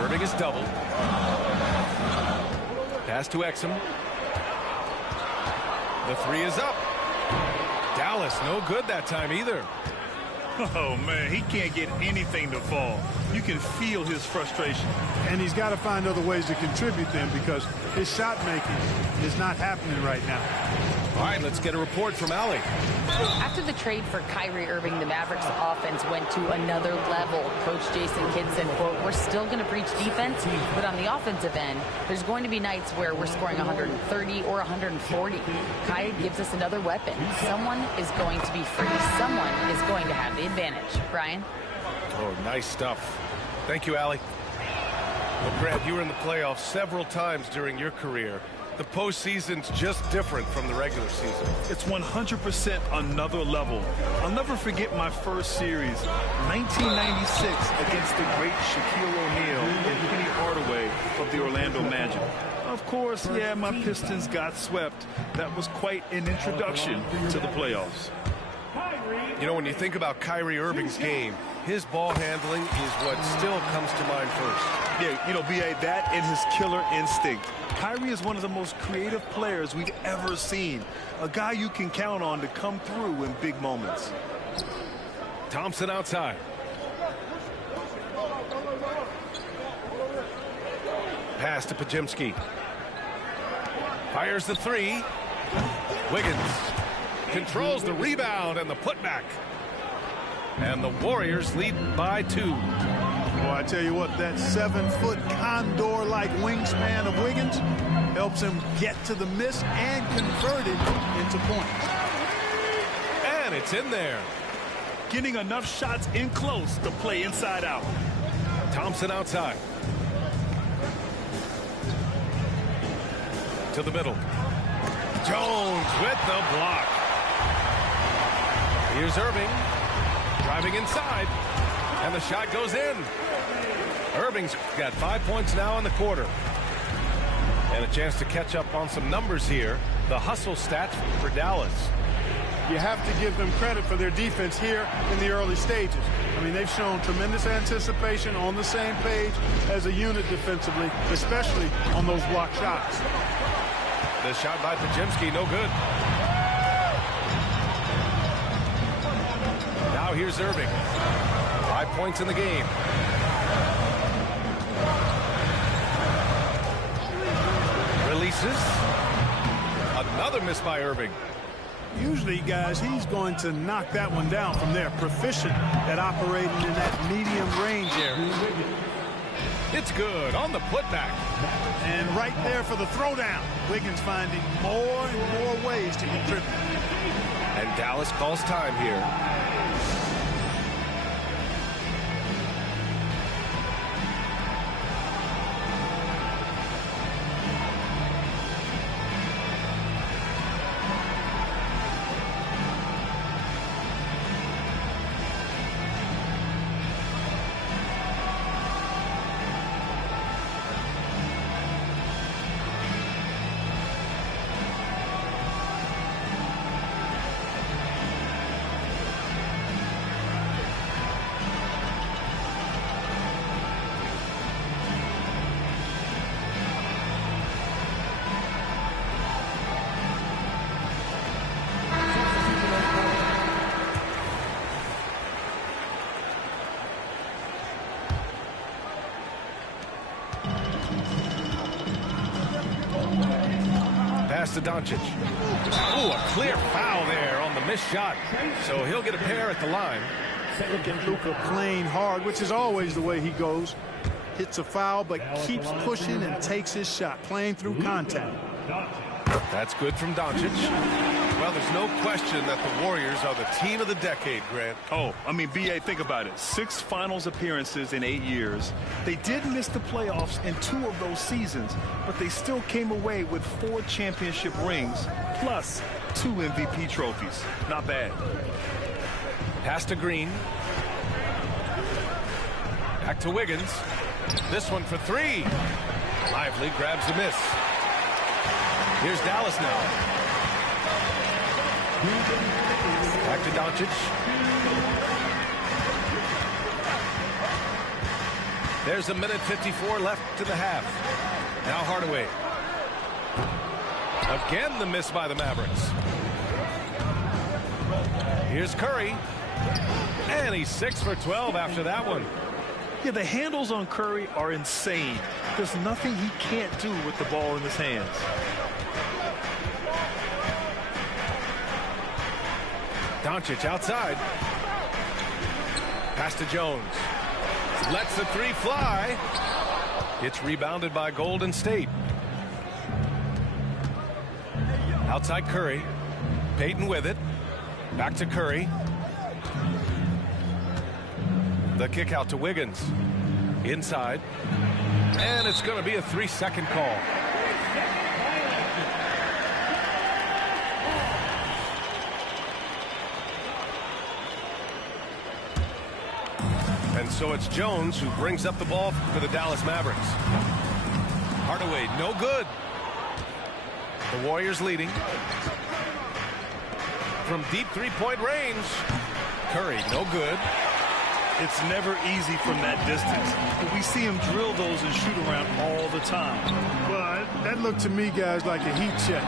Irving is doubled. Pass to Exum. The three is up. Dallas no good that time either. Oh, man, he can't get anything to fall. You can feel his frustration. And he's got to find other ways to contribute them because his shot making is not happening right now. All right, let's get a report from Allie. After the trade for Kyrie Irving, the Mavericks offense went to another level. Coach Jason Kidd said, quote, "We're still going to preach defense, but on the offensive end, there's going to be nights where we're scoring 130 or 140. Kai gives us another weapon. Someone is going to be free. Someone is going to have the advantage." Brian? Oh, nice stuff. Thank you, Allie. Well, Grant, you were in the playoffs several times during your career. The postseason's just different from the regular season. It's 100% another level. I'll never forget my first series, 1996, against the great Shaquille O'Neal and Penny Hardaway of the Orlando Magic. Of course, yeah, my Pistons got swept. That was quite an introduction to the playoffs. You know, when you think about Kyrie Irving's game, his ball handling is what still comes to mind first. Yeah, you know, B.A., that and his killer instinct. Kyrie is one of the most creative players we've ever seen. A guy you can count on to come through in big moments. Thompson outside. Pass to Podziemski. Fires the three. Wiggins controls the rebound and the putback. And the Warriors lead by 2. Well, I tell you what, that 7-foot condor-like wingspan of Wiggins helps him get to the miss and convert it into points. And it's in there. Getting enough shots in close to play inside out. Thompson outside. To the middle. Jones with the block. Here's Irving. Driving inside. And the shot goes in. Irving's got 5 points now in the quarter. And a chance to catch up on some numbers here. The hustle stats for Dallas. You have to give them credit for their defense here in the early stages. I mean, they've shown tremendous anticipation, on the same page as a unit defensively, especially on those block shots. The shot by Podziemski, no good. Now here's Irving. 5 points in the game. Releases. Another miss by Irving. Usually, guys, he's going to knock that one down from there. Proficient at operating in that medium range area. It's good on the putback. And right there for the throwdown. Wiggins finding more and more ways to contribute. And Dallas calls time here. Pass to Doncic. Oh, a clear foul there on the missed shot. So he'll get a pair at the line. Look at Luka playing hard, which is always the way he goes. Hits a foul, but keeps pushing and takes his shot, playing through contact. That's good from Doncic. Well, there's no question that the Warriors are the team of the decade, Grant. Oh, I mean, B.A., think about it. 6 finals appearances in 8 years. They did miss the playoffs in 2 of those seasons, but they still came away with 4 championship rings, plus 2 MVP trophies. Not bad. Pass to Green. Back to Wiggins. This one for 3. Lively grabs the miss. Here's Dallas now. Back to Doncic. There's 1:54 left to the half. Now Hardaway. Again the miss by the Mavericks. Here's Curry. And he's 6 for 12 after that one. Yeah, the handles on Curry are insane. There's nothing he can't do with the ball in his hands. Doncic outside. Pass to Jones. Lets the 3 fly. It's rebounded by Golden State. Outside Curry. Payton with it. Back to Curry. The kick out to Wiggins. Inside. And it's going to be a 3-second call. And so it's Jones who brings up the ball for the Dallas Mavericks. Hardaway, no good. The Warriors leading. From deep 3-point range. Curry, no good. It's never easy from that distance, but we see him drill those and shoot around all the time. Well, that looked to me, guys, like a heat check.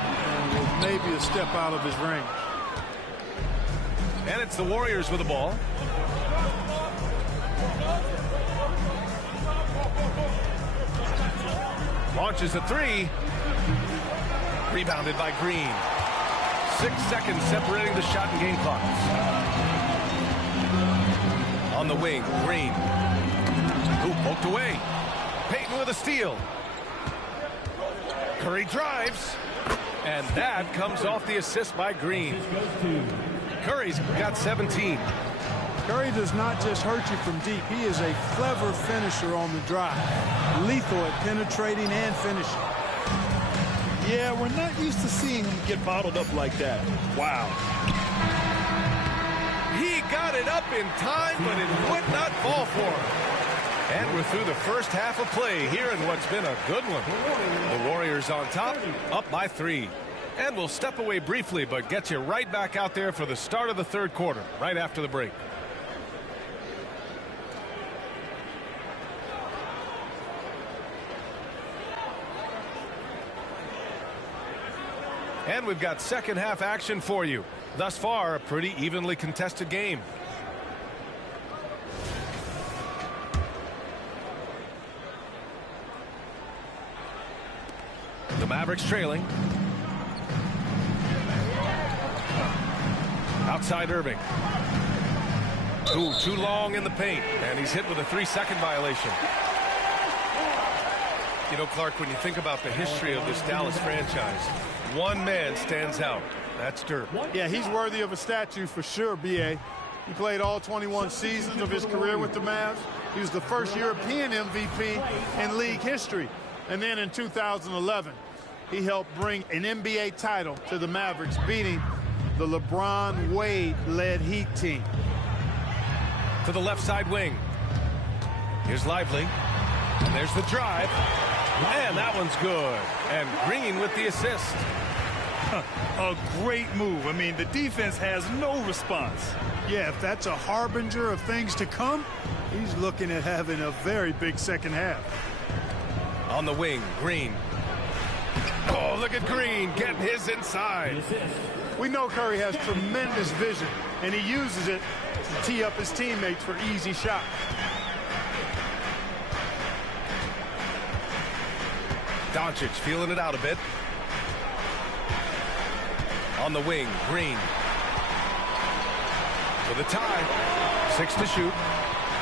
Maybe a step out of his range. And it's the Warriors with the ball. Launches a 3. Rebounded by Green. 6 seconds separating the shot and game clocks. On the wing, Green. Who poked away. Payton with a steal. Curry drives. And that comes off the assist by Green. Curry's got 17. Curry does not just hurt you from deep. He is a clever finisher on the drive. Lethal at penetrating and finishing. Yeah, we're not used to seeing him get bottled up like that. Wow. He got it up in time, but it would not fall for him. And we're through the first half of play here in what's been a good one. The Warriors on top, up by 3. And we'll step away briefly, but get you right back out there for the start of the third quarter, right after the break. And we've got second half action for you. Thus far, a pretty evenly contested game. The Mavericks trailing. Outside Irving. Ooh, too long in the paint. And he's hit with a 3-second violation. You know, Clark, when you think about the history of this Dallas franchise, one man stands out. That's Dirk. Yeah, he's worthy of a statue for sure, B.A. He played all 21 seasons of his career with the Mavs. He was the first European MVP in league history. And then in 2011, he helped bring an NBA title to the Mavericks, beating the LeBron Wade-led Heat team. To the left side wing. Here's Lively. And there's the drive. And that one's good. And Green with the assist. A great move. I mean, the defense has no response. Yeah, if that's a harbinger of things to come, he's looking at having a very big second half. On the wing, Green. Oh, look at Green getting his inside. We know Curry has tremendous vision, and he uses it to tee up his teammates for easy shots. Doncic feeling it out a bit. On the wing, Green. For the tie. 6 to shoot.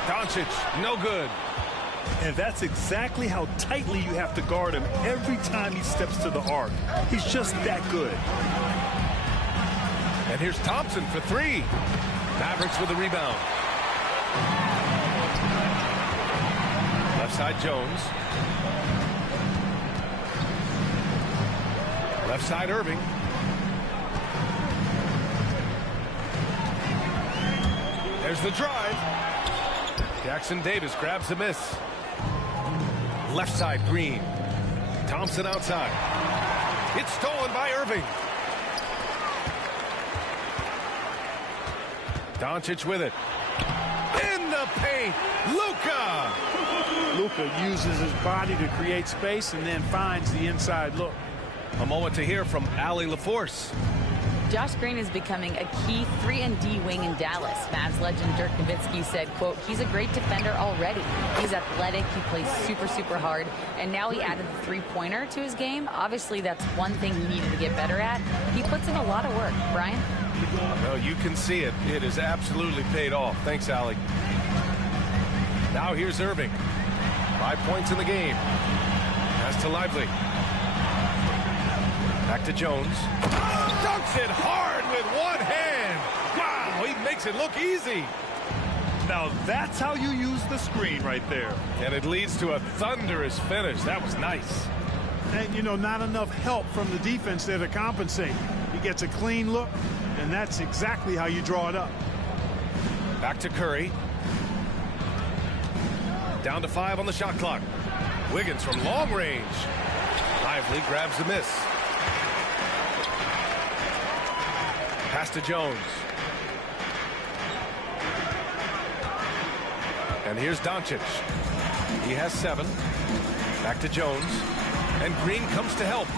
Doncic, no good. And that's exactly how tightly you have to guard him every time he steps to the arc. He's just that good. And here's Thompson for 3. Mavericks with a rebound. Left side Jones. Left side Irving. There's the drive. Jackson Davis grabs the miss. Left side Green. Thompson outside. It's stolen by Irving. Doncic with it. In the paint. Luka. Luka uses his body to create space and then finds the inside look. A moment to hear from Allie LaForce. Josh Green is becoming a key 3-and-D wing in Dallas. Mavs legend Dirk Nowitzki said, quote, he's a great defender already. He's athletic, he plays super, super hard, and now he added the three-pointer to his game. Obviously, that's one thing he needed to get better at. He puts in a lot of work. Brian? No, you can see it. It is absolutely paid off. Thanks, Allie. Now here's Irving. 5 points in the game. Pass to Lively. Back to Jones. Dunks it hard with one hand. Wow, he makes it look easy. Now that's how you use the screen right there. And it leads to a thunderous finish. That was nice. And, you know, not enough help from the defense there to compensate. He gets a clean look, and that's exactly how you draw it up. Back to Curry. Down to 5 on the shot clock. Wiggins from long range. Lively grabs the miss. Pass to Jones. And here's Doncic. He has 7. Back to Jones. And Green comes to help.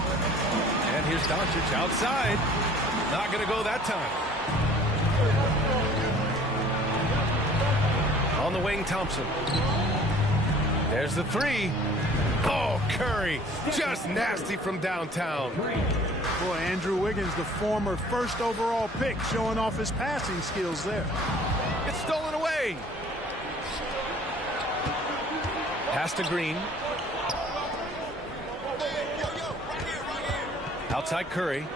And here's Doncic outside. Not going to go that time. On the wing, Thompson. There's the 3. Oh, Curry. Just nasty from downtown. Boy, Andrew Wiggins, the former first overall pick, showing off his passing skills there. It's stolen away. Pass to Green. Outside Curry.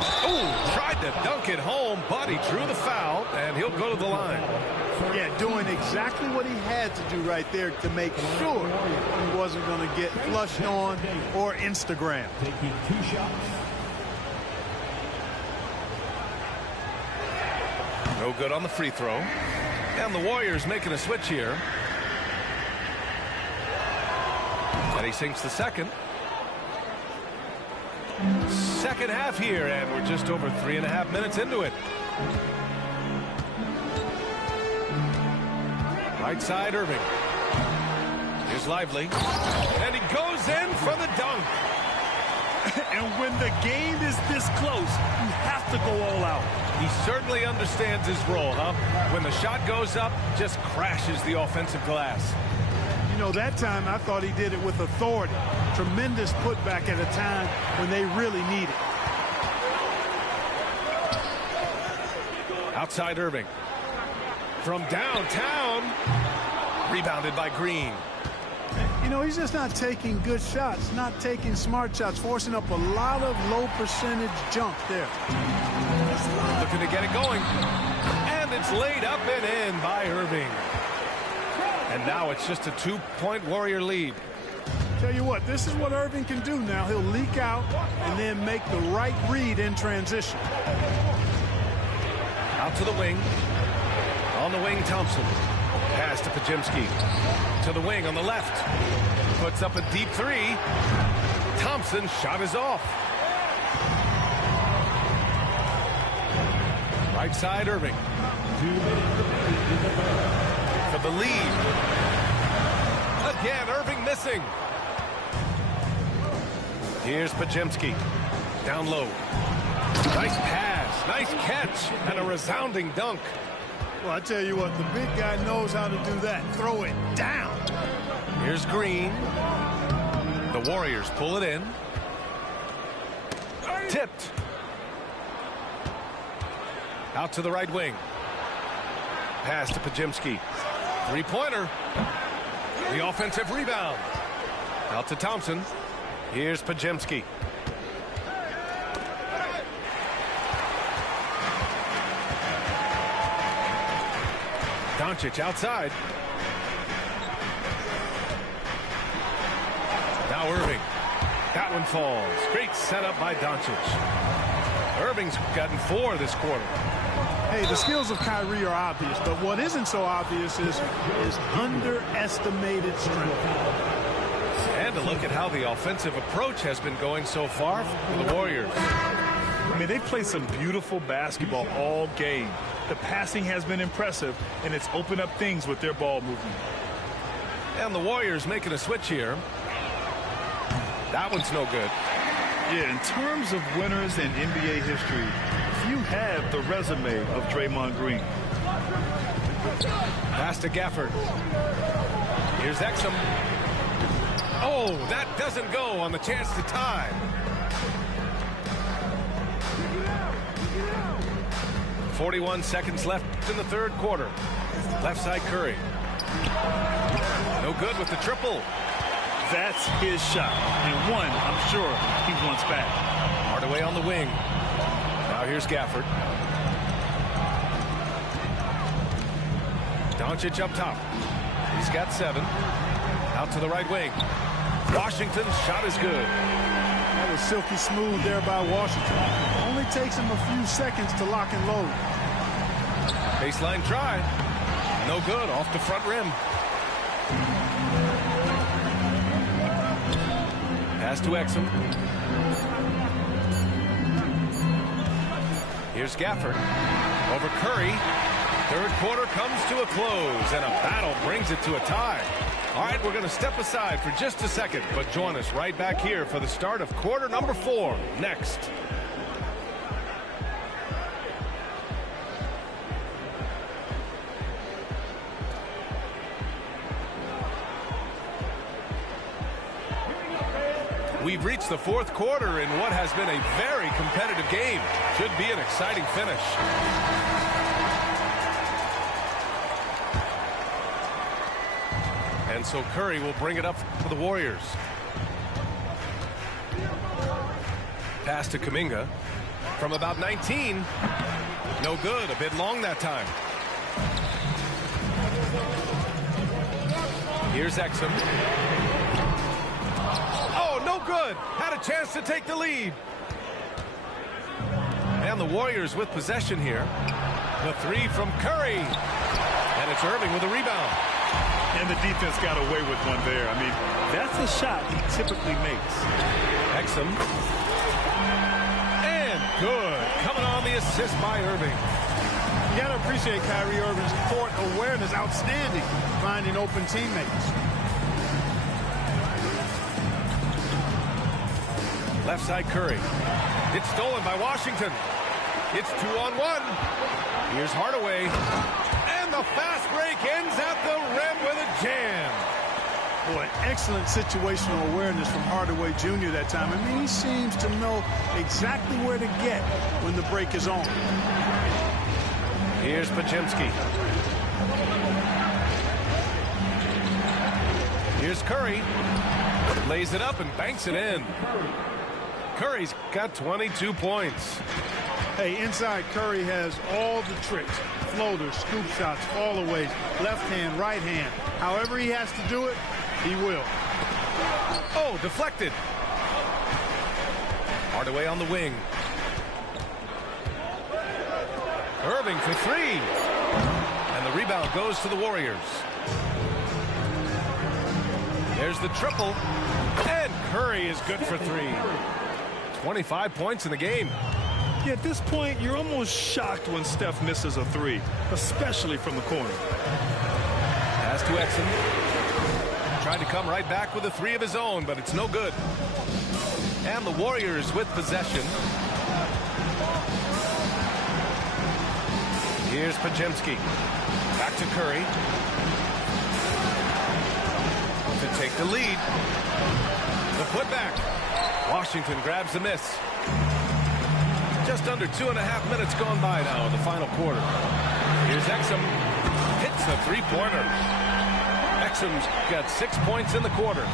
Oh, tried to dunk it home, but he drew the foul, and he'll go to the line. Yeah, doing exactly what he had to do right there to make sure he wasn't going to get flushed on or Instagram. Taking 2 shots. No good on the free throw. And the Warriors making a switch here. And he sinks the second. Second half here, and we're just over 3.5 minutes into it. Right side, Irving. Here's Lively. And he goes in for the dunk. And when the game is this close, you have to go all out. He certainly understands his role, huh? When the shot goes up, just crashes the offensive glass. You know, that time I thought he did it with authority. Tremendous putback at a time when they really need it. Outside Irving. From downtown. Rebounded by Green. You know, he's just not taking good shots, not taking smart shots, forcing up a lot of low percentage jump there. Looking to get it going. And it's laid up and in by Irving. And now it's just a 2-point Warrior lead. Tell you what, this is what Irving can do now. He'll leak out and then make the right read in transition. Out to the wing. On the wing, Thompson. Pass to Podziemski. To the wing on the left. Puts up a deep three. Thompson's shot is off. Right side, Irving. For the lead. Again, Irving missing. Here's Podziemski. Down low. Nice pass, nice catch, and a resounding dunk. Well, I tell you what, the big guy knows how to do that. Throw it down. Here's Green. The Warriors pull it in. Tipped. Out to the right wing. Pass to Podziemski. Three-pointer. The offensive rebound. Out to Thompson. Here's Podziemski. Doncic outside. Now Irving. That one falls. Great setup by Doncic. Irving's gotten 4 this quarter. Hey, the skills of Kyrie are obvious, but what isn't so obvious is underestimated strength. And to look at how the offensive approach has been going so far for the Warriors. I mean, they've played some beautiful basketball all game. The passing has been impressive, and it's opened up things with their ball movement. And the Warriors making a switch here. That one's no good. Yeah, in terms of winners in NBA history, you have the resume of Draymond Green. Pass to Gafford. Here's Exum. Oh, that doesn't go on the chance to tie. .41 seconds left in the third quarter. Left side Curry. No good with the triple. That's his shot. And one, I'm sure, he wants back. Hardaway on the wing. Now here's Gafford. Doncic up top. He's got 7. Out to the right wing. Washington's shot is good. That was silky smooth there by Washington. Only takes him a few seconds to lock and load. Baseline try. No good. Off the front rim. Pass to Exum. Here's Gafford. Over Curry. Third quarter comes to a close, and a battle brings it to a tie. All right, we're going to step aside for just a second, but join us right back here for the start of quarter number 4 next. We've reached the fourth quarter in what has been a very competitive game. Should be an exciting finish. And so Curry will bring it up for the Warriors. Pass to Kuminga. From about 19. No good. A bit long that time. Here's Exum. Oh, no good. Had a chance to take the lead. And the Warriors with possession here. The 3 from Curry. And it's Irving with a rebound. And the defense got away with one there. I mean, that's a shot he typically makes. Exum. And good. Coming on the assist by Irving. You got to appreciate Kyrie Irving's court awareness. Outstanding. Finding open teammates. Left side Curry. It's stolen by Washington. It's 2-on-1. Here's Hardaway. And the fast break ends at the rim with a jam. Boy, excellent situational awareness from Hardaway Jr. that time. I mean, he seems to know exactly where to get when the break is on. Here's Podziemski. Here's Curry. Lays it up and banks it in. Curry's got 22 points. Hey, inside Curry has all the tricks. Floaters, scoop shots, fallaways, left hand, right hand. However he has to do it, he will. Oh, deflected. Hardaway on the wing. Irving for three. And the rebound goes to the Warriors. There's the triple. And Curry is good for three. 25 points in the game. Yeah, at this point, you're almost shocked when Steph misses a three, especially from the corner. Pass to Exum. Tried to come right back with a three of his own, but it's no good. And the Warriors with possession. Here's Podziemski. Back to Curry. To take the lead. The putback. Washington grabs the miss. Just under 2.5 minutes gone by now in the final quarter. Here's Exum. Hits a three-pointer. Exum's got 6 points in the quarter.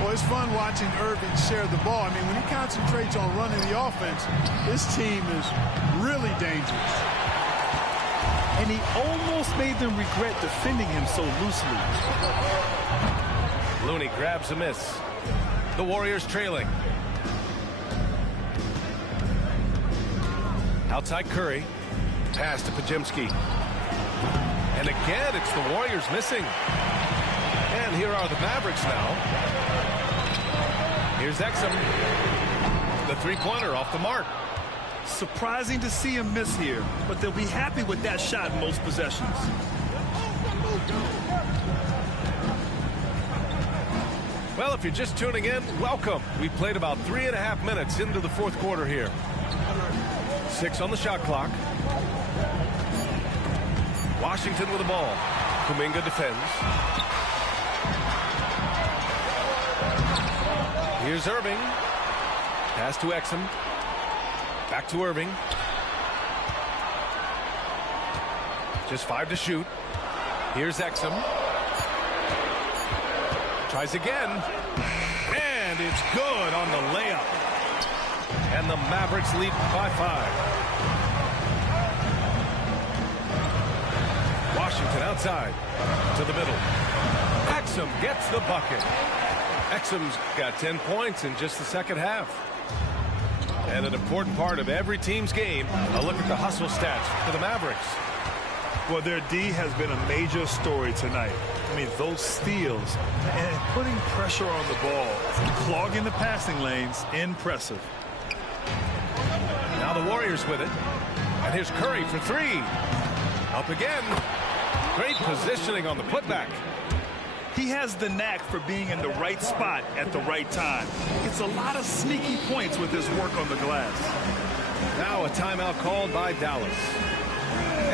Well, it's fun watching Irving share the ball. I mean, when he concentrates on running the offense, this team is really dangerous. And he almost made them regret defending him so loosely. Looney grabs a miss. The Warriors trailing. Outside Curry. Pass to Podziemski. And again, it's the Warriors missing. And here are the Mavericks now. Here's Exum. The three-pointer off the mark. Surprising to see him miss here, but they'll be happy with that shot in most possessions. Well, if you're just tuning in, welcome. We played about 3.5 minutes into the fourth quarter here. 6 on the shot clock. Washington with the ball. Kuminga defends. Here's Irving. Pass to Exum. Back to Irving. Just 5 to shoot. Here's Exum. Tries again. And it's good on the layup. And the Mavericks lead by 5. Washington outside to the middle. Exum gets the bucket. Exum's got 10 points in just the second half. And an important part of every team's game, a look at the hustle stats for the Mavericks. Well, their D has been a major story tonight. I mean, those steals and putting pressure on the ball, clogging the passing lanes, impressive. Now the Warriors with it. And here's Curry for three. Up again. Great positioning on the putback. He has the knack for being in the right spot at the right time. It's a lot of sneaky points with his work on the glass. Now a timeout called by Dallas.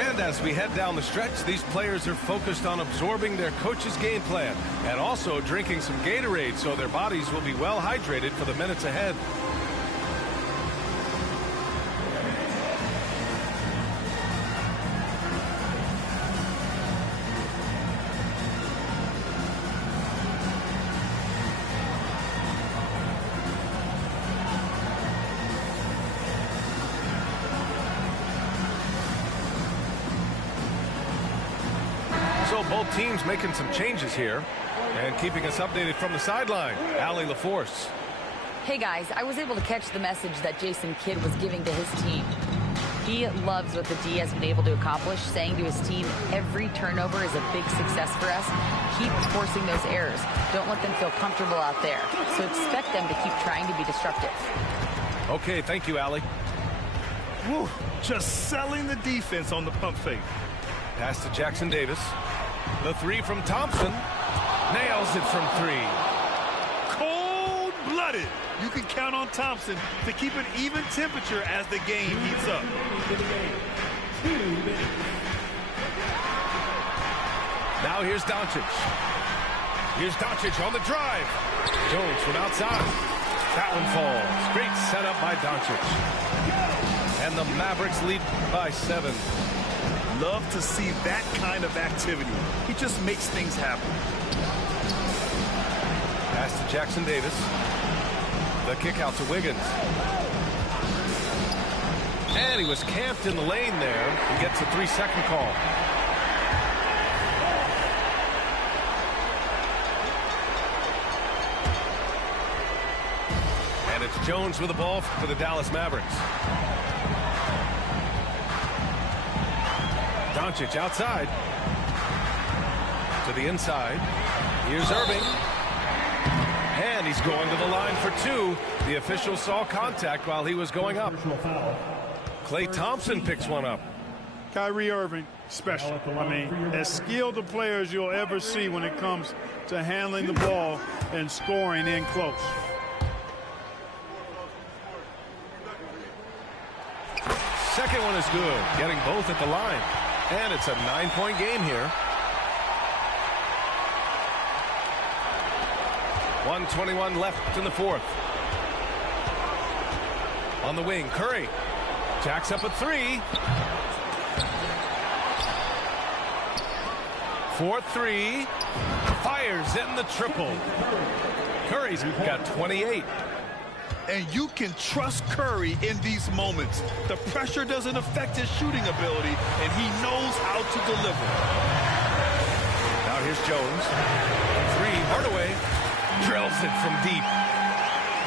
And as we head down the stretch, these players are focused on absorbing their coach's game plan and also drinking some Gatorade so their bodies will be well hydrated for the minutes ahead. So both teams making some changes here and keeping us updated from the sideline. Allie LaForce. Hey guys, I was able to catch the message that Jason Kidd was giving to his team. He loves what the D has been able to accomplish, saying to his team, every turnover is a big success for us. Keep forcing those errors. Don't let them feel comfortable out there. So expect them to keep trying to be disruptive. Okay, thank you, Allie. Whew, just selling the defense on the pump fake. Pass to Jackson Davis. The three from Thompson. Nails it from three. cold-blooded. You can count on Thompson to keep an even temperature as the game heats up. Now here's Doncic. Here's Doncic on the drive. Jones from outside. That one falls. Great setup by Doncic. And the Mavericks lead by 7. Love to see that kind of activity. He just makes things happen. Pass to Jackson Davis. The kick out to Wiggins. And he was camped in the lane there. He gets a 3-second call. And it's Jones with the ball for the Dallas Mavericks. Doncic outside. To the inside. Here's Irving. And he's going to the line for 2. The official saw contact while he was going up. Klay Thompson picks one up. Kyrie Irving, special. I mean, as skilled a player as you'll ever see when it comes to handling the ball and scoring in close. Second one is good. Getting both at the line. And it's a 9-point game here. 1:21 left in the fourth. On the wing, Curry jacks up a 3. 4-3. Fires in the triple. Curry's got 28. And you can trust Curry in these moments. The pressure doesn't affect his shooting ability, and he knows how to deliver. Now here's Jones. 3, Hardaway drills it from deep.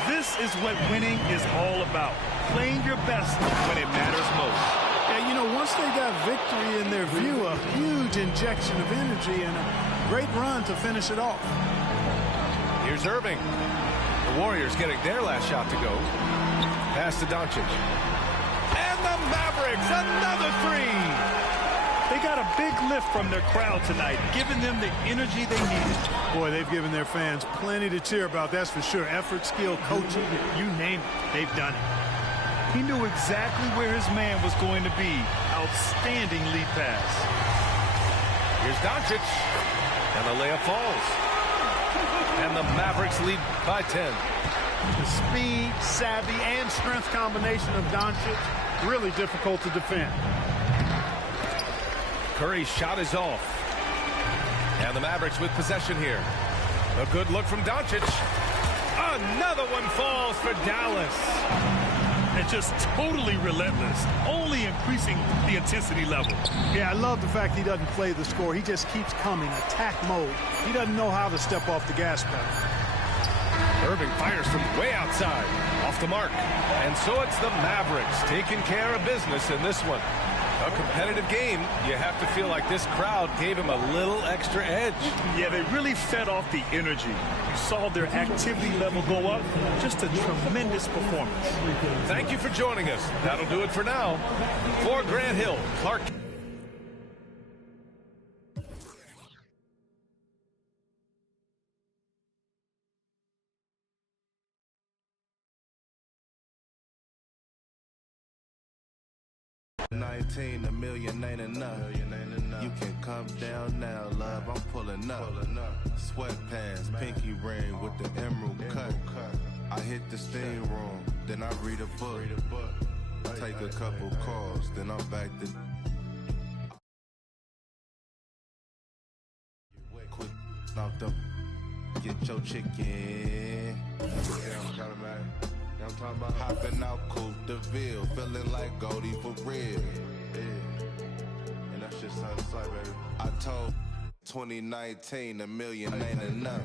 This is what winning is all about. Playing your best when it matters most. Yeah, you know, once they got victory in their view, a huge injection of energy and a great run to finish it off. Here's Irving. The Warriors getting their last shot to go. Pass to Doncic. And the Mavericks, another 3. They got a big lift from their crowd tonight, giving them the energy they needed. Boy, they've given their fans plenty to cheer about, that's for sure. Effort, skill, coaching, you name it, they've done it. He knew exactly where his man was going to be. Outstanding lead pass. Here's Doncic. And the layup falls. And the Mavericks lead by 10. The speed, savvy, and strength combination of Doncic, really difficult to defend. Curry's shot is off. And the Mavericks with possession here. A good look from Doncic. Another one falls for Dallas. And just totally relentless, only increasing the intensity level. Yeah, I love the fact he doesn't play the score. He just keeps coming, attack mode. He doesn't know how to step off the gas pedal. Irving fires from way outside, off the mark. And so it's the Mavericks taking care of business in this one. A competitive game, you have to feel like this crowd gave him a little extra edge. Yeah, they really fed off the energy. You saw their activity level go up. Just a tremendous performance. Thank you for joining us. That'll do it for now. For Grant Hill, Clark. $19 million ain't enough. You can come down now, love. I'm pulling up. Sweatpants, pinky ring with the emerald cut. I hit the steam room, then I read a book. Take a couple calls, then I'm back to. Quick, knock them. Get your chicken. I'm talking about hopping out Coupe de Ville, feeling like Goldie for real. And that's just how it's like, baby. I told 2019 $1 million ain't enough.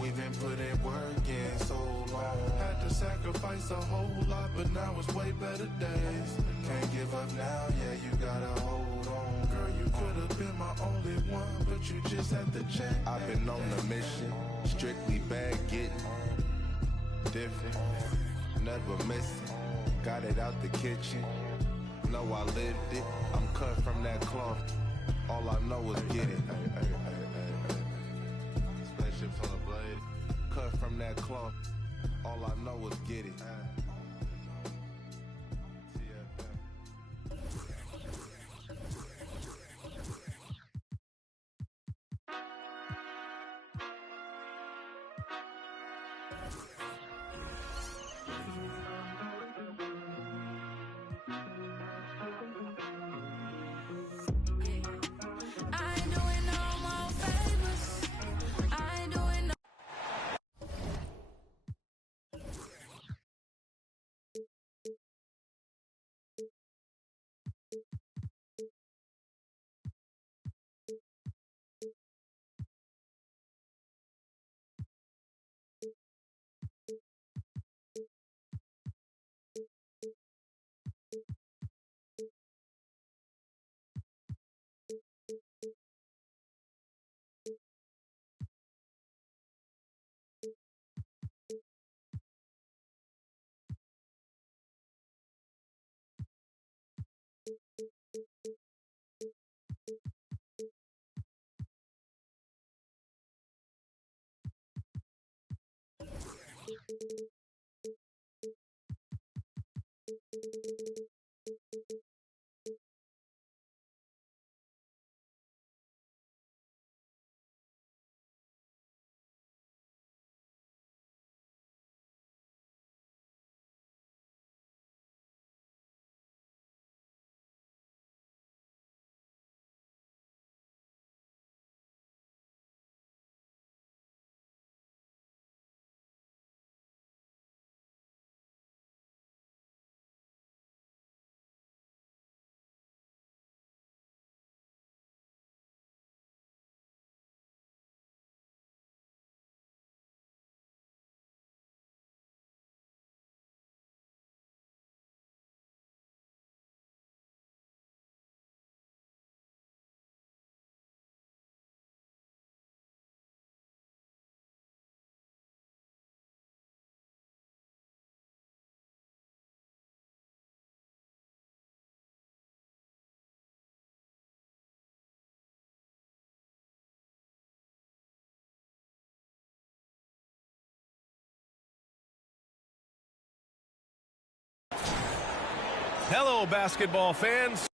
We've been putting work in so long. Had to sacrifice a whole lot, but now it's way better days. Can't give up now, yeah, you gotta hold on. Girl, you could have been my only one, but you just had to change. I've been on a mission, strictly bag getting. Different, never missing. Got it out the kitchen. Know I lived it. I'm cut from that cloth. All I know is get it. Spaceships on the blade. Cut from that cloth. all I know is get it. Hello, basketball fans.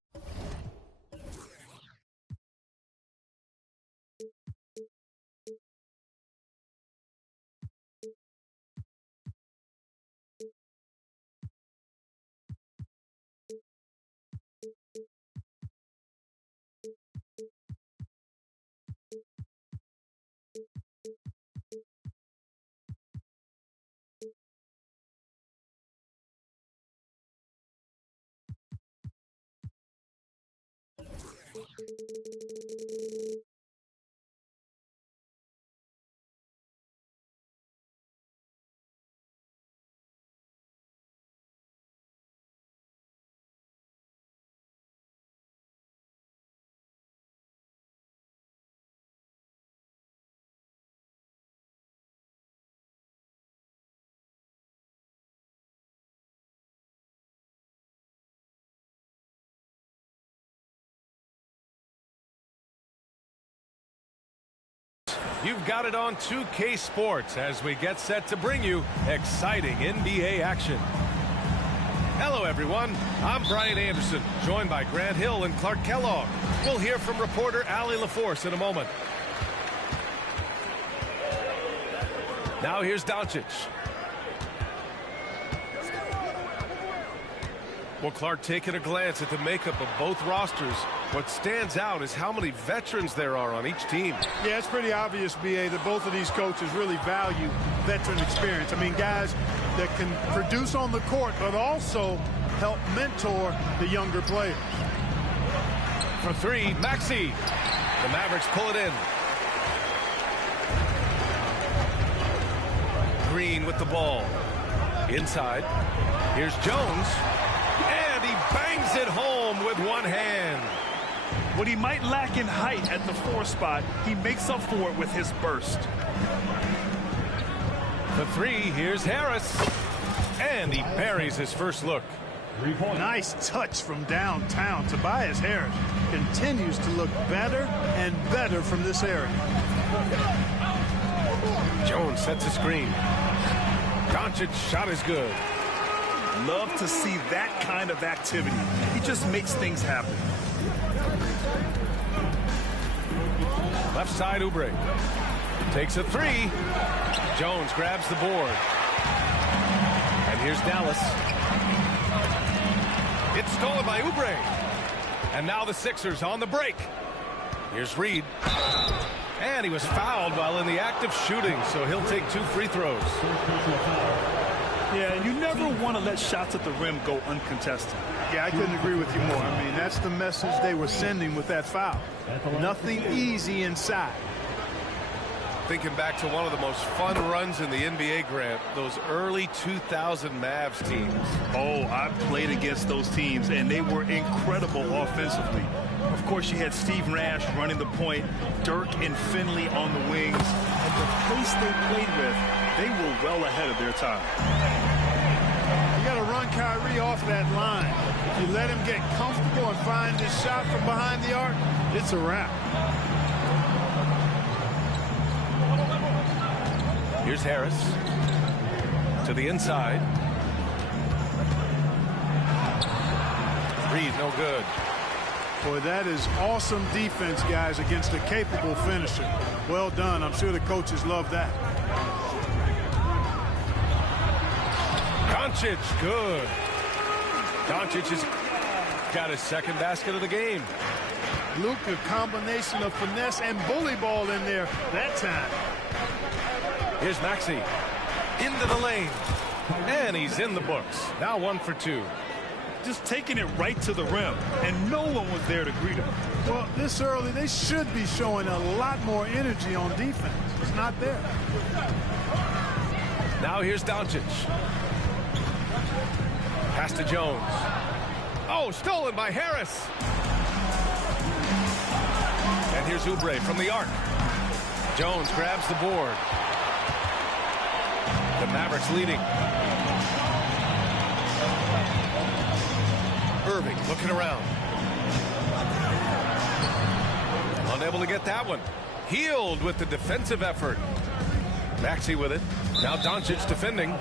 You've got it on 2K Sports as we get set to bring you exciting NBA action. Hello, everyone. I'm Brian Anderson, joined by Grant Hill and Clark Kellogg. We'll hear from reporter Allie LaForce in a moment. Now here's Doncic. Well, Clark, taking a glance at the makeup of both rosters, what stands out is how many veterans there are on each team. Yeah, it's pretty obvious, B.A., that both of these coaches really value veteran experience. I mean, guys that can produce on the court, but also help mentor the younger players. For three, Maxey. The Mavericks pull it in. Green with the ball. Inside. Here's Jones. And he bangs it home with one hand. What he might lack in height at the 4 spot, he makes up for it with his burst. The three, here's Harris. And he buries his first look. Nice touch from downtown. Tobias Harris continues to look better and better from this area. Jones sets a screen. Doncic shot is good. Love to see that kind of activity. He just makes things happen. Left side, Oubre. Takes a three. Jones grabs the board. And here's Dallas. It's stolen by Oubre. And now the Sixers on the break. Here's Reed. And he was fouled while in the act of shooting, so he'll take 2 free throws. Yeah, you never want to let shots at the rim go uncontested. Yeah, I couldn't agree with you more. I mean, that's the message they were sending with that foul. Nothing easy inside. Thinking back to one of the most fun runs in the NBA, Grant, those early 2000 Mavs teams. Oh, I played against those teams, and they were incredible offensively. Of course, you had Steve Nash running the point, Dirk and Finley on the wings, and the pace they played with, they were well ahead of their time. You got to run Kyrie off that line. If you let him get comfortable and find his shot from behind the arc, it's a wrap. Here's Harris to the inside. Reed, no good. Boy, that is awesome defense, guys, against a capable finisher. Well done. I'm sure the coaches love that. Doncic, good. Doncic has got his second basket of the game. Luka, combination of finesse and bully ball in there that time. Here's Maxey into the lane, and he's in the books. Now 1 for 2. Just taking it right to the rim, and no one was there to greet him. Well, this early, they should be showing a lot more energy on defense. It's not there. Now here's Doncic. Pass to Jones. Oh, stolen by Harris. And here's Oubre from the arc. Jones grabs the board. The Mavericks leading. Irving looking around. Unable to get that one. Healed with the defensive effort. Maxey with it. Now Doncic defending.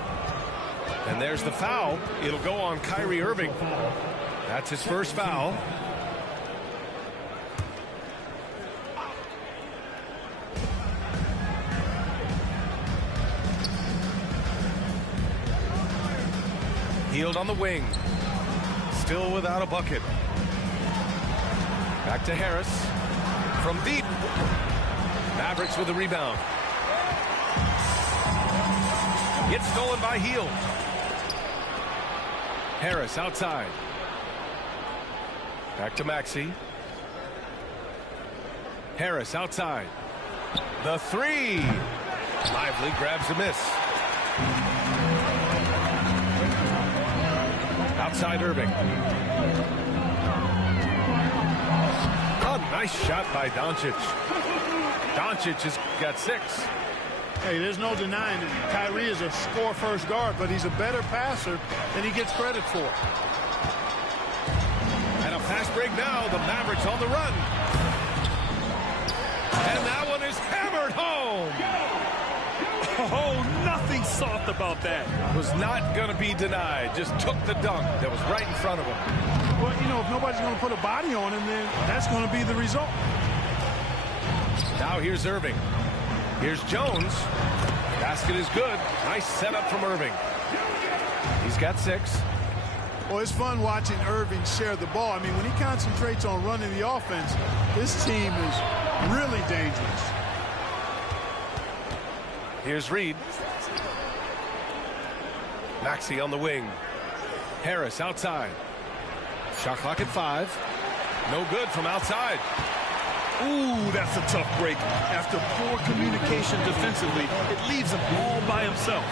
And there's the foul. It'll go on Kyrie Irving. That's his first foul. Healed on the wing. Still without a bucket. Back to Harris. From deep. Mavericks with the rebound. Gets stolen by Hield. Harris outside. Back to Maxey. Harris outside. The three. Lively grabs a miss. Outside Irving. A nice shot by Doncic. Doncic has got 6. Hey, there's no denying it. Kyrie is a score-first guard, but he's a better passer than he gets credit for. And a fast break now. The Mavericks on the run. And that one is hammered home. Oh, nothing soft about that. Was not going to be denied. Just took the dunk that was right in front of him. Well, you know, if nobody's going to put a body on him, then that's going to be the result. Now here's Irving. Here's Jones. Basket is good. Nice setup from Irving. He's got 6. Well, it's fun watching Irving share the ball. I mean, when he concentrates on running the offense, this team is really dangerous. Here's Reed. Maxey on the wing. Harris outside. Shot clock at 5. No good from outside. Ooh, that's a tough break. After poor communication defensively, it leaves him all by himself.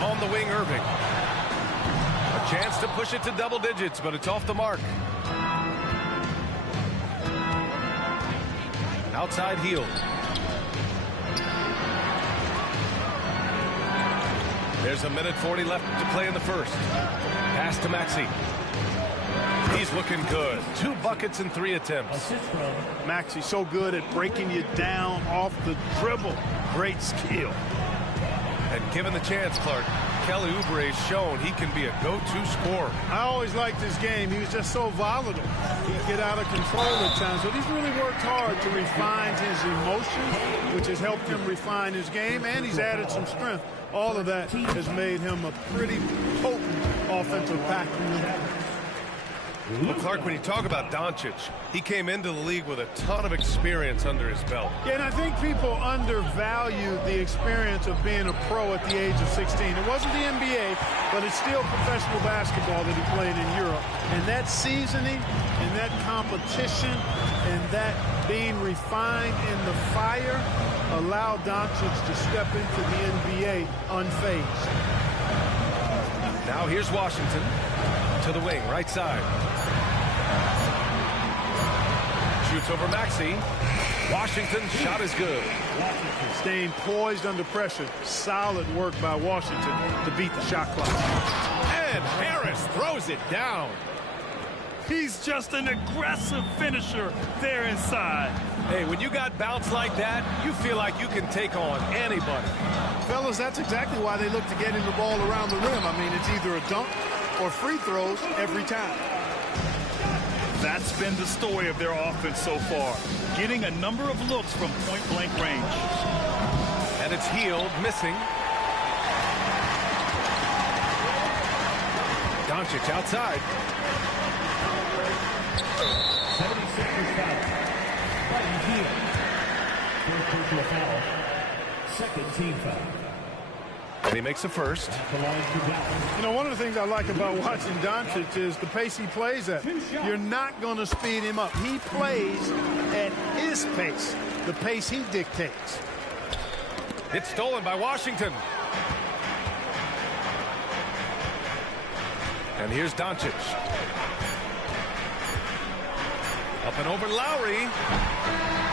On the wing, Irving. A chance to push it to double digits, but it's off the mark. Outside Hield. There's a minute 40 left to play in the first. Pass to Maxey. He's looking good. 2 buckets in 3 attempts. Maxey's so good at breaking you down off the dribble. Great skill. And given the chance, Clark, Kelly Oubre has shown he can be a go-to scorer. I always liked his game. He was just so volatile. He'd get out of control at times, but he's really worked hard to refine his emotions, which has helped him refine his game, and he's added some strength. All of that has made him a pretty potent offensive package. Well, Clark, when you talk about Doncic, he came into the league with a ton of experience under his belt. Yeah, and I think people undervalue the experience of being a pro at the age of 16. It wasn't the NBA, but it's still professional basketball that he played in Europe. And that seasoning and that competition and that being refined in the fire allowed Doncic to step into the NBA unfazed. Now here's Washington to the wing, right side. Shoots over Maxey. Washington's shot is good. Staying poised under pressure. Solid work by Washington to beat the shot clock. And Harris throws it down. He's just an aggressive finisher there inside. Hey, when you got bounce like that, you feel like you can take on anybody. Fellas, that's exactly why they look to get in the ball around the rim. I mean, it's either a dunk or free throws every time. That's been the story of their offense so far, getting a number of looks from point-blank range. And it's Hield missing. Doncic outside. 76ers foul. Buddy Hield. First personal foul. Second team foul. And he makes the first. You know, one of the things I like about watching Doncic is the pace he plays at. You're not going to speed him up. He plays at his pace, the pace he dictates. It's stolen by Washington. And here's Doncic. Up and over Lowry.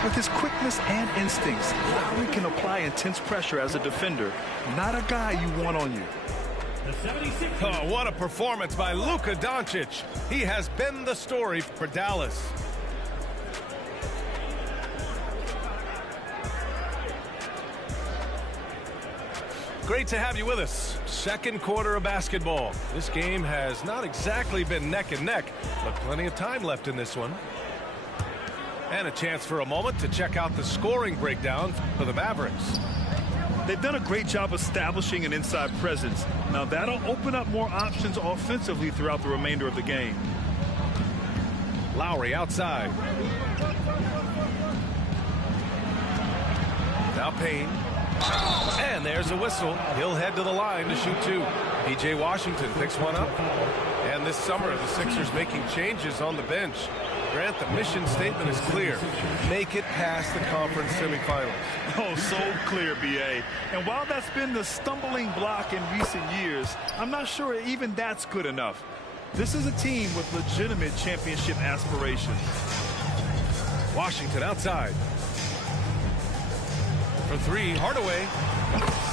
With his quickness and instincts, Lowry can apply intense pressure as a defender. Not a guy you want on you. Oh, what a performance by Luka Doncic. He has been the story for Dallas. Great to have you with us. Second quarter of basketball. This game has not exactly been neck and neck, but plenty of time left in this one. And a chance for a moment to check out the scoring breakdown for the Mavericks. They've done a great job establishing an inside presence. Now that'll open up more options offensively throughout the remainder of the game. Lowry outside. Now Payne. And there's a whistle. He'll head to the line to shoot two. P.J. Washington picks one up. And this summer, the Sixers making changes on the bench. Grant, the mission statement is clear. Make it past the conference semifinals. Oh, so clear, B.A. And while that's been the stumbling block in recent years, I'm not sure even that's good enough. This is a team with legitimate championship aspirations. Washington outside. For three, Hardaway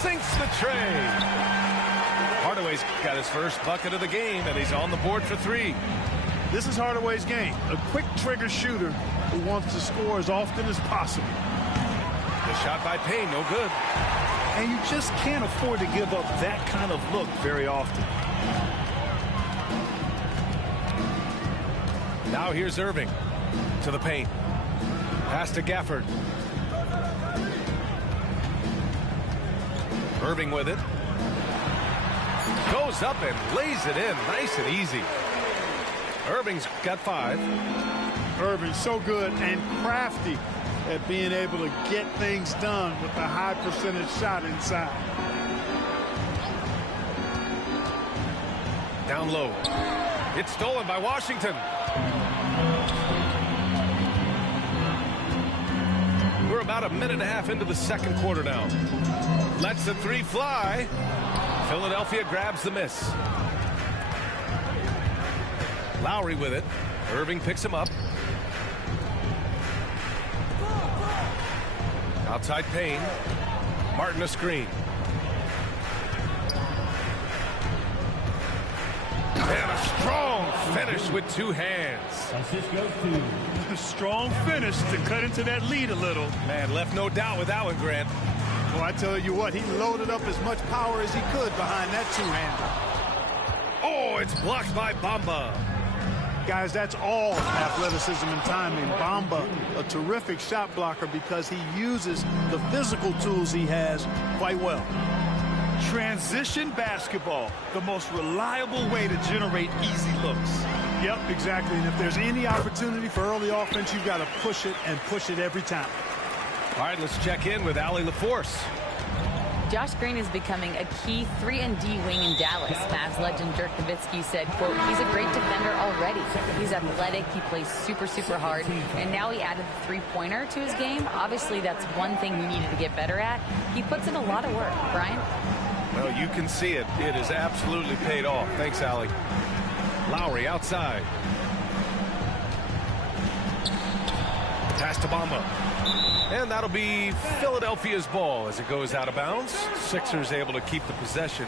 sinks the tray. Hardaway's got his first bucket of the game, and he's on the board for three. This is Hardaway's game, a quick trigger shooter who wants to score as often as possible. The shot by Payne, no good. And you just can't afford to give up that kind of look very often. Now here's Irving to the paint. Pass to Gafford. Irving with it. Goes up and lays it in nice and easy. Irving's got five. Irving's so good and crafty at being able to get things done with a high percentage shot inside. Down low. It's stolen by Washington. We're about a minute and a half into the second quarter now. Lets the three fly. Philadelphia grabs the miss. Lowry with it. Irving picks him up. Outside Payne. Martin a screen. And a strong finish with two hands. A strong finish to cut into that lead a little. Man, left no doubt with that one, Grant. Well, I tell you what, he loaded up as much power as he could behind that two-hander. Oh, it's blocked by Bamba. Guys, that's all athleticism and timing. Bamba, a terrific shot blocker because he uses the physical tools he has quite well. Transition basketball, the most reliable way to generate easy looks. Yep, exactly. And if there's any opportunity for early offense, you've got to push it and push it every time. All right, let's check in with Allie LaForce. Josh Green is becoming a key 3-and-D wing in Dallas. Mavs legend Dirk Nowitzki said, quote, he's a great defender already. He's athletic, he plays super, super hard, and now he added the three-pointer to his game. Obviously, that's one thing he needed to get better at. He puts in a lot of work. Brian? Well, you can see it. It has absolutely paid off. Thanks, Allie. Lowry outside. Pass to Bamba. And that'll be Philadelphia's ball as it goes out of bounds. Sixers able to keep the possession.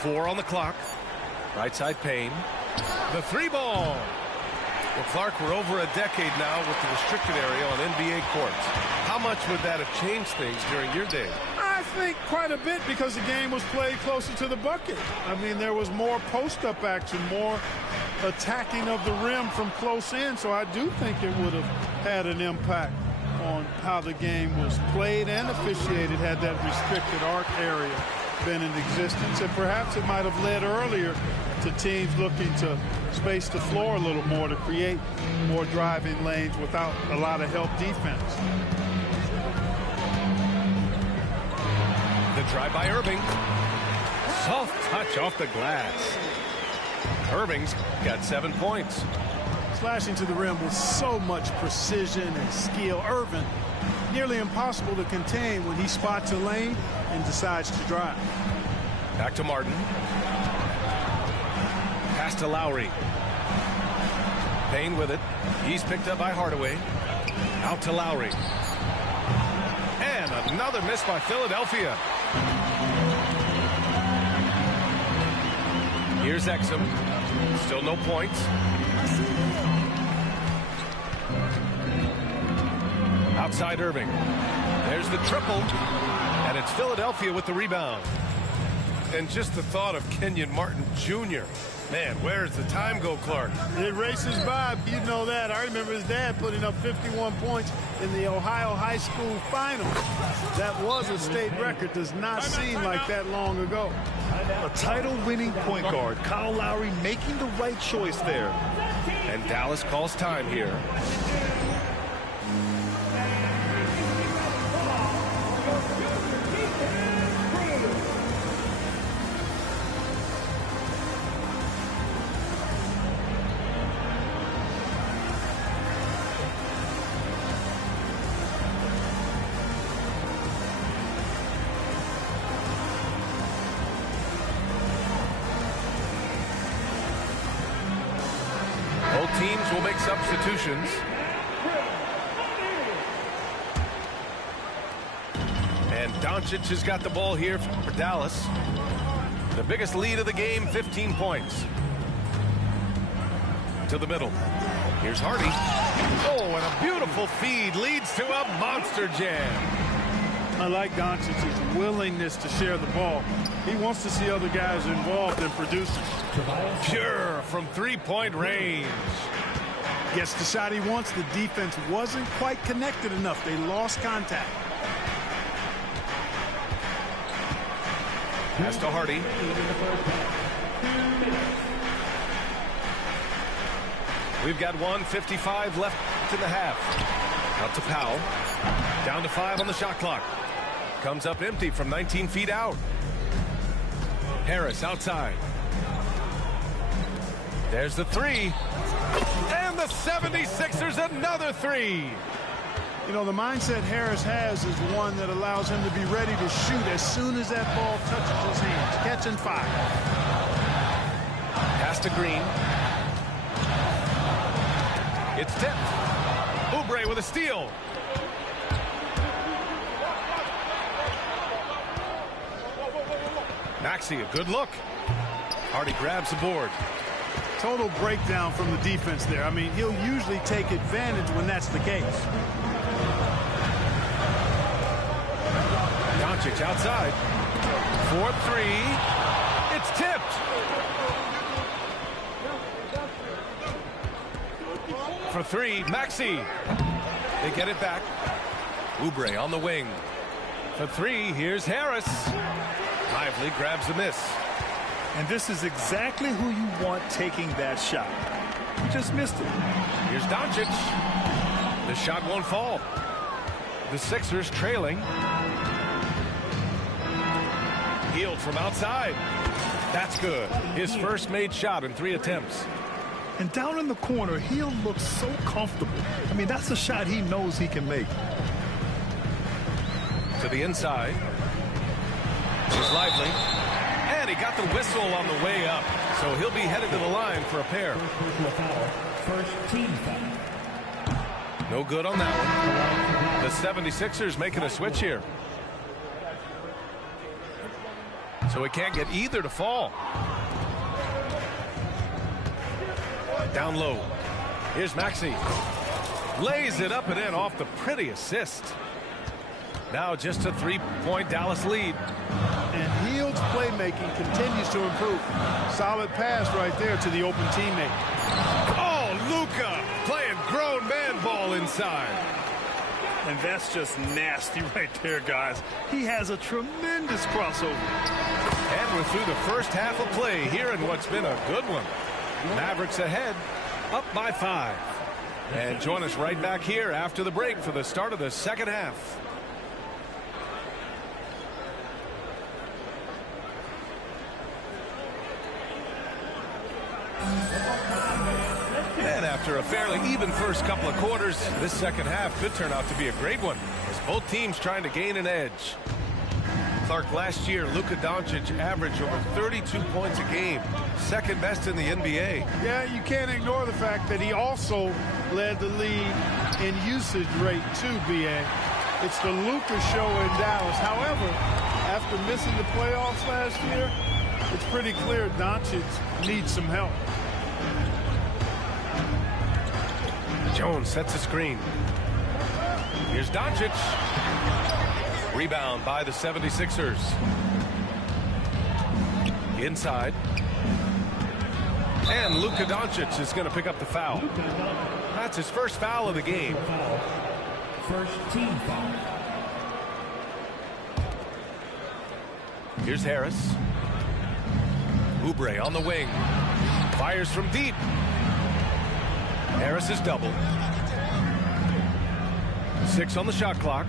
Four on the clock. Right side Payne. The three ball. Well, Clark, we're over a decade now with the restricted area on NBA courts. How much would that have changed things during your day? I think quite a bit because the game was played closer to the bucket. I mean, there was more post-up action, more attacking of the rim from close in, so I do think it would have had an impact on how the game was played and officiated had that restricted arc area been in existence. And perhaps it might have led earlier to teams looking to space the floor a little more to create more driving lanes without a lot of help defense. The drive by Irving. Soft touch off the glass. Irving's got 7 points. Slashing to the rim with so much precision and skill. Irving, nearly impossible to contain when he spots a lane and decides to drive. Back to Martin. Pass to Lowry. Payne with it. He's picked up by Hardaway. Out to Lowry. And another miss by Philadelphia. Here's Exum. Still no points. Outside Irving. There's the triple. And it's Philadelphia with the rebound. And just the thought of Kenyon Martin Jr. Man, where does the time go, Clark? It races by. You know that. I remember his dad putting up 51 points in the Ohio High School Finals. That was a state record. Does not seem like that long ago. A title-winning point guard, Kyle Lowry, making the right choice there. And Dallas calls time here. Both teams will make substitutions. And Doncic has got the ball here for Dallas. The biggest lead of the game, 15 points. To the middle. Here's Hardy. Oh, and a beautiful feed leads to a monster jam. I like Doncic's willingness to share the ball. He wants to see other guys involved in producing. Pure from three-point range. Gets the shot he wants. The defense wasn't quite connected enough. They lost contact. Pass to Hardy. We've got 1:55 left in the half. Out to Powell. Down to 5 on the shot clock. Comes up empty from 19 feet out. Harris outside. There's the three. And the 76ers another three. You know, the mindset Harris has is one that allows him to be ready to shoot as soon as that ball touches his hands. Catch and fire. Pass to Green. It's tipped. Oubre with a steal. Maxey, a good look. Hardy grabs the board. Total breakdown from the defense there. I mean, he'll usually take advantage when that's the case. Doncic outside. 4-3. It's tipped. For three, Maxey. They get it back. Oubre on the wing. For three, here's Harris. Lively grabs the miss. And this is exactly who you want taking that shot. He just missed it. Here's Doncic. The shot won't fall. The Sixers trailing. Hield from outside. That's good. His first made shot in 3 attempts. And down in the corner, Hield looks so comfortable. I mean, that's a shot he knows he can make. To the inside. Here's Lively. And he got the whistle on the way up. So he'll be headed to the line for a pair. First team foul. No good on that one. The 76ers making a switch here. So he can't get either to fall. Down low. Here's Maxey. Lays it up and in off the pretty assist. Now just a 3-point Dallas lead. And Hield's playmaking continues to improve. Solid pass right there to the open teammate. Oh, Luka playing grown man ball inside. And that's just nasty right there, guys. He has a tremendous crossover. And we're through the first half of play here in what's been a good one. Mavericks ahead, up by 5. And join us right back here after the break for the start of the second half. And after a fairly even first couple of quarters, this second half could turn out to be a great one as both teams trying to gain an edge. Clark, last year, Luka Doncic averaged over 32 points a game, second best in the NBA. Yeah, you can't ignore the fact that he also led the league in usage rate too, B.A. It's the Luka show in Dallas. However, after missing the playoffs last year, it's pretty clear Doncic needs some help. Jones sets a screen. Here's Doncic. Rebound by the 76ers. Inside. And Luka Doncic is going to pick up the foul. That's his first foul of the game. First team foul. Here's Harris. Oubre on the wing. Fires from deep. Harris is doubled. 6 on the shot clock.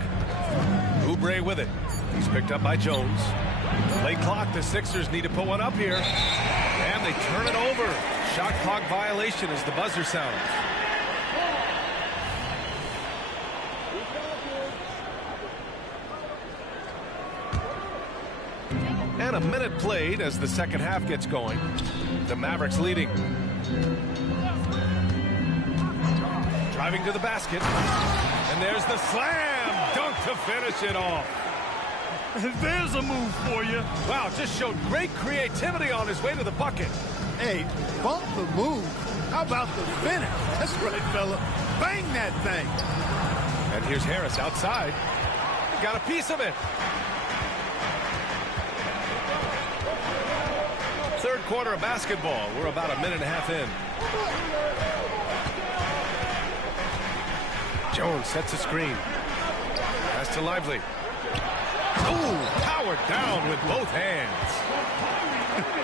Oubre with it. He's picked up by Jones. Late clock. The Sixers need to put one up here. And they turn it over. Shot clock violation as the buzzer sounds. And a minute played as the second half gets going. The Mavericks leading. Driving to the basket. And there's the slam dunk to finish it off. There's a move for you. Wow, just showed great creativity on his way to the bucket. Hey, bump the move. How about the finish? That's right, fella. Bang that thing. And here's Harris outside. Got a piece of it. Third quarter of basketball. We're about a minute and a half in. Jones sets a screen. Pass to Lively. Ooh, powered down with both hands.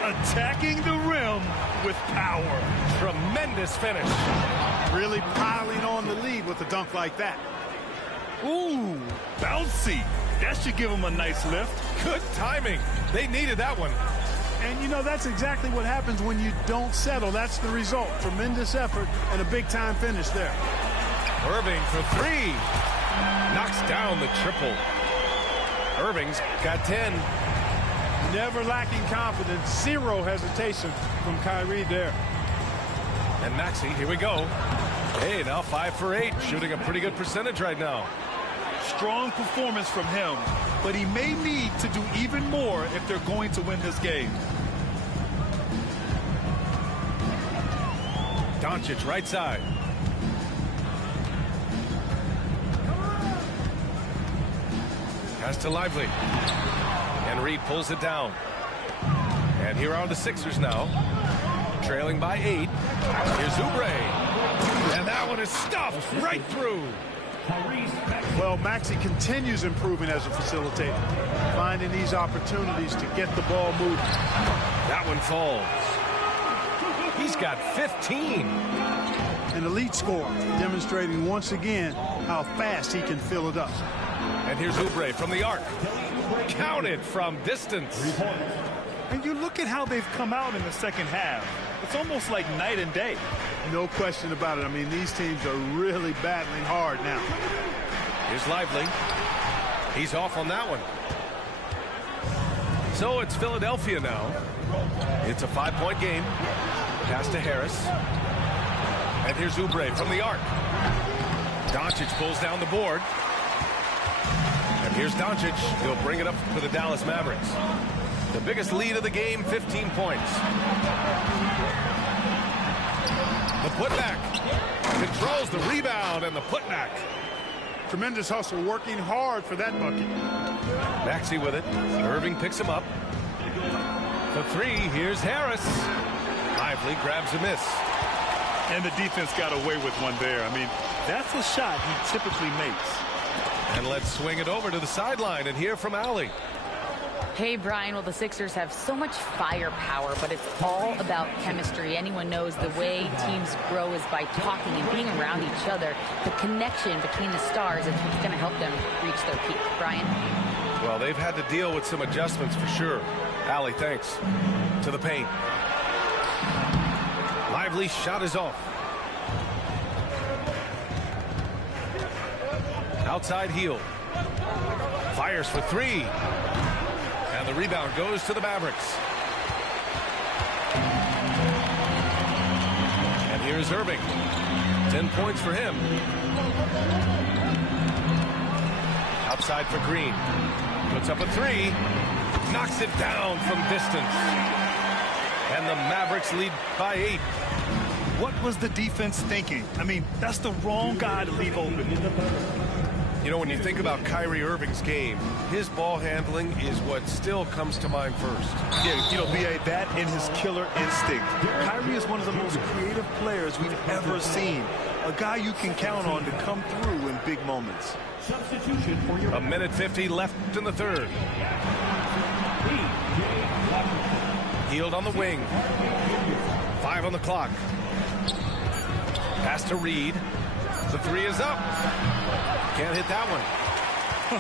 Attacking the rim with power. Tremendous finish. Really piling on the lead with a dunk like that. Ooh, bouncy. That should give him a nice lift. Good timing. They needed that one. And, you know, that's exactly what happens when you don't settle. That's the result. Tremendous effort and a big-time finish there. Irving for 3. Knocks down the triple. Irving's got 10. Never lacking confidence. Zero hesitation from Kyrie there. And Maxey, here we go. Hey, now 5 for 8. Shooting a pretty good percentage right now. Strong performance from him, but he may need to do even more if they're going to win this game. Doncic right side. Pass to Lively. And Reed pulls it down. And here are the Sixers now. Trailing by 8. Here's Oubre. And that one is stuffed right through. Well, Maxey continues improving as a facilitator, finding these opportunities to get the ball moving. That one falls. He's got 15. An elite scorer, demonstrating once again how fast he can fill it up. And here's Oubre from the arc. Counted from distance. And you look at how they've come out in the second half. It's almost like night and day. No question about it. I mean, these teams are really battling hard now. Here's Lively. He's off on that one. So it's Philadelphia now. It's a 5-point game. Pass to Harris. And here's Oubre from the arc. Doncic pulls down the board. And here's Doncic. He'll bring it up for the Dallas Mavericks. The biggest lead of the game, 15 points. The putback. Controls the rebound and the putback. Tremendous hustle, working hard for that bucket. Maxey with it. Irving picks him up. The 3, here's Harris. Lively grabs a miss. And the defense got away with one there. I mean, that's a shot he typically makes. And let's swing it over to the sideline and hear from Allie. Hey, Brian, well, the Sixers have so much firepower, but it's all about chemistry. Anyone knows the way teams grow is by talking and being around each other. The connection between the stars is what's going to help them reach their peak. Brian? Well, they've had to deal with some adjustments for sure. Allie, thanks. To the paint. Lively shot is off. Outside heel. Fires for 3. And the rebound goes to the Mavericks. And here's Irving. 10 points for him. Outside for Green. Puts up a 3. Knocks it down from distance. And the Mavericks lead by 8. What was the defense thinking? I mean, that's the wrong guy to leave open. You know, when you think about Kyrie Irving's game, his ball handling is what still comes to mind first. Yeah, you know, B.A., that and his killer instinct. Kyrie is one of the most creative players we've ever seen. A guy you can count on to come through in big moments. Substitution for your... 1:50 left in the third. Healed on the wing. 5 on the clock. Pass to Reed. The 3 is up. Can't hit that one.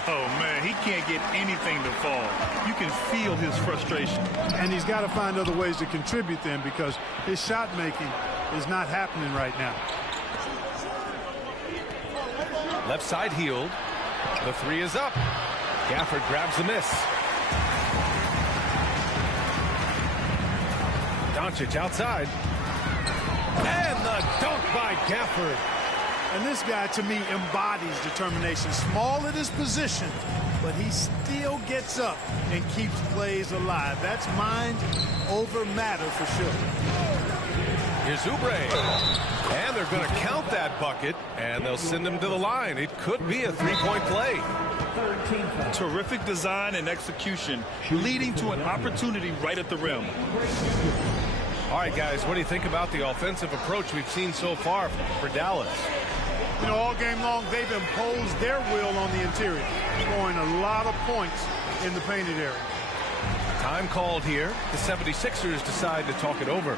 Oh, man, he can't get anything to fall. You can feel his frustration. And he's got to find other ways to contribute then, because his shot making is not happening right now. Left side healed. The 3 is up. Gafford grabs the miss. Doncic outside. And the dunk by Gafford. And this guy, to me, embodies determination. Small at his position, but he still gets up and keeps plays alive. That's mind over matter for sure. Here's Oubre. And they're going to count that bucket, and they'll send him to the line. It could be a 3-point play. Terrific design and execution, leading to an opportunity right at the rim. All right, guys, what do you think about the offensive approach we've seen so far for Dallas? You know, all game long, they've imposed their will on the interior, scoring a lot of points in the painted area. Time called here. The 76ers decide to talk it over.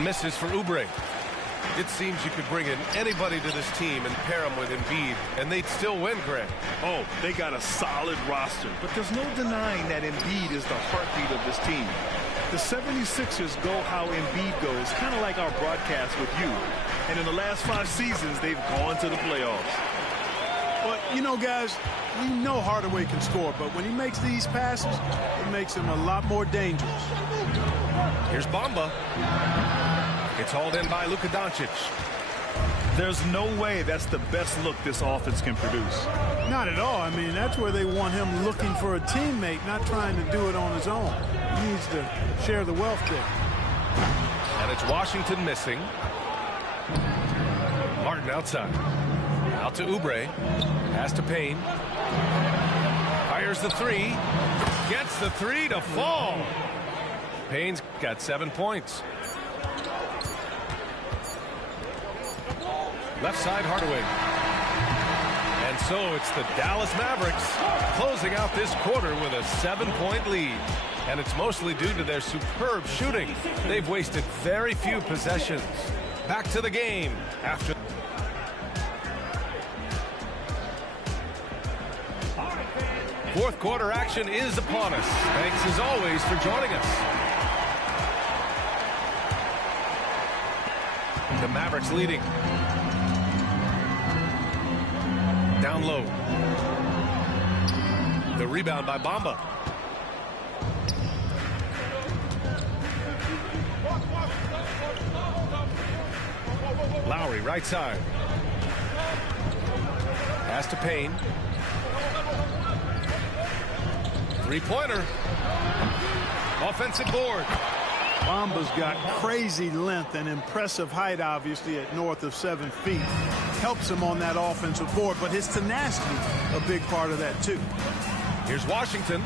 Misses for Oubre. It seems you could bring in anybody to this team and pair them with Embiid, and they'd still win, Greg. Oh, they got a solid roster, but there's no denying that Embiid is the heartbeat of this team. The 76ers go how Embiid goes, kind of like our broadcast with you. And in the last 5 seasons, they've gone to the playoffs. Well, you know, guys, we know Hardaway can score, but when he makes these passes, it makes him a lot more dangerous. Here's Bamba. It's hauled in by Luka Doncic. There's no way that's the best look this offense can produce. Not at all. I mean, that's where they want him looking for a teammate, not trying to do it on his own. He needs to share the wealth there. And it's Washington missing. Martin outside. Out to Oubre. Pass to Payne. Fires the three. Gets the three to fall. Payne's got 7 points. Left side, Hardaway. And so it's the Dallas Mavericks closing out this quarter with a 7-point lead. And it's mostly due to their superb shooting. They've wasted very few possessions. Back to the game after. Fourth quarter action is upon us. Thanks as always for joining us. The Mavericks leading. Down low. The rebound by Bamba. Lowry right side. Pass to Payne. Three-pointer. Offensive board. Bamba's got crazy length and impressive height, obviously, at north of 7 feet. Helps him on that offensive board, but his tenacity, a big part of that, too. Here's Washington.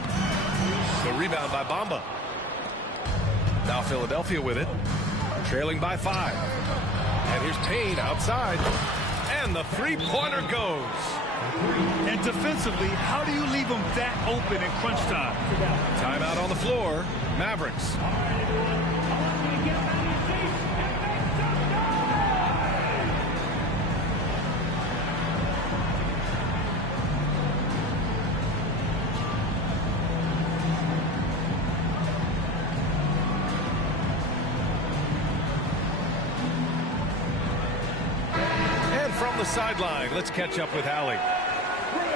The rebound by Bamba. Now Philadelphia with it. Trailing by 5. And here's Payne outside. And the three-pointer goes. And defensively, how do you leave them that open in crunch time? Timeout on the floor. Mavericks. From the sideline, let's catch up with Allie.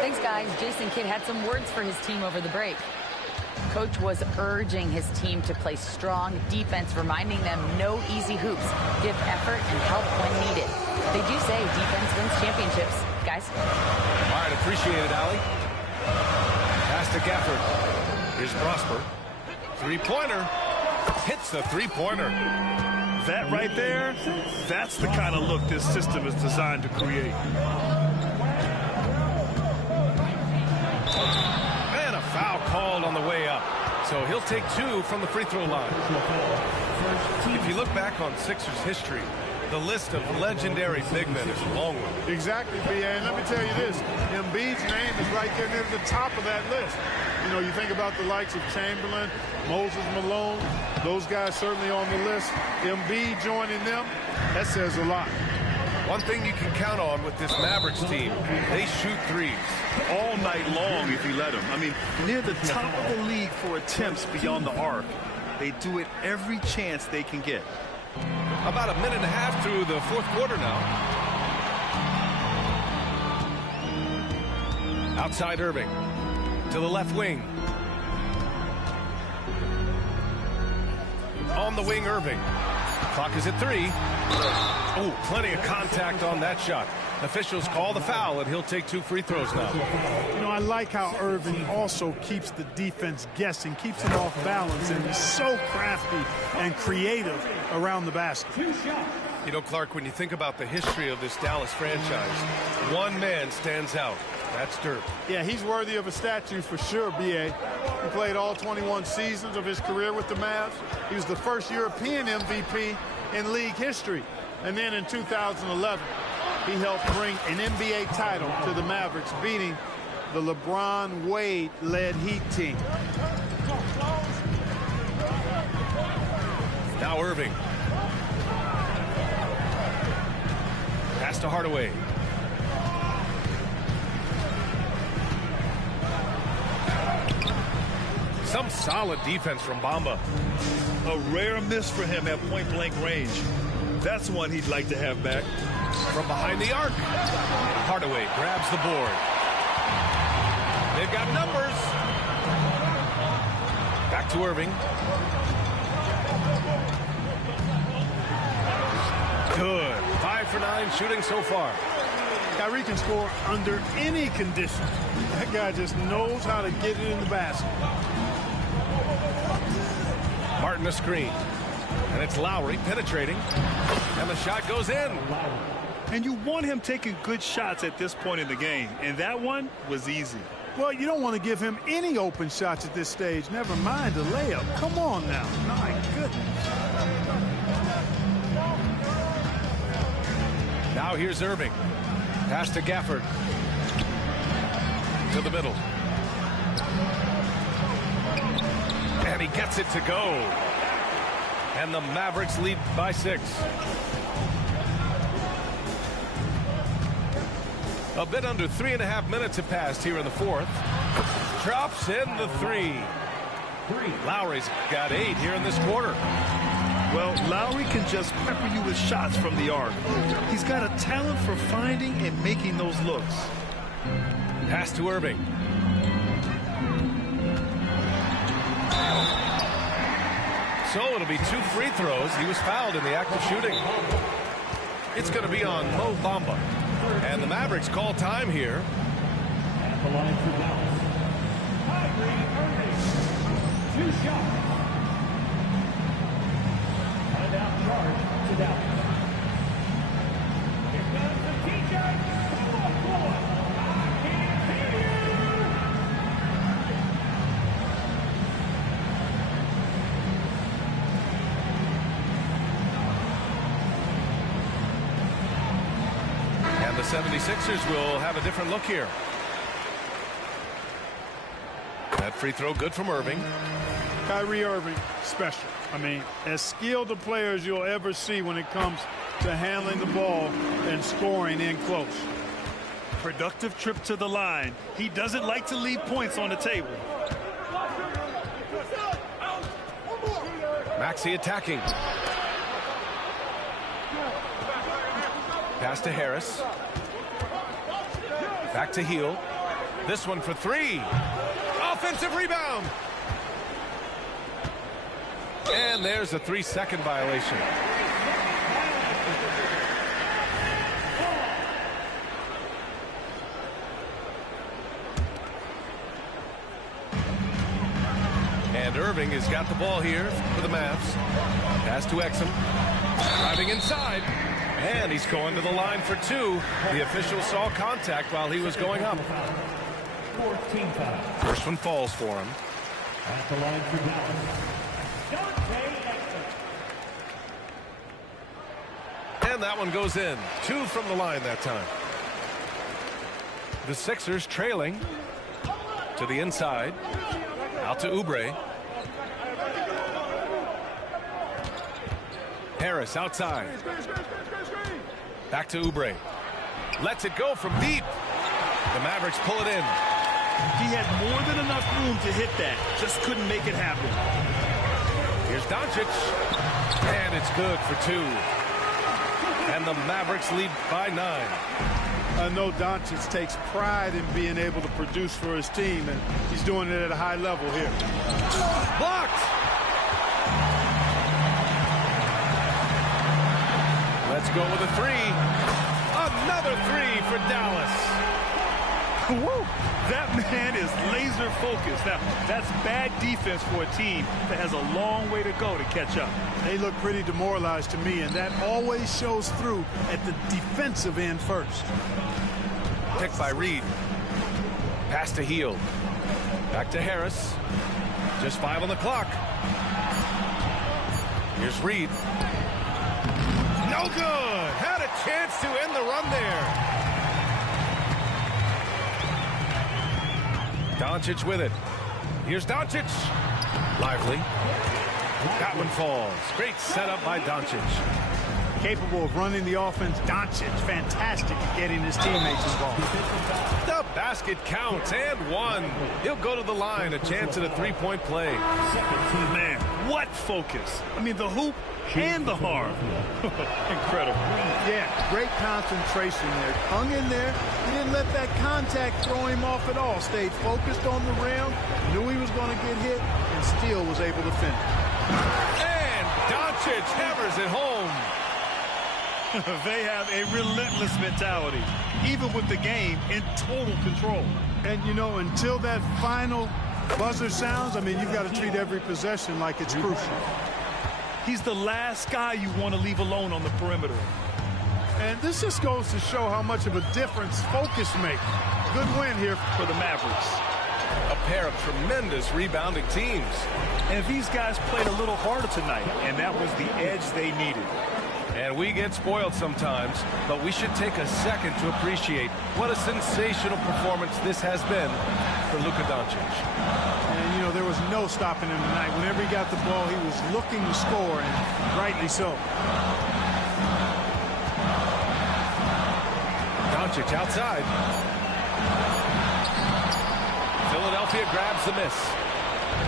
Thanks, guys. Jason Kidd had some words for his team over the break. Coach was urging his team to play strong defense, reminding them no easy hoops, give effort and help when needed. They do say defense wins championships, guys. All right, appreciate it, Allie. Pass to Gafford. Here's Prosper. Three-pointer. Hits the three-pointer. That right there, that's the kind of look this system is designed to create. And a foul called on the way up. So he'll take 2 from the free throw line. If you look back on Sixers history, the list of legendary big men is a long one. Exactly, B.A. And let me tell you this, Embiid's name is right there near the top of that list. You know, you think about the likes of Chamberlain, Moses Malone, those guys certainly on the list. Embiid joining them, that says a lot. One thing you can count on with this Mavericks team, they shoot threes. All night long if you let them. I mean, near the top of the league for attempts beyond the arc. They do it every chance they can get. About a minute and a half through the fourth quarter now. Outside Irving. To the left wing. On the wing, Irving. Clock is at 3. Oh, plenty of contact on that shot. Officials call the foul, and he'll take 2 free throws now. You know, I like how Irving also keeps the defense guessing, keeps it off balance, and he's so crafty and creative around the basket. You know, Clark, when you think about the history of this Dallas franchise, one man stands out. That's Dirk. Yeah, he's worthy of a statue for sure, B.A. He played all 21 seasons of his career with the Mavs. He was the first European MVP in league history. And then in 2011, he helped bring an NBA title to the Mavericks, beating the LeBron Wade-led Heat team. Now Irving. Pass to Hardaway. Some solid defense from Bamba. A rare miss for him at point-blank range. That's one he'd like to have back. from behind the arc. Hardaway grabs the board. They've got numbers. Back to Irving. Good. 5 for 9 shooting so far. Kyrie can score under any condition. That guy just knows how to get it in the basket. Martin a screen. And it's Lowry penetrating. And the shot goes in. And you want him taking good shots at this point in the game. And that one was easy. Well, you don't want to give him any open shots at this stage. Never mind a layup. Come on now. My goodness. Now here's Irving. Pass to Gafford. To the middle. And he gets it to go. And the Mavericks lead by 6. A bit under 3.5 minutes have passed here in the fourth. Drops in the 3. Lowry's got 8 here in this quarter. Well, Lowry can just pepper you with shots from the arc. He's got a talent for finding and making those looks. Pass to Irving. So it'll be 2 free throws. He was fouled in the act of shooting. It's going to be on Mo Bamba. And the Mavericks call time here. At the line for Dallas, Kyrie Irving. 2 shots. Timeout charge to Dallas. Here comes the TJ. Come on, boy. I can't hear you. And the 76ers will have a different look here. That free throw good from Irving. Kyrie Irving, special. I mean, as skilled a player as you'll ever see when it comes to handling the ball and scoring in close. Productive trip to the line. He doesn't like to leave points on the table. Maxey attacking. Pass to Harris. Back to Hield. This one for 3. Offensive rebound. And there's a 3-second violation. And Irving has got the ball here for the Mavs. Pass to Exum. Driving inside. And he's going to the line for 2. The official saw contact while he was going up. 14 fouls. First one falls for him. At the line for Dallas, Dante Exum. And that one goes in. 2 from the line that time. The Sixers trailing to the inside. Out to Oubre. Harris outside. Back to Oubre. Lets it go from deep. The Mavericks pull it in. He had more than enough room to hit that. Just couldn't make it happen. Here's Doncic. And it's good for 2. And the Mavericks lead by 9. I know Doncic takes pride in being able to produce for his team, and he's doing it at a high level here. Blocked. Let's go with a 3. Another 3 for Dallas. Woo! That man is laser focused. Now, that's bad defense for a team that has a long way to go to catch up. They look pretty demoralized to me, and that always shows through at the defensive end first. Picked by Reed. Pass to Hield. Back to Harris. Just 5 on the clock. Here's Reed. No good. Had a chance to end the run there. Doncic with it. Here's Doncic. Lively. That one falls. Great setup by Doncic. capable of running the offense. Doncic, fantastic at getting his teammates involved. The basket counts and one. He'll go to the line, a chance at a three-point play. Man, what focus. I mean, the hoop and the harm. Incredible. Yeah, great concentration there. Hung in there. He didn't let that contact throw him off at all. Stayed focused on the rim, knew he was going to get hit, and still was able to finish. And Doncic hammers it home. They have a relentless mentality, even with the game in total control. And, you know, until that final buzzer sounds, I mean, you've got to treat every possession like it's crucial. He's the last guy you want to leave alone on the perimeter. And this just goes to show how much of a difference focus makes. Good win here for the Mavericks. A pair of tremendous rebounding teams. And these guys played a little harder tonight, and that was the edge they needed. And we get spoiled sometimes, but we should take a second to appreciate what a sensational performance this has been for Luka Doncic. And, you know, there was no stopping him tonight. Whenever he got the ball, he was looking to score, and rightly so. Doncic outside. Philadelphia grabs the miss.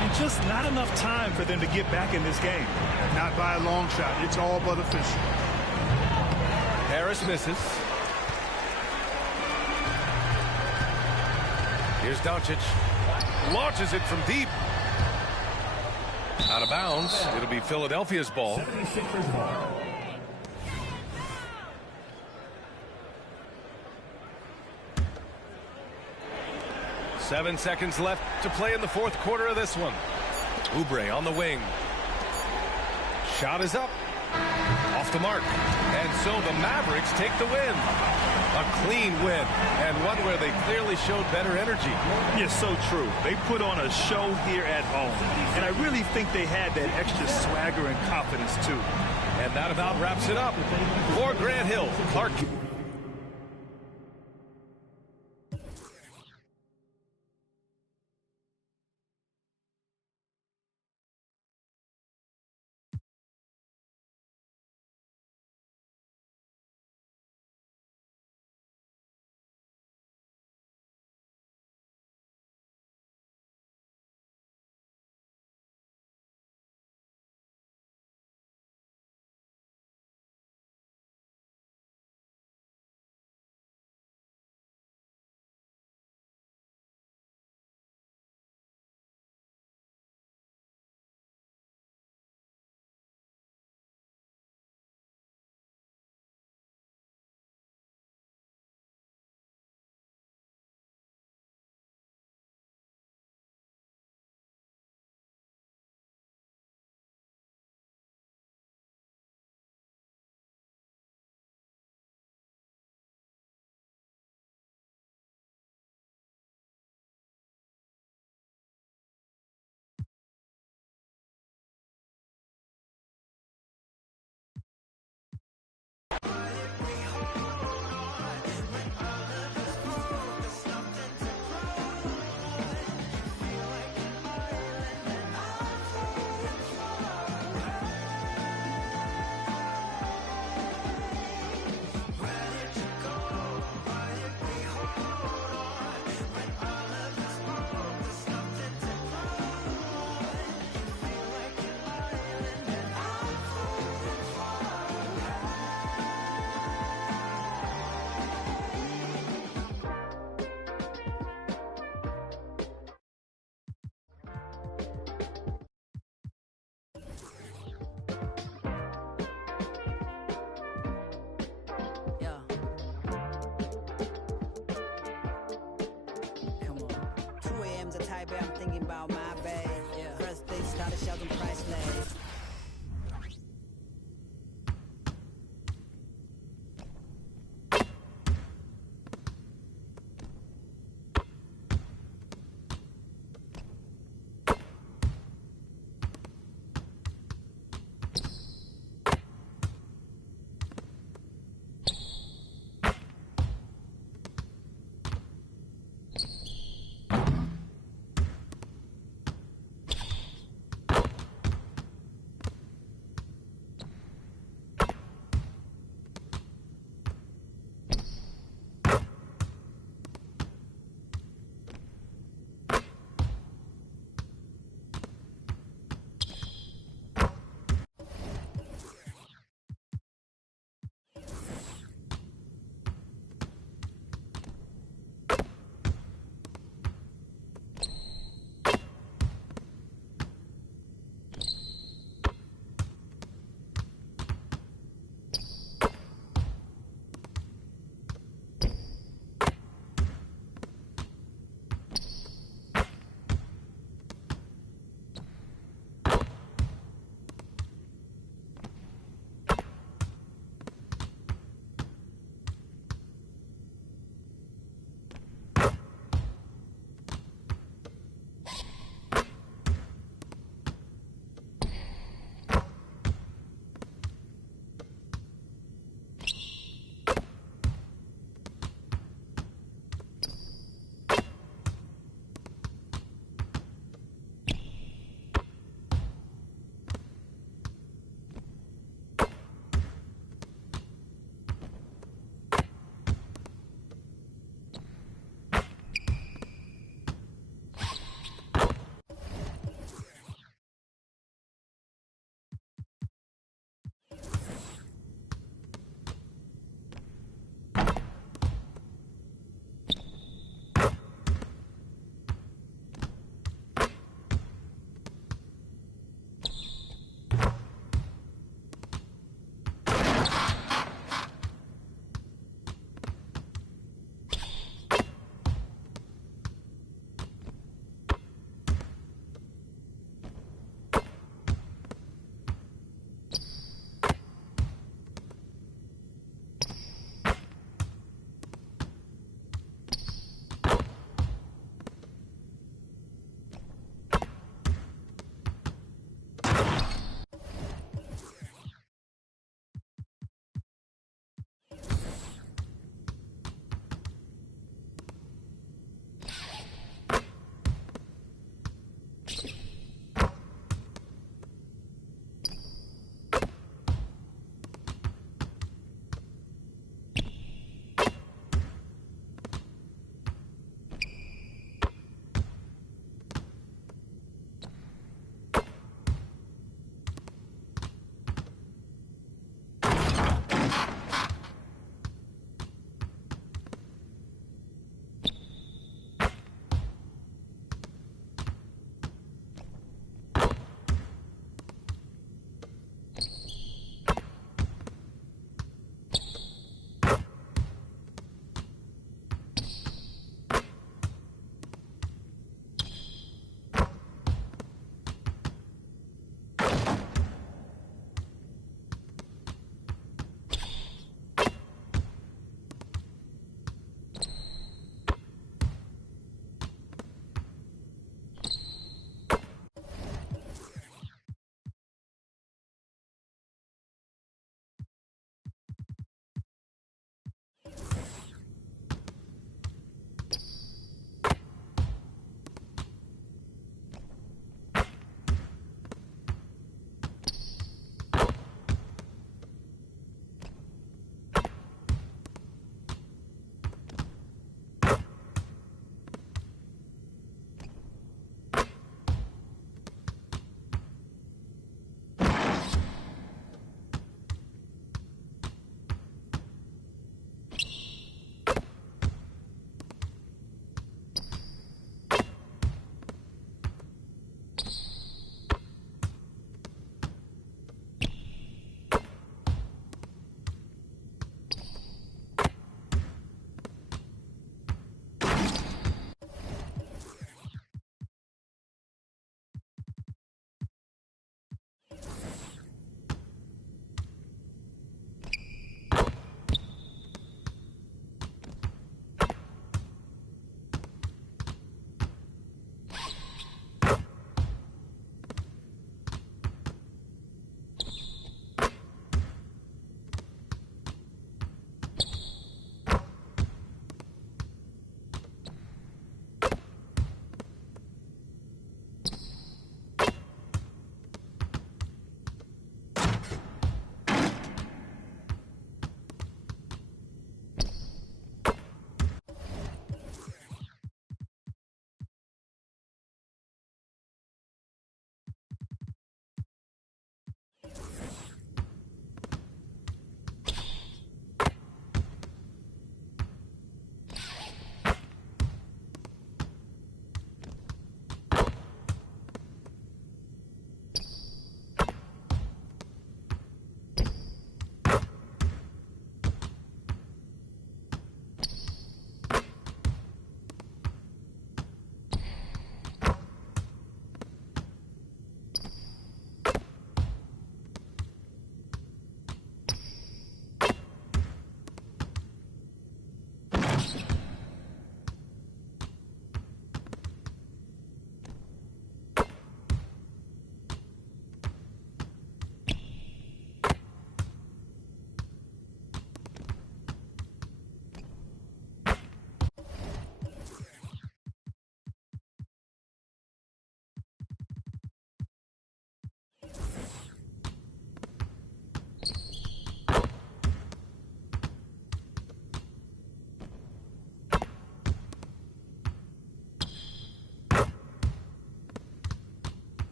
And just not enough time for them to get back in this game. Not by a long shot. It's all but official. Harris misses. Here's Doncic. Launches it from deep. Out of bounds. It'll be Philadelphia's ball. 76ers ball. Seven seconds left to play in the fourth quarter of this one. Oubre on the wing. Shot is up. Off the mark. And so the Mavericks take the win. A clean win. And one where they clearly showed better energy. Yes, so true. They put on a show here at home. And I really think they had that extra swagger and confidence, too. And that about wraps it up. For Grant Hill, Clark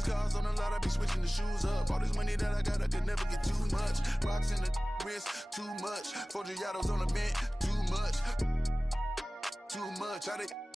these cars on the lot, I be switching the shoes up. All this money that I got, I could never get too much. Rocks in the wrist, too much. 4 Giados on the vent, too much. Too much. How they